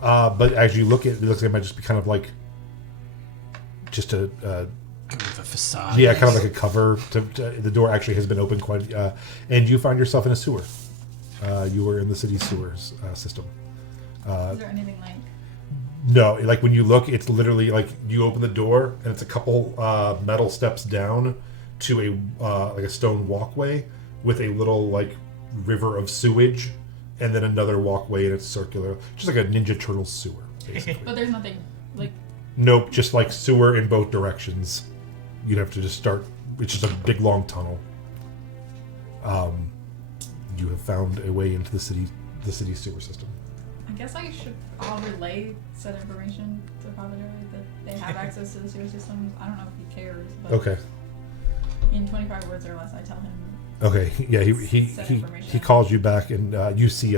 but as you look at it, looks like it might just be kind of like just a. With a facade. Yeah, kind of like a cover. The door actually has been opened quite, and you find yourself in a sewer. You were in the city sewers system. Is there anything like? No, like when you look, it's literally like you open the door and it's a couple metal steps down to a stone walkway with a little like river of sewage, and then another walkway and it's circular, just like a Ninja Turtle sewer, basically. But there's nothing like. Nope, just like sewer in both directions. You'd have to just start. It's just a big long tunnel. You have found a way into the city sewer system. I guess I'll relay said information to Father Joey that they have access to the sewer systems. I don't know if he cares, but Okay. in 25 words or less, I tell him. Okay. Yeah. Said He information. calls you back, and you see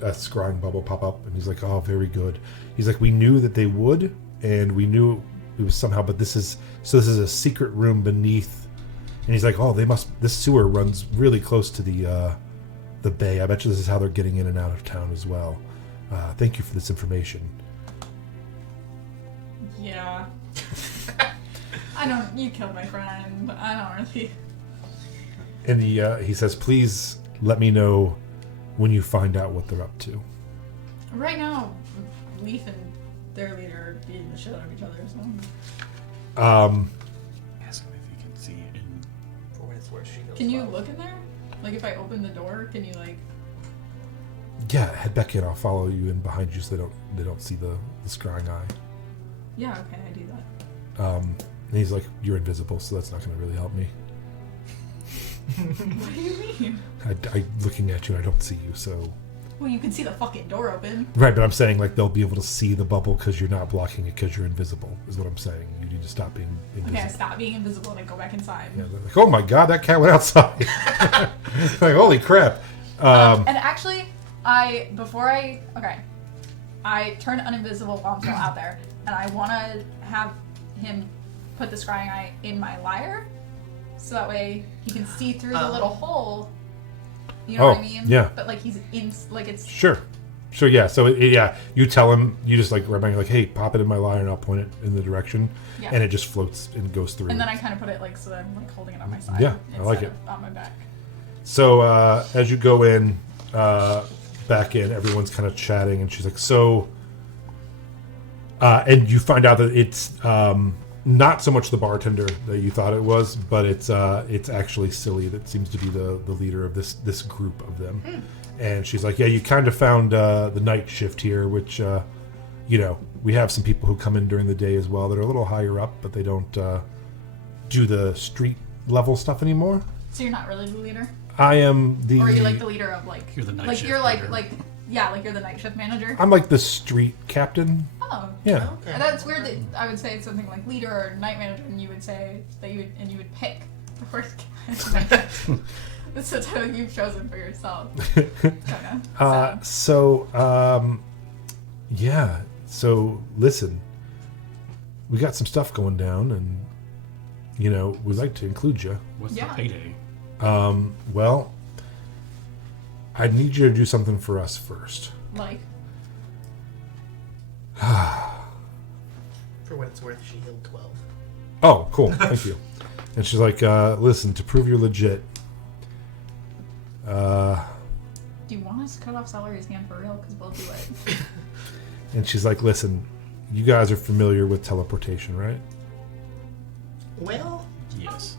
a scrying bubble pop up, and he's like, "Oh, very good." He's like, "We knew that they would, and we knew it was somehow, but this is a secret room beneath." And he's like, "Oh, they must. This sewer runs really close to the bay. I bet you this is how they're getting in and out of town as well. Thank you for this information." Yeah. You killed my friend. I don't really. And he says, "Please let me know when you find out what they're up to." Right now, Leaf and their leader are beating the shit out of each other, so. Ask him if you can see it in. For what it's worth, she goes. Can you well. look in there? Like, if I open the door, can you, like... Yeah, head back in. I'll follow you in behind you so they don't see the scrying eye. Yeah, okay, I do that. And he's like, "You're invisible, so that's not going to really help me. What do you mean? I looking at you, I don't see you, so..." Well, you can see the fucking door open. Right, but I'm saying, like, they'll be able to see the bubble because you're not blocking it because you're invisible, is what I'm saying. You need to stop being invisible. Okay, I stop being invisible and I go back inside. Yeah, they're like, "Oh my god, that cat went outside." Like, holy crap. And actually, I turn uninvisible while I'm still out there, and I want to have him put the scrying eye in my lyre, so that way he can see through the little hole. You know what I mean? Yeah. But like he's in, like it's. Sure, yeah. So, you tell him, you just, like, remind, like, "Hey, pop it in my lyre," and I'll point it in the direction, Yeah. and it just floats and goes through. And then I kind of put it like so that I'm like holding it on my side. Yeah, I like instead it. of on my back. So, as you go in, back in, everyone's kind of chatting, and she's like, "So," and you find out that it's not so much the bartender that you thought it was, but it's actually Silly that seems to be the leader of this group of them. And she's like, "Yeah, you kind of found the night shift here, which we have some people who come in during the day as well that are a little higher up, but they don't do the street level stuff anymore." So you're not really the leader, I am the. or are you like the leader of like? You're the night like shift you're like leader. like yeah, like you're the night shift manager. I'm like the street captain. Oh. Yeah. Okay. And that's weird that I would say something like leader or night manager, and you would say that you would pick the first guy. That's the title you've chosen for yourself. Kinda. Yeah. So listen, we got some stuff going down, and we'd like to include you. What's Yeah. the payday? Well, I need you to do something for us first. Like, For what it's worth, she healed 12. Oh, cool. Thank you. And she's like, "Listen, to prove you're legit, do you want us to cut off Celery's hand for real? Because we'll do it. and she's like, "Listen, you guys are familiar with teleportation, right?" Well, Yes.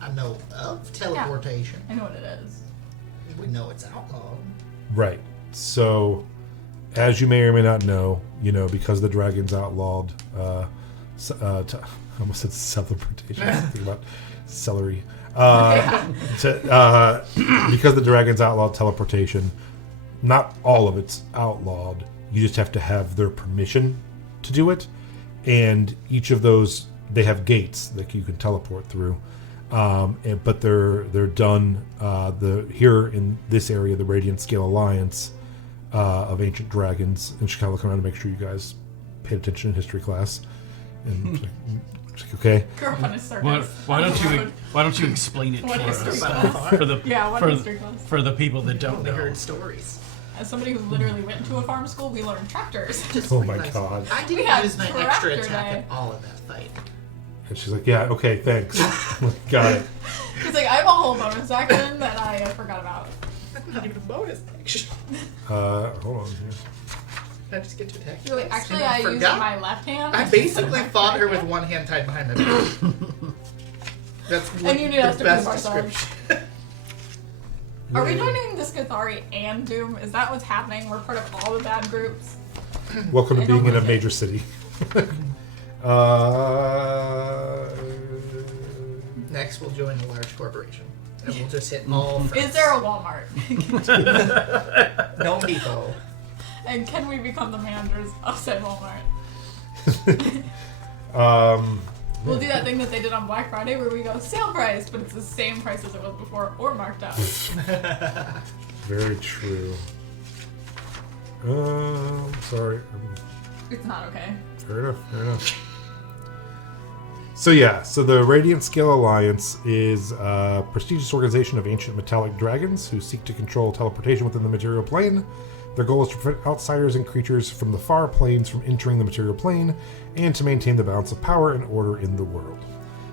I know of teleportation. I know what it is. We know it's outlawed. Right. So, as you may or may not know, because the dragon's outlawed, I almost said teleportation. Think about celery. Because the dragon's outlawed teleportation, not all of it's outlawed. You just have to have their permission to do it, and each of those, they have gates that you can teleport through. But they're done here in this area, the Radiant Scale Alliance of Ancient Dragons, and she kind of look around to make sure you guys paid attention in history class. And she's like, "Okay." Girl on a circus. Why don't you explain it What for history us? class? For the Yeah, what for, history class? for the people that don't Only know. heard stories. As somebody who literally went to a farm school, we learned tractors. Oh my Realized god. I We didn't had use my extra tractor attack day. at all in that fight. And she's like, "Yeah, okay, thanks." Got it. He's like, I have a whole bonus action that I forgot about. Not even a bonus action. Hold on here. Did I just get to attack? You're like, And actually, I I used forgot? my left hand. I basically fought her with one hand tied behind the back. That's And you need us the to best prove ourselves. description. Are we joining the Scathari and Doom? Is that what's happening? We're part of all the bad groups. Welcome to I don't being in a like it. major city. Next, we'll join a large corporation. And we'll just hit all Is fronts. there a Walmart? No Depot. And can we become the managers of said Walmart? We'll do that thing that they did on Black Friday where we go sale price, but it's the same price as it was before or marked up. Very true. Sorry. It's not okay. Fair enough. So the Radiant Scale Alliance is a prestigious organization of ancient metallic dragons who seek to control teleportation within the material plane. Their goal is to prevent outsiders and creatures from the far planes from entering the material plane and to maintain the balance of power and order in the world.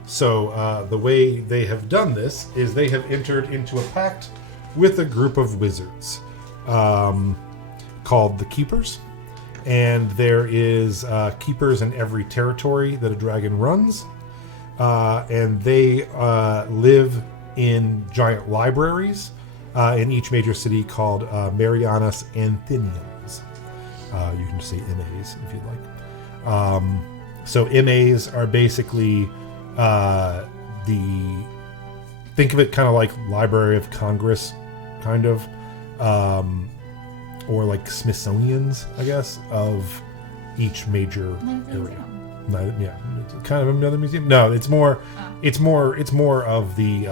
So the way they have done this is they have entered into a pact with a group of wizards called the Keepers. And there is keepers in every territory that a dragon runs. And they live in giant libraries in each major city called Marianas Antheniums. You can just say MAs if you'd like. So MAs are basically think of it kind of like Library of Congress, kind of. Or like Smithsonian's, I guess, of each major area. Yeah, it's kind of another museum. No, it's more of the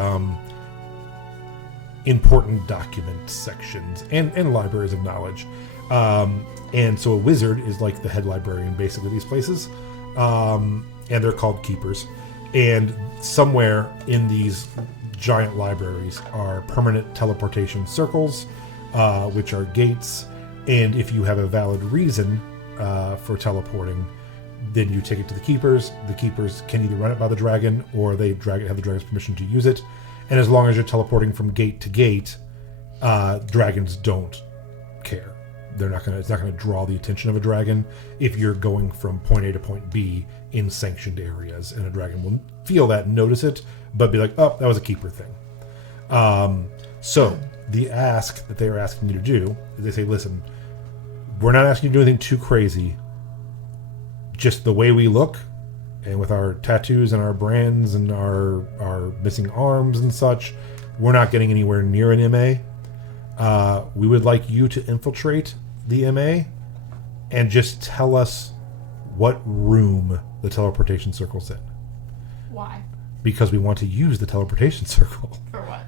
important document sections and libraries of knowledge. And so a wizard is like the head librarian, basically, these places, and they're called keepers. And somewhere in these giant libraries are permanent teleportation circles, which are gates, and if you have a valid reason for teleporting, then you take it to the keepers. The keepers can either run it by the dragon, or they have the dragon's permission to use it. And as long as you're teleporting from gate to gate, dragons don't care. It's not gonna draw the attention of a dragon if you're going from point A to point B in sanctioned areas, and a dragon will feel that and notice it, but be like, oh, that was a keeper thing. So the ask that they are asking you to do is they say, listen, we're not asking you to do anything too crazy. Just the way we look, and with our tattoos and our brands and our missing arms and such, we're not getting anywhere near an MA. We would like you to infiltrate the MA and just tell us what room the teleportation circle's in. Why? Because we want to use the teleportation circle. For what?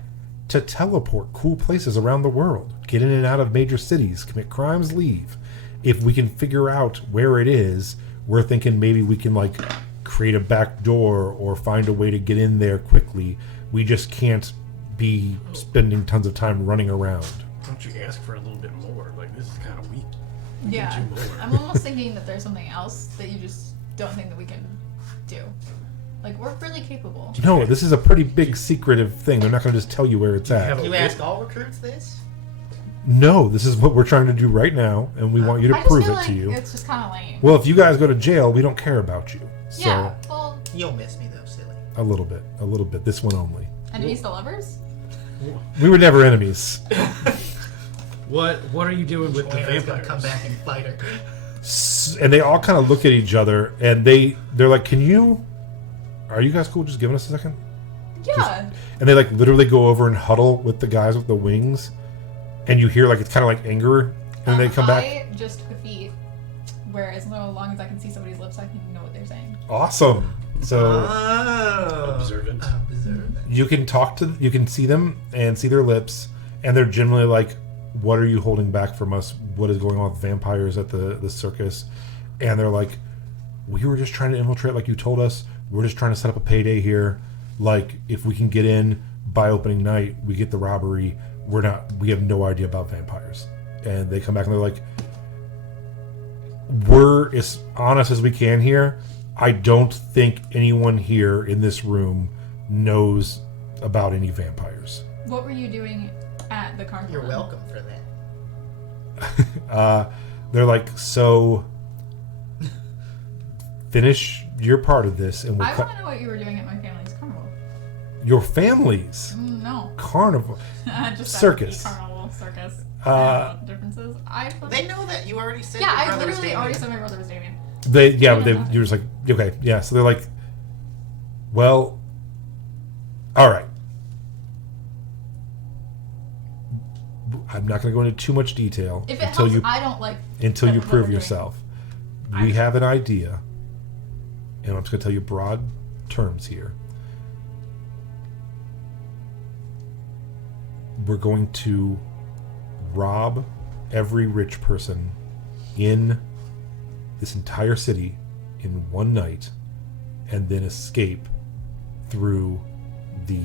To teleport cool places around the world. Get in and out of major cities. Commit crimes, leave. If we can figure out where it is, we're thinking maybe we can like create a back door or find a way to get in there quickly. We just can't be spending tons of time running around. Don't you ask for a little bit more? Like, this is kind of weak. Yeah. Do more. I'm almost thinking that there's something else that you just don't think that we can do. Like, we're really capable. No, this is a pretty big secretive thing. They're not going to just tell you where it's at. You ask all recruits this? No, this is what we're trying to do right now, and we want you to I just prove feel it like to you. it's just kind of lame. Well, if you guys go to jail, we don't care about you. So, Yeah, well, You'll miss me though, silly. a little bit. This one only. enemies to lovers? We were never enemies. What are you doing with the Moira's gonna vampires? come back and fight her. And they all kind of look at each other, and they're like, are you guys cool just giving us a second? Yeah. And they like literally go over and huddle with the guys with the wings, and you hear like it's kind of like anger, and they come back. I just took a feat, where as long as I can see somebody's lips, I can know what they're saying. Awesome. So Observant. Observant. you can see them and see their lips, and they're generally like, what are you holding back from us? What is going on with vampires at the circus? And they're like, we were just trying to infiltrate like you told us. We're just trying to set up a payday here. Like, if we can get in by opening night, we get the robbery. We have no idea about vampires. And they come back and they're like, we're as honest as we can here. I don't think anyone here in this room knows about any vampires. What were you doing at the carnival? You're welcome for that. They're like, so finish your part of this, and we'll I cut want to know what you were doing at my family's carnival. your family's No. carnival. Just Circus. Carnival, circus. I don't know what the differences. They know that you already said Yeah, your I brother was literally Damien. already said my brother was Damien. You're just like, okay, yeah. So they're like, well, all right. I'm not going to go into too much detail If it helps, I don't like. until you what prove we're doing. yourself. We have an idea, and I'm just going to tell you broad terms here. We're going to rob every rich person in this entire city in one night and then escape through the...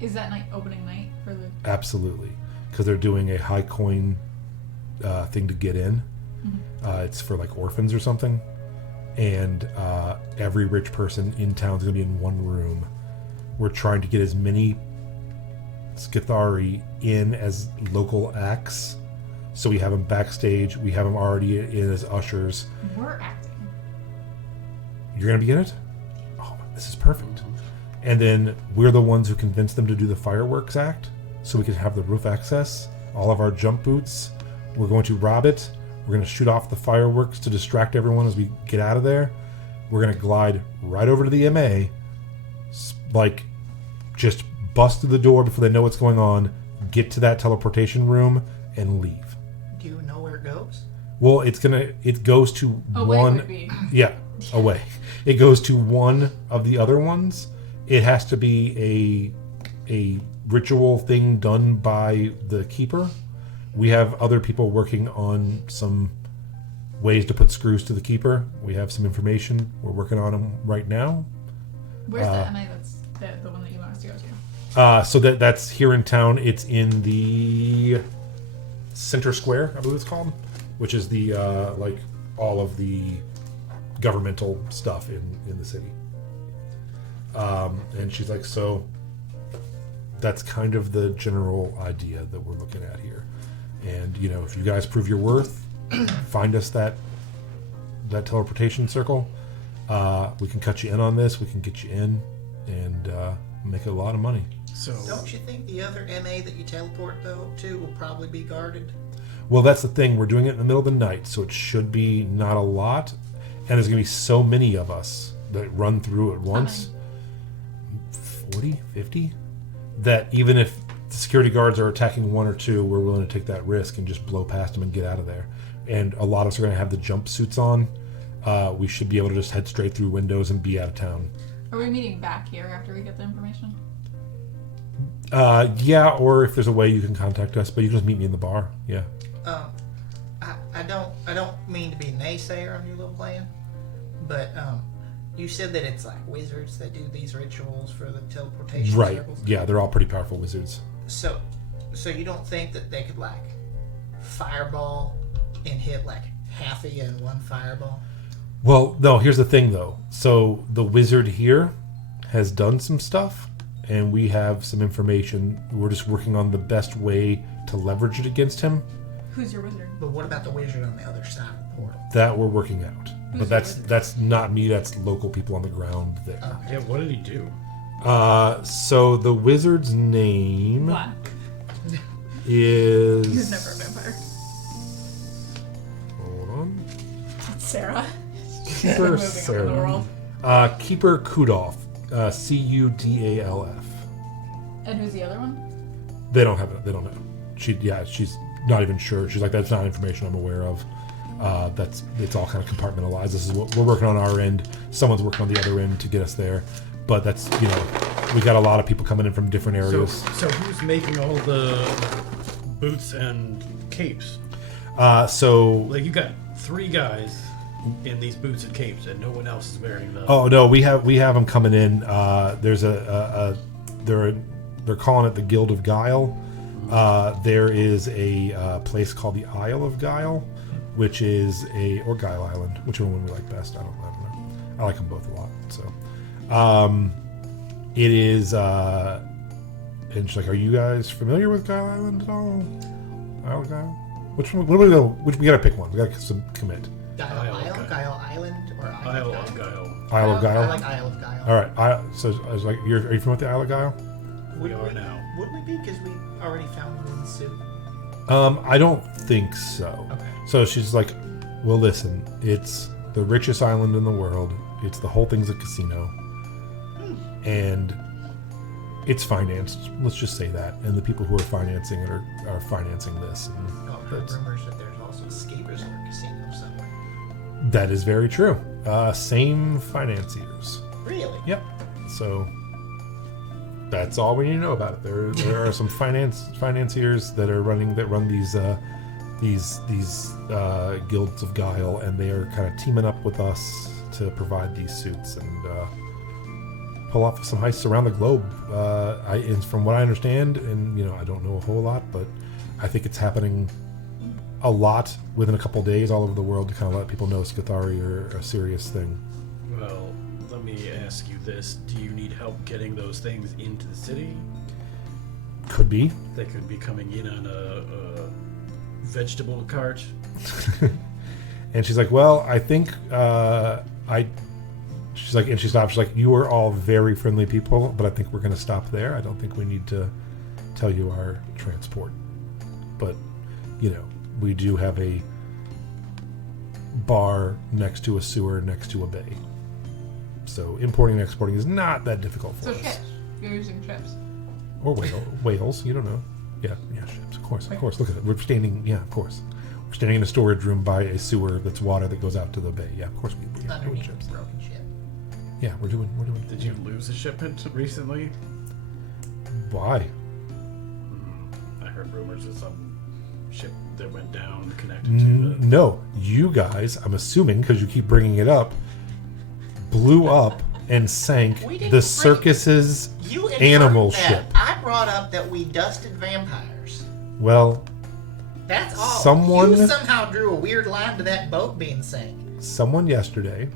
Is that night opening night for the... Absolutely. Because they're doing a high coin thing to get in. It's for like orphans or something. And every rich person in town is going to be in one room. We're trying to get as many Skithari in as local acts. So we have them backstage. We have them already in as ushers. We're acting. You're going to be in it? Oh, this is perfect. And then we're the ones who convince them to do the fireworks act so we can have the roof access. All of our jump boots. We're going to rob it. We're going to shoot off the fireworks to distract everyone as we get out of there. We're going to glide right over to the MA, like just bust through the door before they know what's going on, get to that teleportation room, and leave. Do you know where it goes? Well, it goes to Away one. would be. Yeah, away. It goes to one of the other ones. It has to be a ritual thing done by the keeper. We have other people working on some ways to put screws to the keeper. We have some information. We're working on them right now. Where's the MA that's the one that you want us to go to? So that's here in town. It's in the Center Square, I believe it's called, which is the like all of the governmental stuff in the city. And she's like, so that's kind of the general idea that we're looking at here. And, you know, if you guys prove your worth, find us that teleportation circle. We can cut you in on this. We can get you in and make a lot of money. So Don't you think the other MA that you teleport though to will probably be guarded? Well, that's the thing. We're doing it in the middle of the night, so it should be not a lot. And there's going to be so many of us that run through at once. 40, 50? That even if the security guards are attacking one or two, we're willing to take that risk and just blow past them and get out of there. And a lot of us are going to have the jumpsuits on. We should be able to just head straight through windows and be out of town. Are we meeting back here after we get the information? Yeah, or if there's a way you can contact us, but you can just meet me in the bar. Yeah. I don't mean to be a naysayer on your little plan, but you said that it's like wizards that do these rituals for the teleportation Right. circles. Yeah, they're all pretty powerful wizards. So you don't think that they could like fireball and hit like half of you in one fireball? Well, no, here's the thing, though. So the wizard here has done some stuff, and we have some information. We're just working on the best way to leverage it against him. Who's your wizard? But what about the wizard on the other side of the portal? That we're working out. Who's But your that's not me. That's local people on the ground there. Yeah, what did he do? So the wizard's name Black. is... He's never a vampire. Hold on. Sarah. Keeper Moving up in the Sarah. world. Keeper Kudolf. Cudalf. And who's the other one? They don't have it. They don't know. She's not even sure. She's like, that's not information I'm aware of. It's all kind of compartmentalized. This is what we're working on our end. Someone's working on the other end to get us there. But that's, we got a lot of people coming in from different areas. So who's making all the boots and capes? So Like you got 3 guys in these boots and capes, and no one else is wearing them. oh no, we have them coming in. There's they're calling it the Guild of Guile. There is a place called the Isle of Guile, which is or Guile Island, whichever one we like best. I don't know. I like them both a lot. So, it is. And she's like, "Are you guys familiar with Guile Island at all? Isle of Guile? Which one? What do we go? We gotta pick one. We gotta commit. Guile Island, or Isle of Guile. Isle of Guile. I like Isle of Guile. All right. So I was like, are you familiar with the Isle of Guile? We are now. Would we be? Because we already found one suit. I don't think so. Okay. So she's like, well, listen, it's the richest island in the world. It's the whole thing's a casino. And it's financed. Let's just say that. And the people who are financing it are financing this. And I've heard rumors that there's also escapers in a casino somewhere. that is very true. Same financiers. Really? Yep. So that's all we need to know about it. There are some financiers that run these these guilds of guile, and they are kind of teaming up with us to provide these suits and pull off some heists around the globe. And from what I understand, and I don't know a whole lot, but I think it's happening a lot within a couple days all over the world to kind of let people know Scathari are a serious thing. Well, let me ask you this. Do you need help getting those things into the city? Could be. They could be coming in on a vegetable cart. And she's like, well, I think she's like, and she stops. She's like, you are all very friendly people, but I think we're going to stop there. I don't think we need to tell you our transport. But, we do have a bar next to a sewer next to a bay. So importing and exporting is not that difficult for So us. ships. You're using ships. Or whales, you don't know. Yeah, ships, of course. Look at it. We're standing, of course. We're standing in a storage room by a sewer that's water that goes out to the bay. Yeah, of course we're doing Underneath ships. a broken ship. Yeah, we're doing. Did you lose a shipment recently? Why? I heard rumors of some ship that went down connected to the... No, you guys, I'm assuming, because you keep bringing it up, blew up and sank We didn't the bring- circus's You inferred animal that. ship. I brought up that we dusted vampires. Well, That's all. Someone- You somehow drew a weird line to that boat being sank. someone yesterday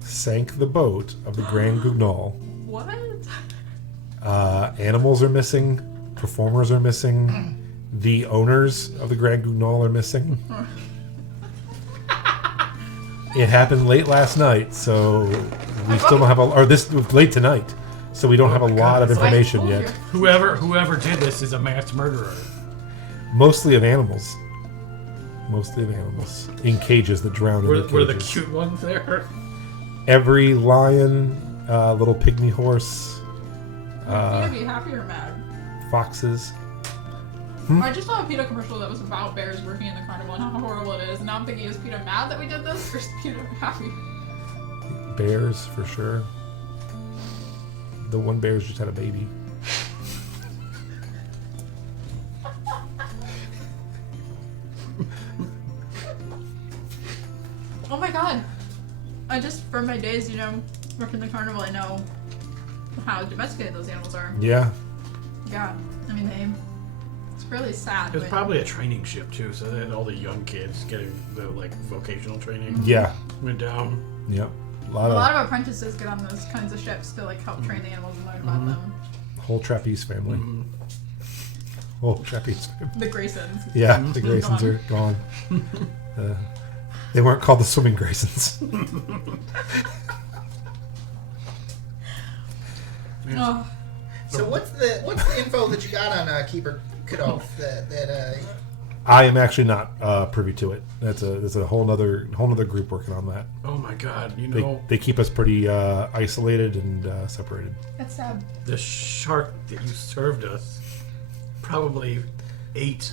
sank the boat of the Grand Guignol. What? Animals are missing. Performers are missing. The owners of the Grand Guignol are missing. It happened late last night, so we still don't have late tonight, so we don't have a lot of information yet. Whoever did this is a mass murderer. Mostly of animals. In cages that drown in Were their the cages. cute ones there? Every lion, little pygmy horse, You gonna be happy or mad? foxes. I just saw a PETA commercial that was about bears working in the carnival and how horrible it is. And now I'm thinking, is PETA mad that we did this, or is PETA happy? Bears, for sure. The one bear's just had a baby. Oh my god! I just, from my days, working the carnival, I know how domesticated those animals are. Yeah. Yeah, I mean, it's really sad. It was when- probably a training ship too, so then all the young kids getting the vocational training Yeah. went down. Yep. A lot of apprentices get on those kinds of ships to help train the animals and learn about them. whole trapeze family. Whole trapeze family. The Graysons. Yeah, the Graysons are gone. They weren't called the Swimming Graysons. Oh, So what's the info that you got on Keeper Kudolf that I am actually not privy to it. That's a whole nother group working on that. Oh my god, They keep us pretty isolated and separated. that's sad. the shark that you served us probably ate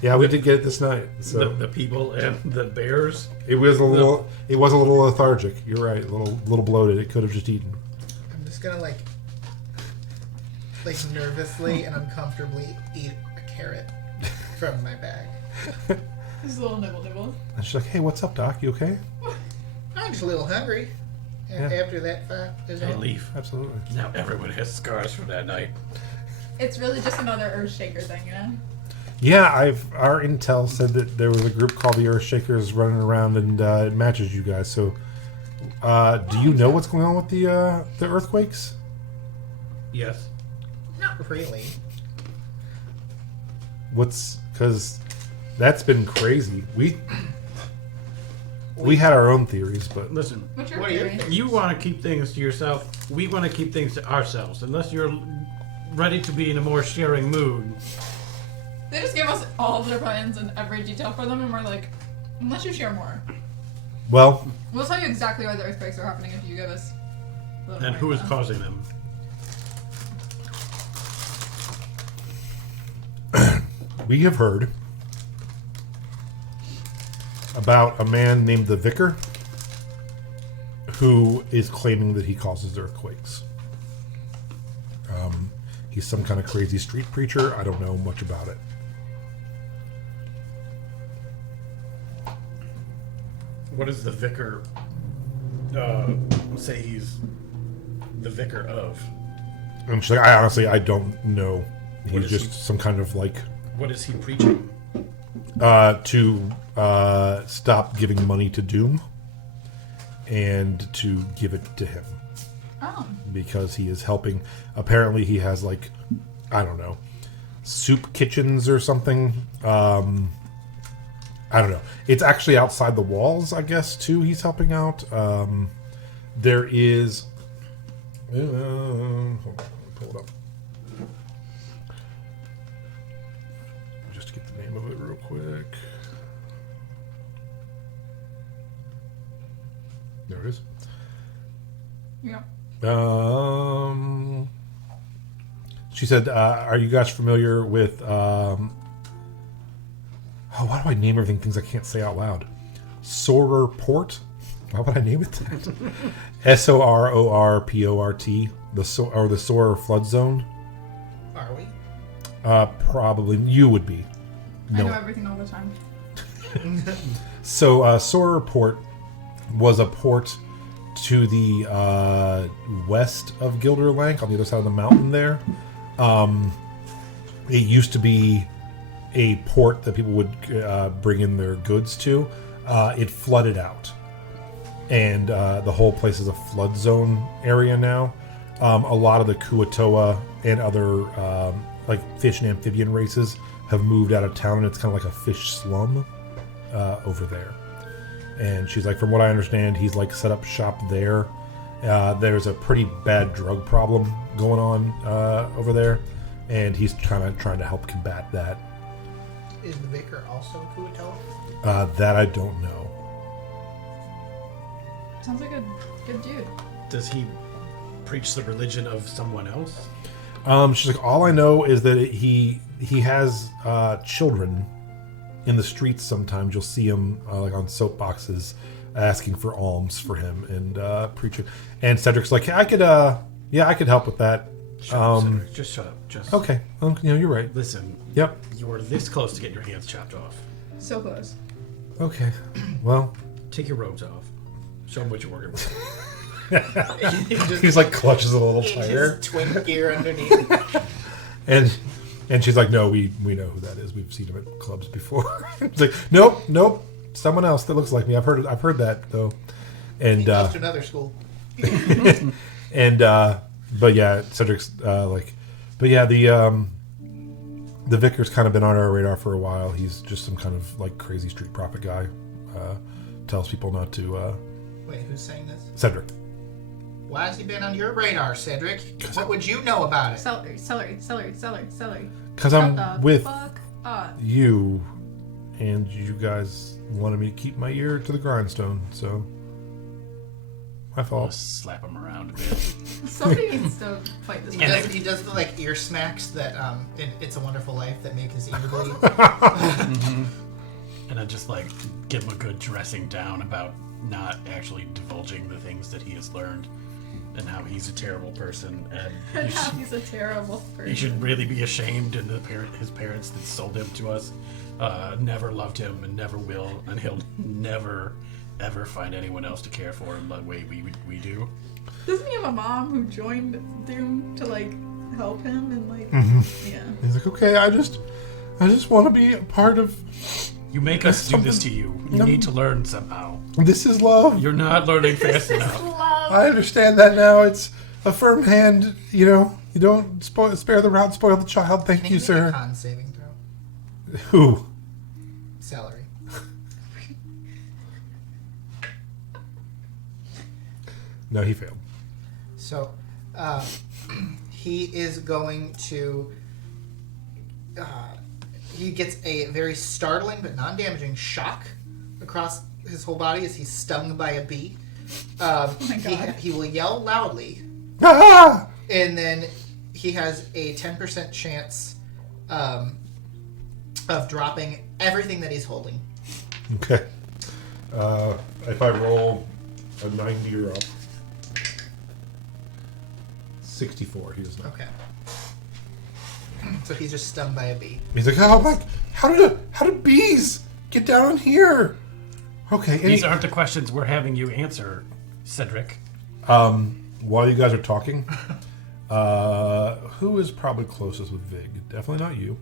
Yeah, we did get it this night. So the people and the bears. it was a little lethargic. You're right, a little bloated. It could have just eaten. I'm just gonna like nervously and uncomfortably eat a carrot from my bag. Just a little nibble. And she's like, "Hey, what's up, Doc? You okay?" I'm just a little hungry. Yeah. After that fight is Hey, over. Leaf. Absolutely. Now everyone has scars from that night. It's really just another Earthshaker thing, Yeah, our intel said that there was a group called the Earthshakers running around, and it matches you guys. So, do you know what's going on with the earthquakes? Yes. Not really. Because that's been crazy. We had our own theories, but Listen, What's your What do you theory? think? you want to keep things to yourself. We want to keep things to ourselves. Unless you're ready to be in a more sharing mood. They just gave us all their plans and every detail for them, and we're like, unless you share more, well, we'll tell you exactly why the earthquakes are happening if you give us. a little And more who is info. causing them? we have heard about a man named the Vicar who is claiming that he causes earthquakes. He's some kind of crazy street preacher. I don't know much about it. What does the vicar say he's the vicar of? And she's like, I don't know. What He's is just some kind of like What is he preaching? to stop giving money to Doom and to give it to him Oh. because he is helping. Apparently, he has like, I don't know, soup kitchens or something. I don't know. It's actually outside the walls, I guess, too. He's helping out. There is. Hold on, pull it up. Just to get the name of it real quick. There it is. Yeah. She said, "Are you guys familiar with?" Oh, why do I name everything things I can't say out loud? Sorer Port. Why would I name it that? Sororport. The Sorer Flood Zone. Are we? Probably you would be. I know everything all the time. So Sorer Port was a port to the west of Gilderlank, on the other side of the mountain there. It used to be a port that people would bring in their goods to. It flooded out. And the whole place is a flood zone area now. A lot of the Kuatoa and other like fish and amphibian races have moved out of town, and it's kind of like a fish slum over there. And she's like, from what I understand, he's like set up shop there. There's a pretty bad drug problem going on over there, and he's kind of trying to help combat that. Is the vicar also Kuatoa? That I don't know. Sounds like a good dude. Does he preach the religion of someone else? She's like, all I know is that he has children in the streets. Sometimes you'll see him like on soapboxes asking for alms for him and preaching. And Cedric's like, I could help with that. Shut up, Cedric. Just shut up. Just Okay, you're right. listen. Yep. You were this close to getting your hands chopped off. So close. Okay. Well, Take your robes off. Show them what you're working with. he's like clutches a little In tighter, his twin gear underneath. and she's like, no, we know who that is. We've seen him at clubs before. It's like, nope, someone else that looks like me. I've heard that though. And He goes to another school. and but yeah, Cedric's like, but yeah, the vicar's kind of been on our radar for a while. He's just some kind of like crazy street prophet guy. Tells people not to. Wait, who's saying this? Cedric. Why has he been on your radar, Cedric? What would you know about it? Celery. Because Shut I'm the with fuck up. you, and you guys wanted me to keep my ear to the grindstone, so my I'll fault. slap him around a bit. Somebody needs to fight this. He does the like ear smacks that in It's a Wonderful Life that make his ear bleed. And I just like give him a good dressing down about not actually divulging the things that he has learned and how he's a terrible person and He's a terrible person. he should really be ashamed, and his parents that sold him to us never loved him and never will, and he'll never ever find anyone else to care for him the way we do. Doesn't he have a mom who joined Doom to like help him and like yeah. He's like, okay, I just want to be a part of. You make us do this to you. You No. need to learn somehow. This is love. You're not learning fast enough. Love. I understand that now. It's a firm hand. You know, you don't spare the rod, spoil the child. Thank Can you, make a sir. con saving throw? Who? Celery. No, he failed. So, he is going to. He gets a very startling but non-damaging shock across his whole body as he's stung by a bee. my God. He will yell loudly, Ah! and then he has a 10% chance of dropping everything that he's holding. Okay. If I roll a 90 or up, 64. He does not. Okay. So he's just stung by a bee. He's like, oh my! How did bees get down here? Okay. These aren't the questions we're having you answer, Cedric. While you guys are talking, who is probably closest with Vig? Definitely not you.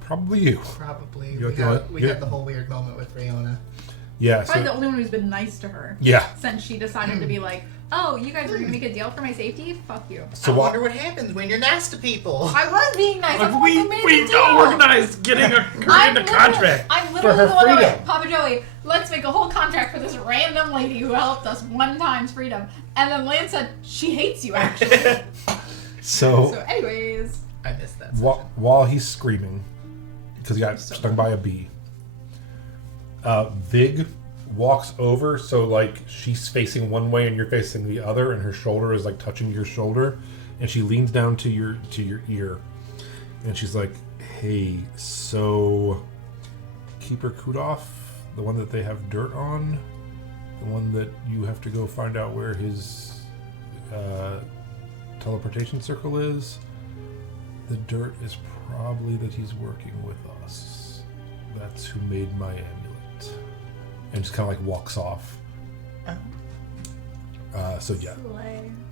Probably you. Probably. You We had the whole weird moment with Riona. Yeah. Probably So, the only one who's been nice to her. yeah. Since she decided to be like, oh, you guys are going to make a deal for my safety? Fuck you. So I while, wonder what happens when you're nice to people. I was being nice. That's We what made the deal. organized getting a contract I'm for literally her the one that freedom. went, Papa Joey, let's make a whole contract for this random lady who helped us one time's freedom. And then Lance said, she hates you, actually. so So anyways. I missed that. while he's screaming, because he got stung by a bee, Vig walks over, so like she's facing one way and you're facing the other, and her shoulder is like touching your shoulder, and she leans down to your ear, and she's like, "Hey, so Keeper Kudov, the one that they have dirt on, the one that you have to go find out where his teleportation circle is, the dirt is probably that he's working with us. That's who made my amulet." And just kind of like walks off. So yeah,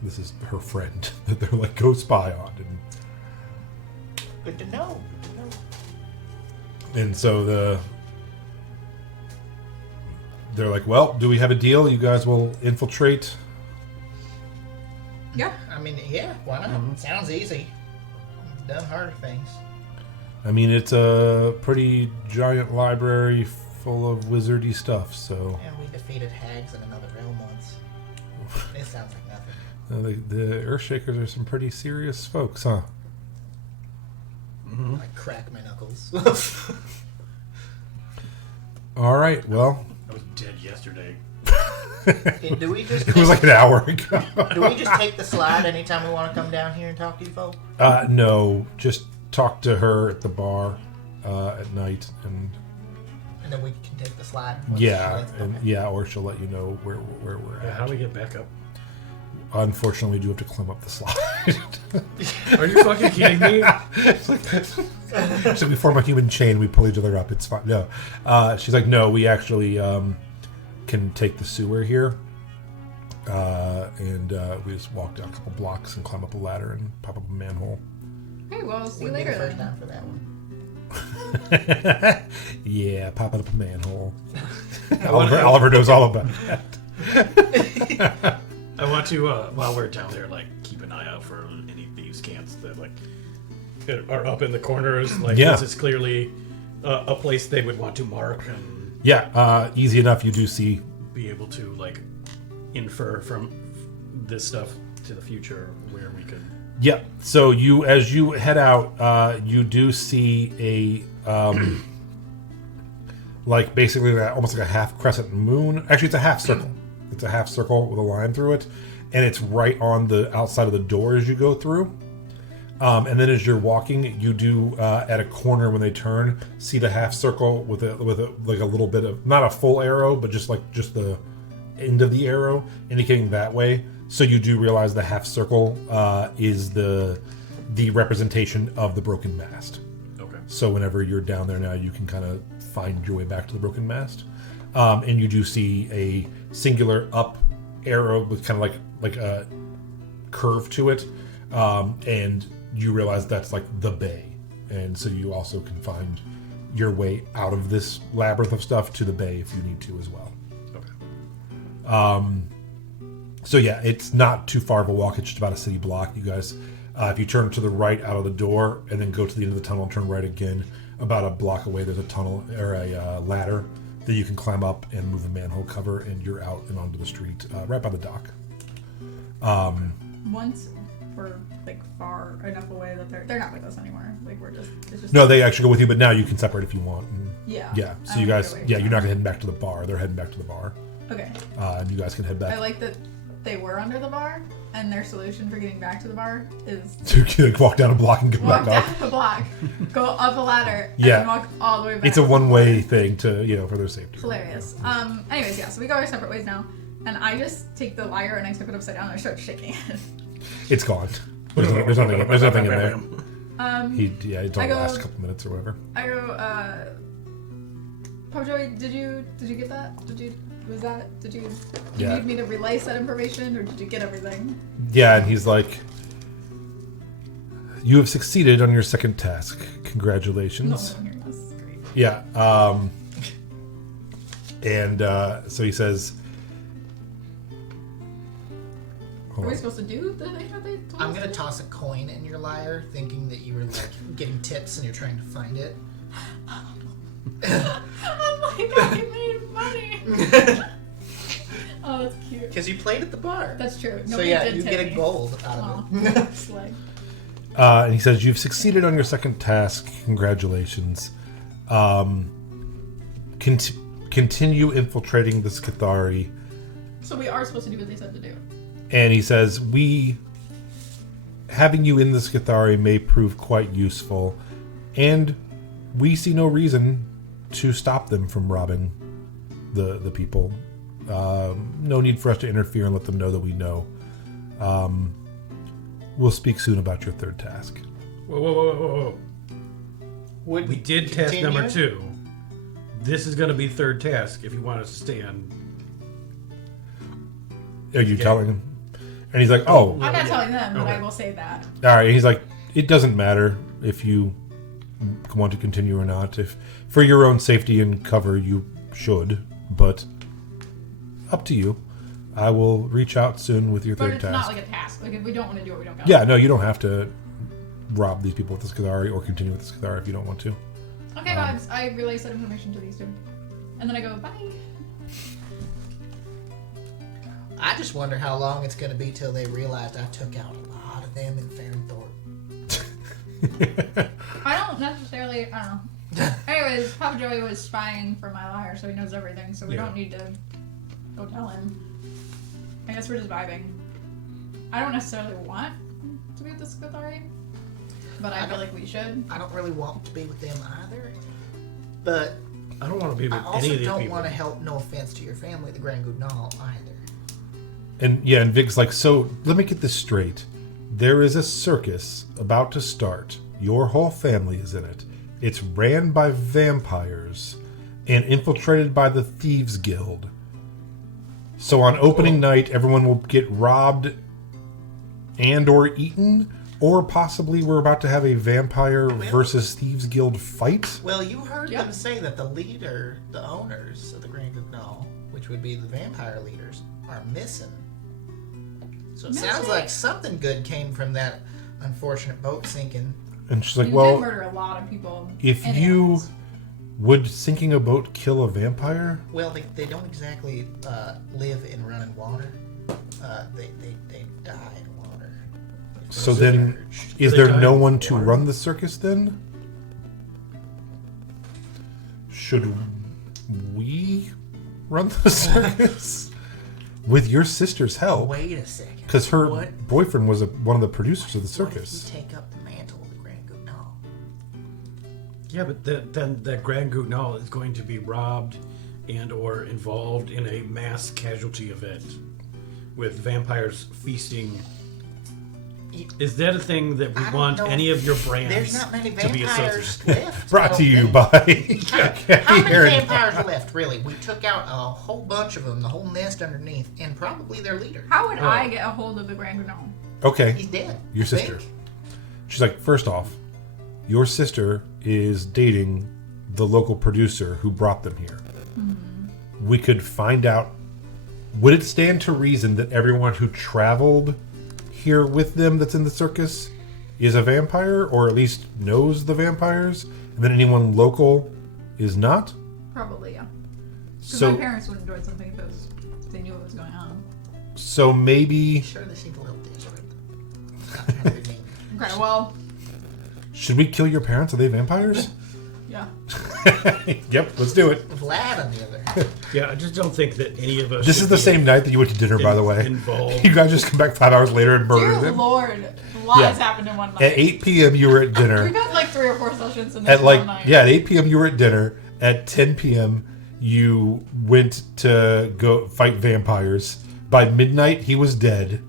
this is her friend that they're like, go spy on. Good to know. And so they're like, well, do we have a deal? You guys will infiltrate? Yeah. I mean, yeah, why not? Sounds easy. Done harder things. I mean, it's a pretty giant library full of wizardy stuff, so... And we defeated hags in another realm once. It sounds like nothing. The Earthshakers are some pretty serious folks, huh? I crack my knuckles. All right, well... I was dead yesterday. Do we just It was like an hour ago. do we just take the slide anytime we want to come down here and talk to you folk? No, just talk to her at the bar at night, and And then we can take the slide. once yeah, it's and okay. yeah, or she'll let you know where we're at. How do we get back up? Unfortunately, we do have to climb up the slide. Are you fucking kidding me? So we form a human chain. We pull each other up. It's fine. No, she's like, no, we actually can take the sewer here, and we just walk down a couple blocks and climb up a ladder and pop up a manhole. Hey, well, see you Wouldn't be later the first then. time for that one. Yeah, popping up a manhole. Oliver knows all about that. I want to, while we're down there, like, keep an eye out for any thieves' cants that, like, are up in the corners. Like, Yeah. this is clearly a place they would want to mark and Yeah, easy enough. You do see. be able to, like, infer from this stuff to the future where we could... Yeah. So as you head out, you do see a like basically almost like a half crescent moon. Actually, it's a half circle. It's a half circle with a line through it, and it's right on the outside of the door as you go through. And then as you're walking, you do at a corner when they turn, see the half circle with a like a little bit of, not a full arrow, but just the end of the arrow indicating that way. So you do realize the half circle is the representation of the Broken Mast. Okay. So whenever you're down there now, you can kind of find your way back to the Broken Mast. And you do see a singular up arrow with kind of like a curve to it. And you realize that's like the bay. And so you also can find your way out of this labyrinth of stuff to the bay if you need to as well. Okay. So yeah, it's not too far of a walk. It's just about a city block. You guys, if you turn to the right out of the door and then go to the end of the tunnel and turn right again, about a block away, there's a tunnel or a ladder that you can climb up and move a manhole cover, and you're out and onto the street right by the dock. Once we're like far enough away that they're not with us anymore. Like it's just No, they actually go with you, but now you can separate if you want. And Yeah. yeah. So I you wanna guys, get away yeah, from you're not that. heading back to the bar. They're heading back to the bar, Okay. and you guys can head back. I like that they were under the bar, and their solution for getting back to the bar is So you can like, walk down a block and go walk back down up. the block, go up a ladder, and Yeah. then walk all the way back. It's a one-way thing to for their safety. Hilarious. Anyways, yeah. So we go our separate ways now, and I just take the lyre and I tip it upside down and I start shaking it. It's gone. There's nothing in there. It I only go- lasts a couple minutes or whatever. I go, Papa Joey, did you get that? Did you Yeah. need me to relay that information, or did you get everything? Yeah, and he's like, you have succeeded on your second task. Congratulations. No one hearing us. Great. Yeah. So he says, Are we supposed to do the thing that they told I'm us gonna to do? toss a coin in your lyre, thinking that you were like getting tips and you're trying to find it. I'm like, I made money. Oh, that's cute. Because you played at the bar. That's true. So Nobody yeah, did you tip get a me. gold out of Aw, it. slay. and he says, you've succeeded on your second task. Congratulations. Continue infiltrating the Skithari. So we are supposed to do what they said to do. And he says, having you in the Skithari may prove quite useful, and we see no reason to stop them from robbing the people. No need for us to interfere and let them know that we know. We'll speak soon about your third task. Whoa. Would We did task continue? number 2. This is going to be third task if you want us to stay on. Are you Okay. telling him? And he's like, oh, I'm not yeah. telling them, but Okay. I will say that. all right. And he's like, it doesn't matter if you want to continue or not. If for your own safety and cover, you should. But up to you. I will reach out soon with your But third it's task. not like a task. Like if we don't want to do it, we don't go. Yeah, no, you don't have to rob these people with the Skithari or continue with the Skithari if you don't want to. Okay, vibes. I relay that information to these two. And then I go, bye. I just wonder how long it's going to be till they realized I took out a lot of them in Farringthorpe. I don't necessarily, I don't know. Anyways, Papa Joey was spying for my liar, so he knows everything, so we Yeah. don't need to go tell him. I guess we're just vibing. I don't necessarily want to be with the Skithari, but I feel like we should. I don't really want to be with them either. But I don't want to be with I any also of these don't people. want to help, no offense to your family, the Grand Goudnal, either. And yeah, and Vig's like, so let me get this straight. There is a circus about to start. Your whole family is in it. It's ran by vampires and infiltrated by the Thieves Guild. So on opening night, everyone will get robbed and or eaten, or possibly we're about to have a vampire versus Thieves Guild fight. Well, you heard Yeah. them say that the leader, the owners of the Grand Goudnal, which would be the vampire leaders, are missing. So it sounds Missing? like something good came from that unfortunate boat sinking. And she's like, You well, did murder a lot of people. if and you animals. would sinking a boat kill a vampire? Well, they don't exactly live in running water. They die in water. So then, Submerged. is they there die no in one to water? run the circus then? Should we run the circus with your sister's help? Wait a second. Because her What boyfriend was one of the producers of the What if circus. you take up the mantle of the Grand Goudnal? Yeah, but then that Grand Goudnal is going to be robbed and or involved in a mass casualty event with vampires feasting. Is that a thing that we I don't want know. any of your brands There's not many to be vampires associated? left. I Brought don't to you think. by How many Aaron. vampires are left, really? We took out a whole bunch of them, the whole nest underneath, and probably their leader. How would Oh. I get a hold of the Grand Gnome? Okay, He's dead. your I sister. think. She's like, first off, your sister is dating the local producer who brought them here. We could find out. Would it stand to reason that everyone who traveled here with them that's in the circus is a vampire, or at least knows the vampires, and then anyone local is not? Probably, yeah. Because So, my parents would enjoy something if they knew what was going on. so maybe Sure, they seem a little desperate. Not trying to be mean. Okay, well, should we kill your parents? Are they vampires? yeah. Yep, let's do it. Vlad, on the other hand. Yeah, I just don't think that any of us. This should is the be same night that you went to dinner, by the way. Involved. You guys just come back 5 hours later and murder Dear them. Lord, a lot Yeah. has happened in one night. At 8 p.m. you were at We've dinner. had like 3 or 4 sessions in this At like one night. yeah, at 8 p.m. you were at dinner. At 10 p.m. you went to go fight vampires. By midnight he was dead,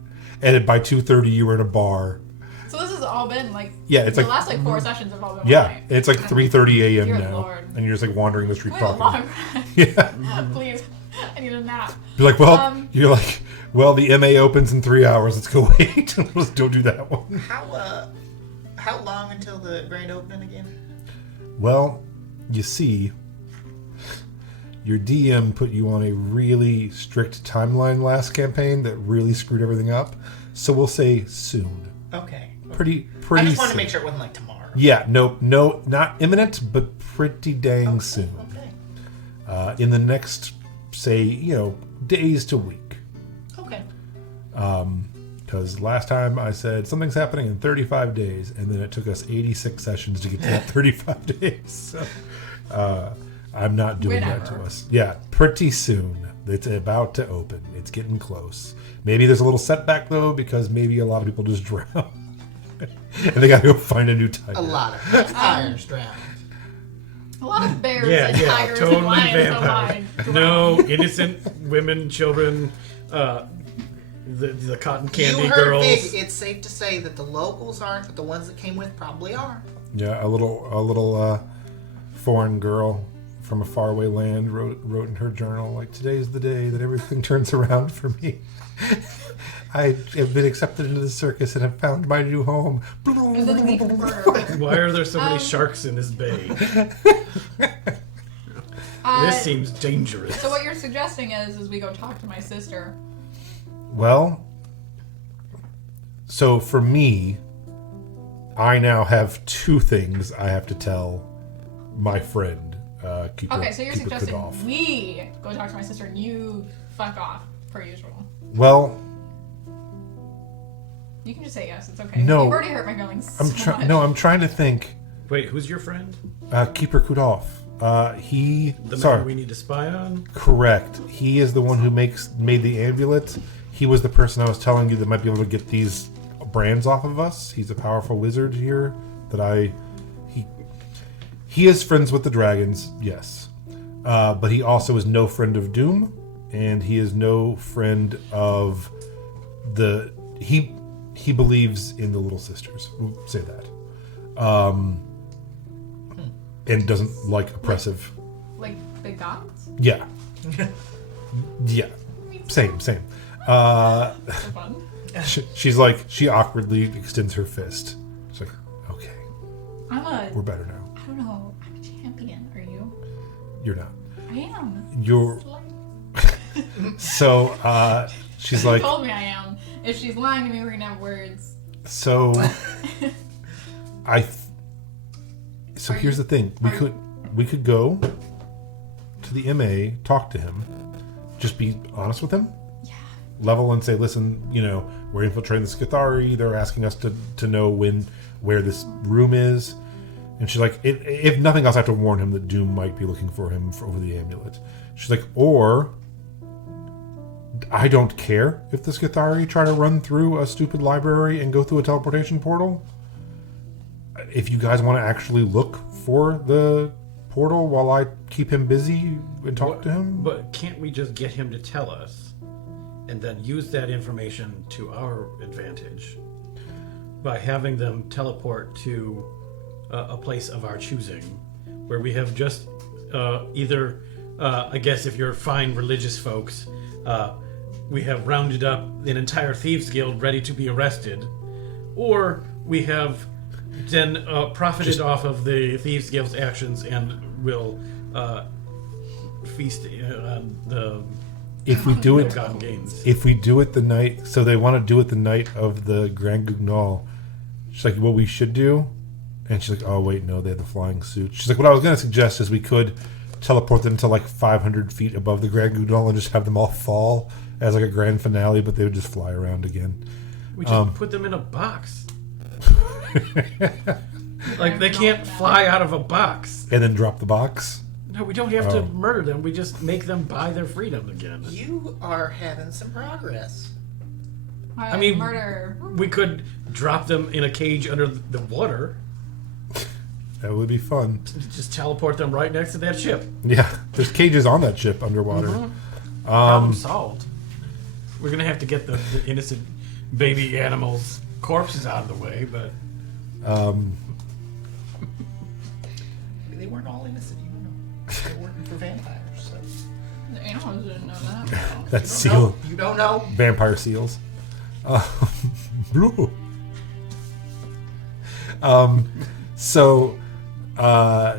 and by 2:30 you were in a bar. So this has all been like it's the like last like 4 sessions have all been yeah, online. it's like 3:30 a.m. Dear now, Lord. and you're just like wandering the street We have a talking. long rest. Yeah, Please, I need a nap. you're like, well, the MA opens in 3 hours. Let's go wait. Let's don't do that one. How long until the grand opening again? Well, you see, your DM put you on a really strict timeline last campaign that really screwed everything up. So we'll say soon. Okay. Pretty. I just wanted to soon. make sure it wasn't like tomorrow. Yeah, no, not imminent, but pretty dang soon. Okay. In the next, say, days to week. Okay. Because last time I said something's happening in 35 days, and then it took us 86 sessions to get to that 35 days. So I'm not doing that to us. Yeah, pretty soon. It's about to open. It's getting close. Maybe there's a little setback, though, because maybe a lot of people just drown. And they gotta go find a new tiger. A lot of tires drowned. A lot of bears Yeah, and yeah, tigers totally and lions vampire. combined. No innocent women, children, the cotton candy You heard girls. Big. It's safe to say that the locals aren't, but the ones that came with probably are. Yeah, a little foreign girl from a faraway land wrote in her journal, like, today's the day that everything turns around for me. I have been accepted into the circus and have found my new home. And then they confirm. Why are there so many sharks in this bay? This seems dangerous. So what you're suggesting is we go talk to my sister. Well, so for me, I now have 2 things I have to tell my friend. Okay, so you're suggesting Kudolf. we go talk to my sister and you fuck off, per usual. Well, You can just say yes. It's okay. No. You've already hurt my feelings. So much. I'm trying to think. Wait, who's your friend? Keeper Kudolf. The man we need to spy on? Correct. He is the one who made the amulet. He was the person I was telling you that might be able to get these brands off of us. He's a powerful wizard here he is friends with the dragons, yes. But he also is no friend of Doom, and he is no friend of he believes in the Little Sisters. We'll say that. And doesn't like oppressive. Like big gods? Yeah. Yeah. Same. So fun. She's like, she awkwardly extends her fist. She's like, okay, we're better now. I don't know. I'm a champion. Are you? You're not. I am. You're. So, she's like, She told me I am. If she's lying to me, we're gonna have words. so, so here's the thing. We could go to the MA, talk to him, just be honest with him. Yeah. Level and say, listen, we're infiltrating the Scathari. They're asking us to know where this room is. And she's like, if nothing else, I have to warn him that Doom might be looking for him over the amulet. She's like, or I don't care if the Scathari try to run through a stupid library and go through a teleportation portal. If you guys want to actually look for the portal while I keep him busy and talk to him. But can't we just get him to tell us and then use that information to our advantage by having them teleport to a place of our choosing where we have just either, I guess if you're fine religious folks, we have rounded up an entire thieves guild ready to be arrested, or we have then profited off of the thieves guild's actions and will feast on the if we do it, ill-gotten gains. if we do it the night, so they want to do it the night of the Grand Guignol. She's like, what we should do, and she's like, oh wait, no, they have the flying suit. She's like, what I was going to suggest is we could teleport them to like 500 feet above the Grand Guignol and just have them all fall as like a grand finale, but they would just fly around again. We just put them in a box. Like they can't fly out of a box. And then drop the box. No, we don't have to murder them. We just make them buy their freedom again. You are having some progress. I mean, murder. We could drop them in a cage under the water. That would be fun. Just teleport them right next to that ship. Yeah, there's cages on that ship underwater. Problem solved. We're gonna have to get the innocent baby animals' corpses out of the way, but They weren't all innocent, you know. They're working for vampires, so. The animals didn't know that. That's You don't seal. know. You don't know? Vampire seals. Blue. So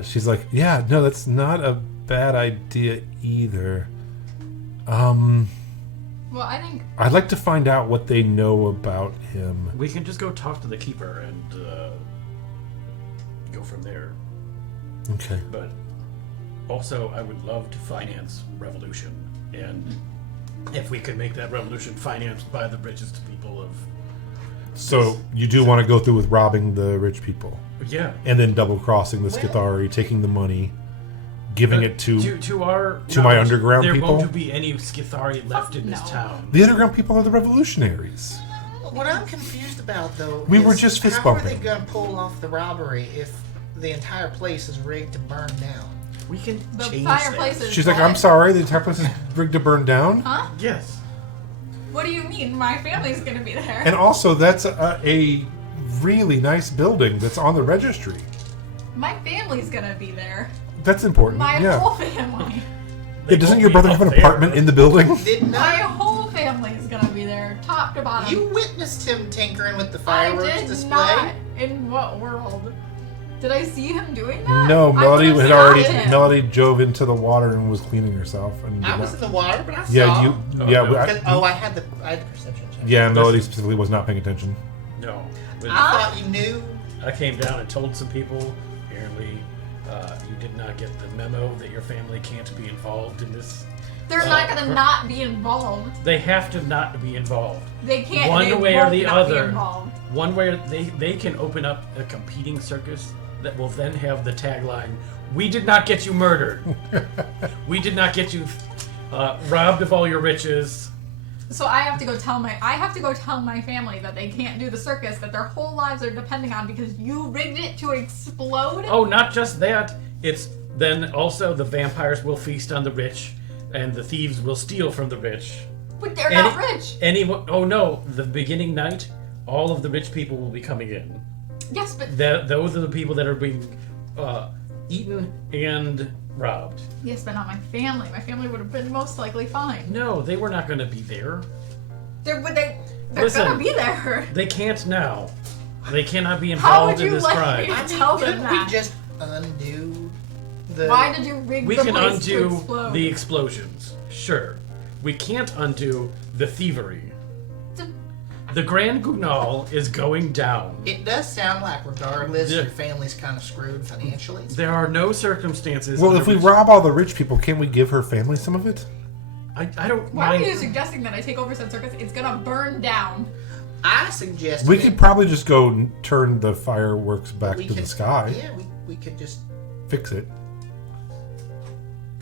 she's like, yeah, no, that's not a bad idea either. Well, I think I'd like to find out what they know about him. we can just go talk to the keeper and go from there. Okay. But also, I would love to finance revolution, and if we could make that revolution financed by the richest people of So you do want to go through with robbing the rich people, yeah, and then double crossing the Skithari, taking the money, giving it to our to my knowledge, underground there people? won't be any Skithari left in this no. town. the underground people are the revolutionaries. What I'm confused about, though, We is were just fist how are they bumping. going to pull off the robbery if the entire place is rigged to burn down? We can the change fireplace that. is She's like, what? I'm sorry, the entire place is rigged to burn down. Huh? Yes. What do you mean? My family's gonna be there. And also, that's a really nice building that's on the registry. My family's gonna be there. That's important. My yeah. whole family. Yeah, doesn't won't your be brother up have an there. apartment in the building? Did My not. whole family's gonna be there, top to bottom. You witnessed him tinkering with the I fireworks did display. not. In what world? Did I see him doing that? No, I Melody would've had already. stopped him. Melody drove into the water and was cleaning herself. And I did was not- in the water, but I Yeah, saw. you. Oh, Yeah, no. I had the perception check. yeah. Melody specifically was not paying attention. No. But I thought you knew. I came down and told some people. Apparently, you did not get the memo that your family can't be involved in this. They're not gonna not be involved. They have to not be involved. They can't. One they way or won't the not be other. involved. One where they can open up a competing circus that will then have the tagline, "We did not get you murdered. We did not get you robbed of all your riches." So I have to go tell my family that they can't do the circus that their whole lives are depending on because you rigged it to explode. Oh, not just that. It's then also the vampires will feast on the rich, and the thieves will steal from the rich. But they're not rich. Anyone? Oh no! The beginning night, all of the rich people will be coming in. Yes, but Those are the people that are being eaten and robbed. yes, but not my family. My family would have been most likely fine. No, they were not going to be there. They're Listen. gonna be there. They can't now. They cannot be How would involved in you this like crime. me to tell them Couldn't that? we just undo the? Why did you rig We the can place to undo explode? the explosions. Sure. We can't undo the thievery. The Grand Gugnal is going down. It does sound like, regardless, Yeah. your family's kind of screwed financially. There are no circumstances. Well, under if we which- rob all the rich people, can't we give her family some of it? I don't Why are mind. you suggesting that I take over said circus? It's gonna burn down. I suggest We could probably just go and turn the fireworks back we to could, the sky. Yeah, we could just. Fix it.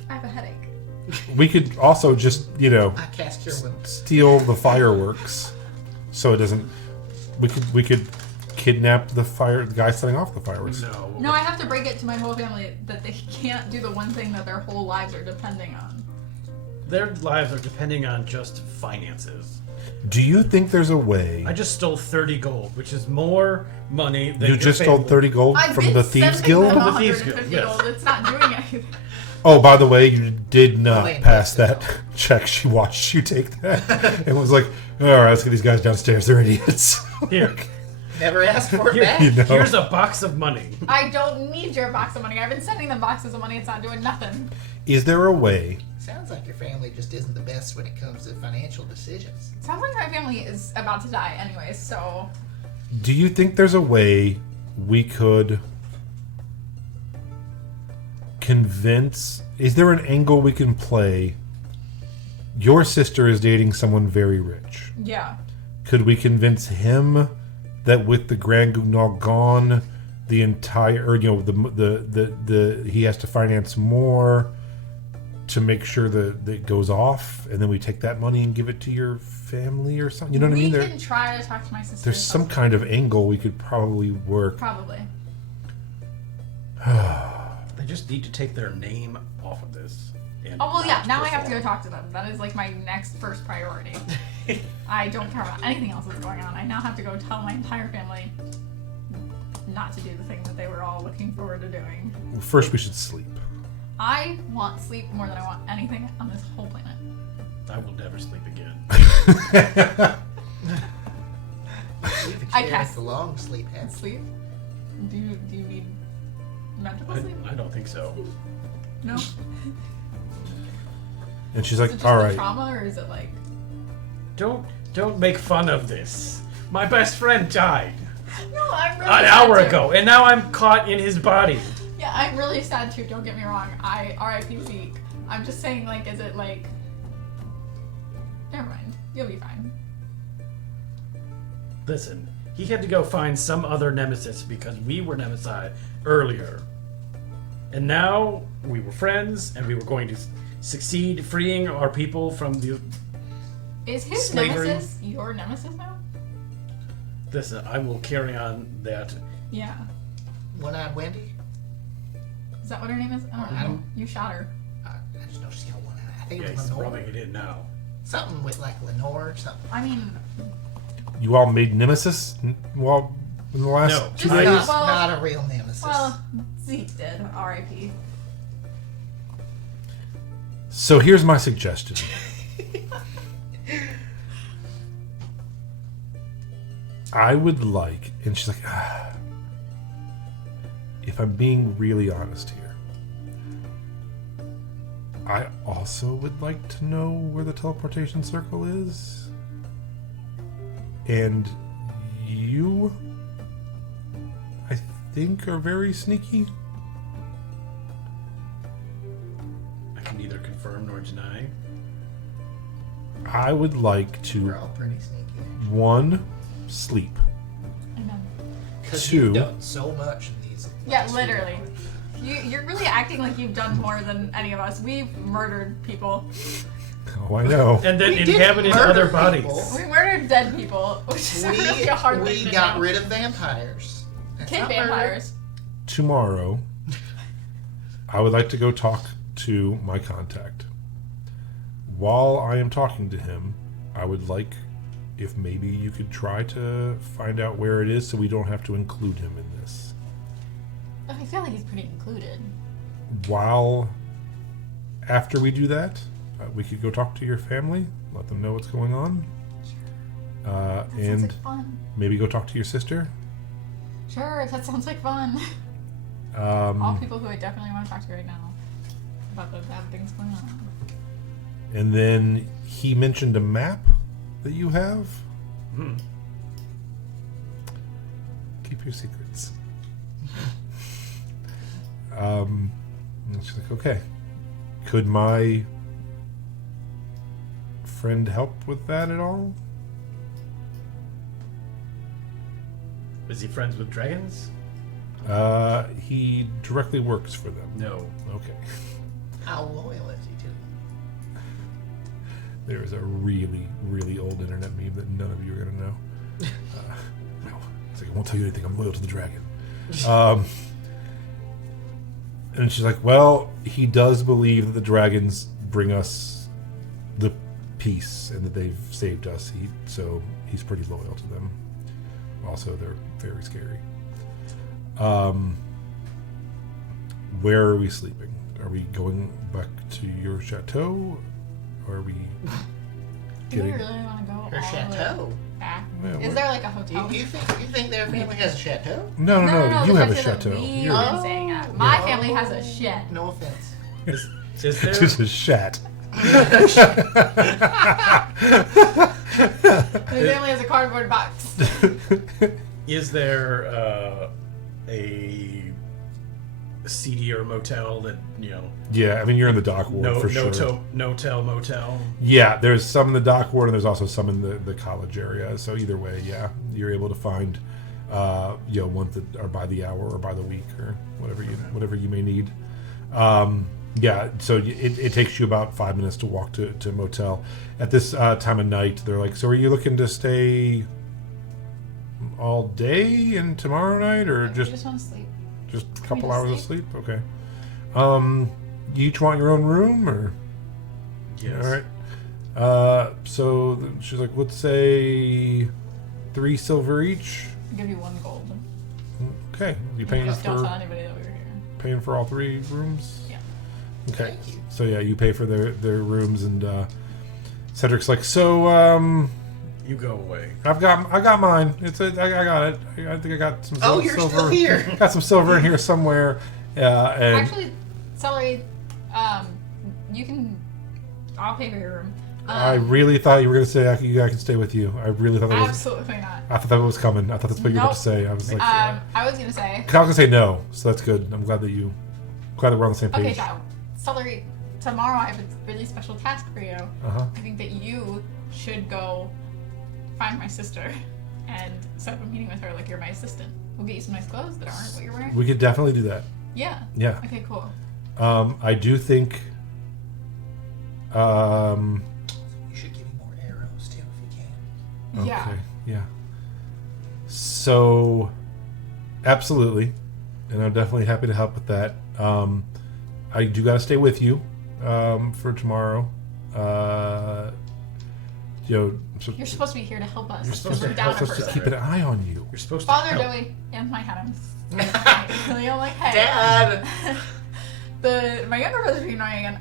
I have a headache. We could also just, I cast your will. steal the fireworks, so it doesn't. We could kidnap the guy setting off the fireworks. No. No, I have to break it to my whole family that they can't do the one thing that their whole lives are depending on. Their lives are depending on just finances. Do you think there's a way? I just stole 30 gold, which is more money than You your just stole family. 30 gold I've from been the Thieves sending Guild? them From the Thieves Guild, 150 yes. gold. It's not doing anything. Oh, by the way, you did not Wait, pass no. that check. She watched you take that and was like, all right, let's get these guys downstairs. They're idiots. Here, Never asked for it here, back. You know? here's a box of money. I don't need your box of money. I've been sending them boxes of money. It's not doing nothing. Is there a way? Sounds like your family just isn't the best when it comes to financial decisions. Sounds like my family is about to die anyway, so Do you think there's a way we could convince? Is there an angle we can play? Your sister is dating someone very rich. yeah. Could we convince him that with the Grand Gugnal gone, the entire, or, the he has to finance more to make sure that it goes off, and then we take that money and give it to your family or something? You know what I mean? We There, can try to talk to my sister. there's some kind of angle we could probably work. Probably. They just need to take their name off of this. And Oh well, yeah. not Now I have to go perform. talk to them. That is like my next first priority. I don't care about anything else that's going on. I now have to go tell my entire family not to do the thing that they were all looking forward to doing. First, we should sleep. I want sleep more than I want anything on this whole planet. I will never sleep again. You've I experienced cast- the long sleep, have Sleep? Do you need magical sleep? I don't think so. No. Is And she's it like, just all the right. trauma, or is it like? Don't make fun of this. My best friend died No, I'm really an sad hour too. ago, and now I'm caught in his body. Yeah, I'm really sad too. Don't get me wrong. R.I.P. Zeke. I'm just saying, like, is it like? Never mind. You'll be fine. Listen, he had to go find some other nemesis because we were nemesis earlier. And now we were friends and we were going to succeed freeing our people from the... Is his Slavery. nemesis your nemesis now? Listen, I will carry on that. Yeah. One-eyed Wendy? Is that what her name is? I don't I know. don't- You shot her. I just know she's got one eye. I think Yeah, it was he's Lenore. rubbing it in now. Something with like Lenore or something. I mean, You all made nemesis well in the last No. 2 Just days? not- Not, well- not a real nemesis. well, Zeke did. R.I.P. So here's my suggestion. I would like, and she's like, if I'm being really honest here, I also would like to know where the teleportation circle is. And you, I think, are very sneaky. I can neither confirm nor deny. I would like We're to, all pretty sneaky. one, sleep. And then, Because Two. you've done so much in these. yeah, last few literally. hours. You're really acting like you've done more than any of us. We've murdered people. Oh, I know. And then We did inhabited murder other bodies. people. We murdered dead people, which is really a hard thing We to got do. rid of vampires. That's Kid not murder. vampires. Tomorrow, I would like to go talk to my contact. While I am talking to him, I would like if maybe you could try to find out where it is so we don't have to include him in this. I feel like he's pretty included. While after we do that, we could go talk to your family, let them know what's going on, That sounds and like fun. maybe go talk to your sister. Sure, that sounds like fun. All Um, people who I definitely want to talk to right now about the bad things going on. and then he mentioned a map that you have. Hmm. Keep your secrets. And she's like, okay. Could my friend help with that at all? Is he friends with dragons? He directly works for them. No. Okay. How loyal is he to them? There is a really, really old internet meme that none of you are going to know. No. It's like, I won't tell you anything. I'm loyal to the dragon. And she's like, well, he does believe that the dragons bring us the peace and that they've saved us. So he's pretty loyal to them. Also, they're very scary. Where are we sleeping? Are we going back to your chateau? Or are we Do we getting... really want to go Her all chateau. the way back? Yeah, Is we're- there like a hotel? You think their family has a chateau? No, you the have a that chateau. We've You're been staying at. My family has a shed. No offense. Is there just a shat. My family has a cardboard box. is there a seedier motel that Yeah, I mean you're in the dock ward for sure. no-tell motel? Yeah, there's some in the dock ward and there's also some in the college area. So either way, yeah, you're able to find ones that are by the hour or by the week or whatever you may need. Yeah, so it takes you about 5 minutes to walk to a motel. At this time of night, they're like, so are you looking to stay all day and tomorrow night, or I just want to sleep. a couple just hours of sleep? Okay. You each want your own room, or Yes. All right. So she's like, let's say 3 silver each. I'll give you 1 gold. Okay. You paying Just don't for tell anybody that we were here. paying for all 3 rooms? Yeah. Okay. Thank you. So yeah, you pay for their rooms, and Cedric's like, so You go away. I got mine. I got it. I think I got some. Oh, you're silver. still here. Got some silver in here somewhere. And Actually, Celery, you can. I'll pay for your room. I really thought you were gonna say I can stay with you. I really thought that was. Absolutely not. I thought that was coming. I thought that's what you were about to say. I was like, I was gonna say. I was gonna say no. So that's good. I'm glad that we're on the same page. Okay, so Celery, tomorrow I have a really special task for you. Uh-huh. I think that you should go find my sister and set up a meeting with her like you're my assistant. We'll get you some nice clothes that aren't what you're wearing. We could definitely do that. Yeah. Yeah. Okay, cool. I do think. You should give me more arrows too if you can. Yeah. Okay. Yeah. So, absolutely, and I'm definitely happy to help with that. I do gotta stay with you for tomorrow. So You're supposed to be here to help us. You're supposed to We're help down a supposed to person. keep an eye on you. You're supposed to Father help. Joey and my Adam. Really, I'm like, hey. Dad! My younger brother's being annoying again.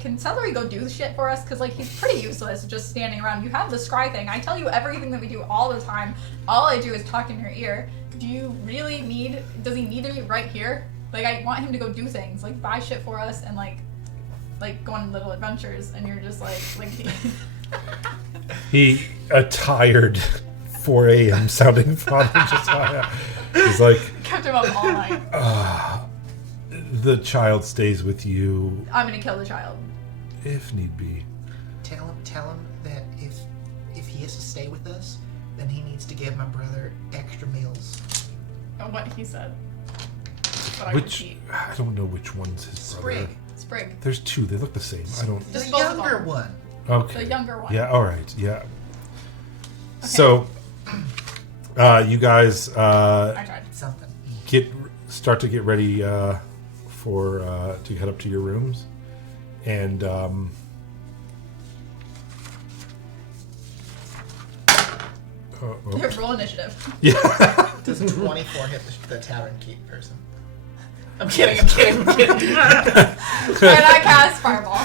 Can Celery go do the shit for us? Cause like he's pretty useless just standing around. You have the scry thing. I tell you everything that we do all the time. All I do is talk in your ear. Does he need to be right here? Like I want him to go do things, like buy shit for us and like go on little adventures, and you're just like A tired 4 a.m. sounding father just is like, kept him up all night. the child stays with you I'm gonna kill the child. if need be. Tell him that if he has to stay with us, then he needs to give my brother extra meals. What he said. But I Which repeat. I don't know which one's his brother. Sprig. There's 2. They look the same. I don't. The Just both of younger them. one. Okay. The younger one. Yeah. All right. Yeah. So, you guys I tried. Something. start to get ready for to head up to your rooms, and Roll initiative. yeah. Does 24 hit the tavern keep person? I'm kidding. I'm kidding. And I cast Fireball.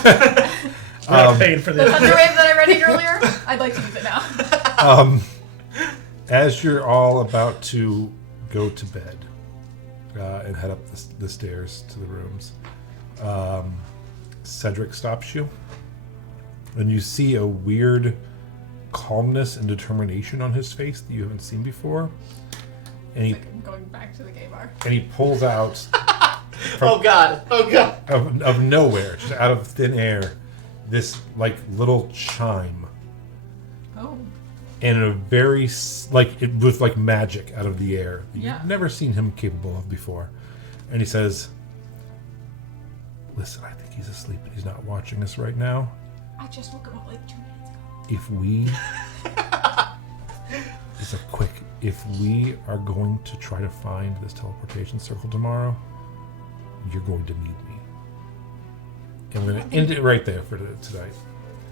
We're not paying for The this. thunder wave that I readied earlier, I'd like to use it now. As you're all about to go to bed and head up the stairs to the rooms, Cedric stops you, and you see a weird calmness and determination on his face that you haven't seen before. And he Like I'm going back to the gay bar. pulls out Oh god. of nowhere, just out of thin air, this like little chime, Oh. and a very it was like magic out of the air that Yeah. you've never seen him capable of before. And he says, "Listen, I think he's asleep and he's not watching us right now. I just woke him up like 2 minutes ago. If we if we are going to try to find this teleportation circle tomorrow, you're going to need me." And we're going to end it right there for tonight.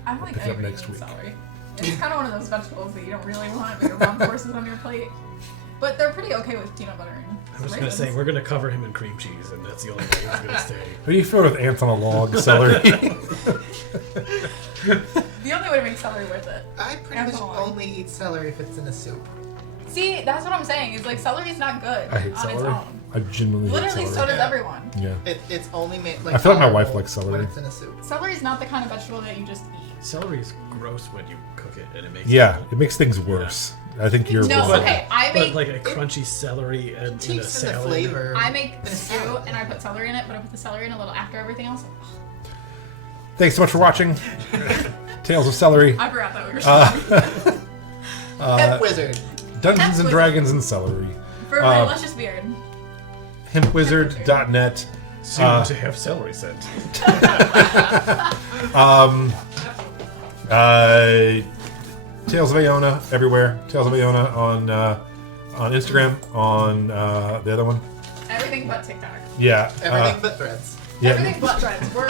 I'm like pick it up angry next with week. celery. It's kind of one of those vegetables that you don't really want, but your mom forces on your plate. But they're pretty okay with peanut butter and I was gonna say we're gonna cover him in cream cheese, and that's the only way he's gonna stay. Are you filled with ants on a log, celery? The only way to make celery worth it. I pretty That's much all. only eat celery if it's in a soup. See, that's what I'm saying. Is like celery's not good I hate on its celery. own. I genuinely hate Literally, so celery. does everyone. Yeah. It's only made like. I feel like my wife tolerable likes celery. when it's in a soup. Celery's not the kind of vegetable that you just eat. Celery is gross when you cook it, and it makes Yeah, it makes things worse. I think you're No, wrong. okay, I But make like a crunchy celery and in a Takes in the salad. flavor. I make in a stew salad. and I put celery in it, but I put the celery in a little after everything else. Thanks so much for watching. Tales of Celery. I forgot that we were Pet wizard. Dungeons and Wizard. Dragons and Celery. for my luscious beard. Himpwizard.net. Soon to have celery scent. Tales of Iona everywhere. Tales of Iona on Instagram, on the other one. Everything but TikTok. Yeah. Everything but threads. Yeah. Everything but threads. We're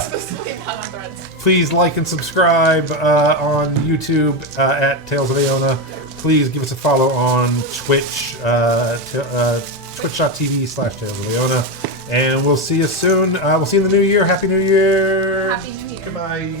specifically bad on threads. Please like and subscribe on YouTube at Tales of Aona. Please give us a follow on Twitch, twitch.tv/Tales of Aona. And we'll see you soon. We'll see you in the new year. Happy New Year. Happy New Year. Goodbye.